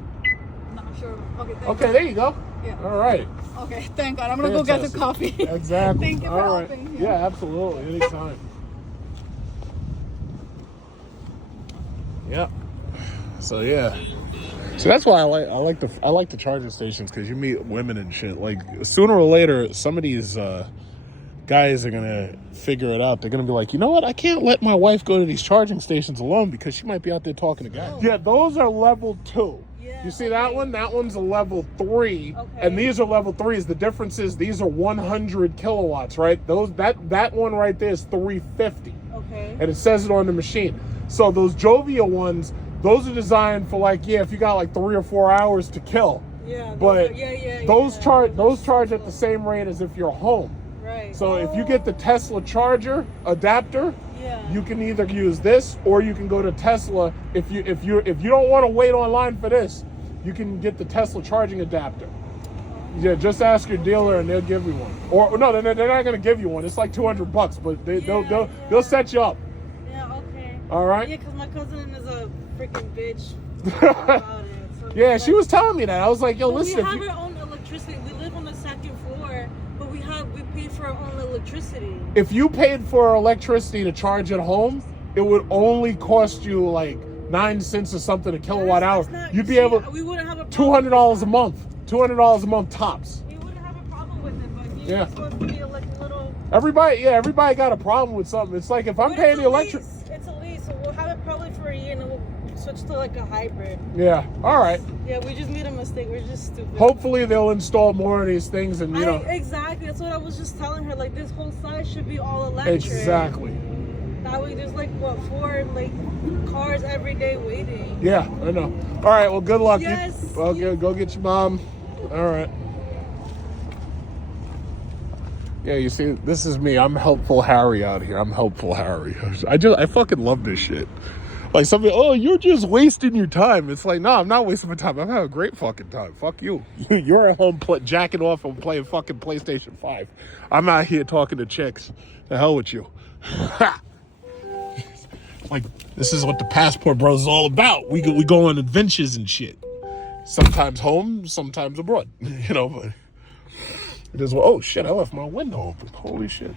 not sure. Okay, there you go. Yeah. All right. Okay, thank God. I'm going to go get some coffee. Exactly. Thank you for helping. Yeah, absolutely. Anytime. Yeah. So, yeah. So that's why I like the charging stations, because you meet women and shit. Like sooner or later, some of these guys are gonna figure it out. They're gonna be like, you know what? I can't let my wife go to these charging stations alone because she might be out there talking to guys. Yeah, those are level 2. Yeah, you see that one? That one's a level 3, and these are level 3s. The difference is these are 100 kilowatts, right? That one right there is 350. Okay. And it says it on the machine. So those jovial ones, those are designed for like, if you got like 3 or 4 hours to kill. Yeah. But those charge at the same rate as if you're home. Right. So if you get the Tesla charger adapter, you can either use this or you can go to Tesla. If you don't want to wait online for this, you can get the Tesla charging adapter. Yeah, just ask your dealer and they'll give you one. Or no, they're not going to give you one. It's like $200, but they'll set you up. Yeah. Okay. All right. Yeah, because my cousin is a freaking bitch about it. So Yeah, she was telling me that. I was like, yo, but listen. We have our own electricity. We live on the second floor, but we pay for our own electricity. If you paid for electricity to charge at home, it would only cost you like 9 cents or something a kilowatt hour. You'd be able. We wouldn't have a $200 a month. $200 a month tops. We wouldn't have a problem with it, but Yeah. it's supposed to be like a little. Everybody got a problem with something. It's like if I'm paying the electric. It's a lease, so we'll have it probably for a year, and then we'll switch to like a hybrid. Yeah. All right. Yeah, we just made a mistake. We're just stupid. Hopefully they'll install more of these things, and exactly. That's what I was just telling her. Like this whole side should be all electric. Exactly. That way, there's like 4 like cars every day waiting. Yeah, I know. All right. Well, good luck. Yes. Go get your mom. All right. Yeah, you see, this is me. I'm helpful Harry out here. I'm helpful Harry. I fucking love this shit. Like somebody, oh, you're just wasting your time. It's like, no, I'm not wasting my time. I'm having a great fucking time. Fuck you. You're at home jacking off and playing fucking PlayStation 5. I'm out here talking to chicks. The hell with you. Like, this is what the Passport Bros is all about. We go on adventures and shit. Sometimes home, sometimes abroad. You know, but it is. Oh shit! I left my window open. Holy shit!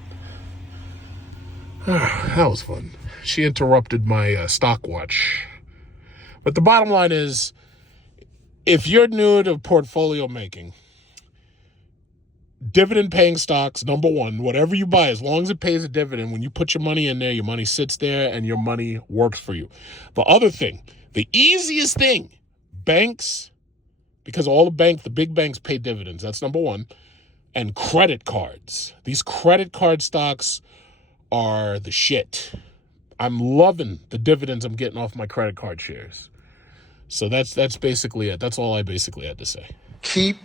That was fun. She interrupted my stock watch. But the bottom line is, if you're new to portfolio making, dividend paying stocks, number one, whatever you buy, as long as it pays a dividend, when you put your money in there, your money sits there and your money works for you. The other thing, the easiest thing, banks, because all the big banks pay dividends. That's number one. And credit cards. These credit card stocks are the shit. I'm loving the dividends I'm getting off my credit card shares. So that's basically it. That's all I basically had to say. Keep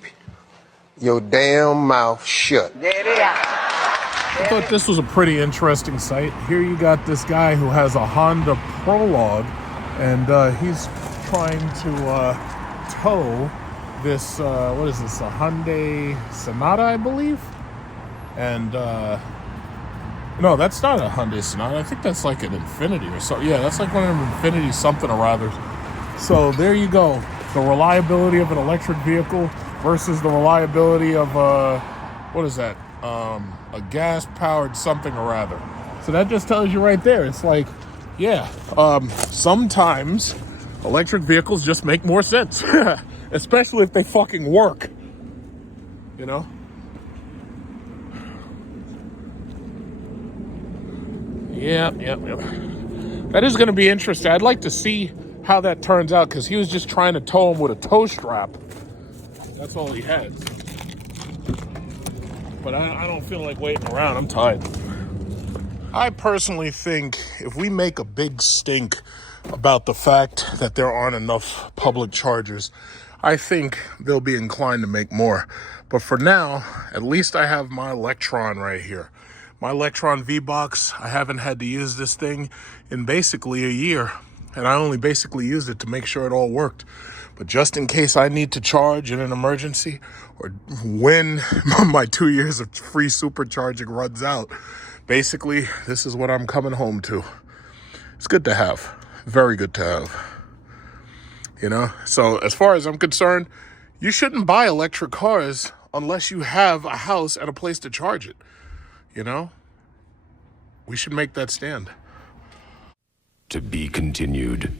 your damn mouth shut. I thought this was a pretty interesting sight. Here you got this guy who has a Honda Prologue, and he's trying to tow this, what is this, a Hyundai Sonata, I believe? And, no, that's not a Hyundai Sonata. I think that's like an Infinity or something. Yeah, that's like one of them Infinity something or other. So there you go. The reliability of an electric vehicle versus the reliability of what is that? A gas-powered something or other. So that just tells you right there. It's like, yeah, sometimes electric vehicles just make more sense. Especially if they fucking work, you know? Yeah. That is going to be interesting. I'd like to see how that turns out, because he was just trying to tow him with a tow strap. That's all he had. But I don't feel like waiting around. I'm tired. I personally think if we make a big stink about the fact that there aren't enough public chargers, I think they'll be inclined to make more. But for now, at least I have my Electron right here. My Electron V-Box, I haven't had to use this thing in basically a year. And I only basically used it to make sure it all worked. But just in case I need to charge in an emergency, or when my 2 years of free supercharging runs out, basically, this is what I'm coming home to. It's good to have. Very good to have. You know, so as far as I'm concerned, you shouldn't buy electric cars unless you have a house and a place to charge it. You know, we should make that stand. To be continued.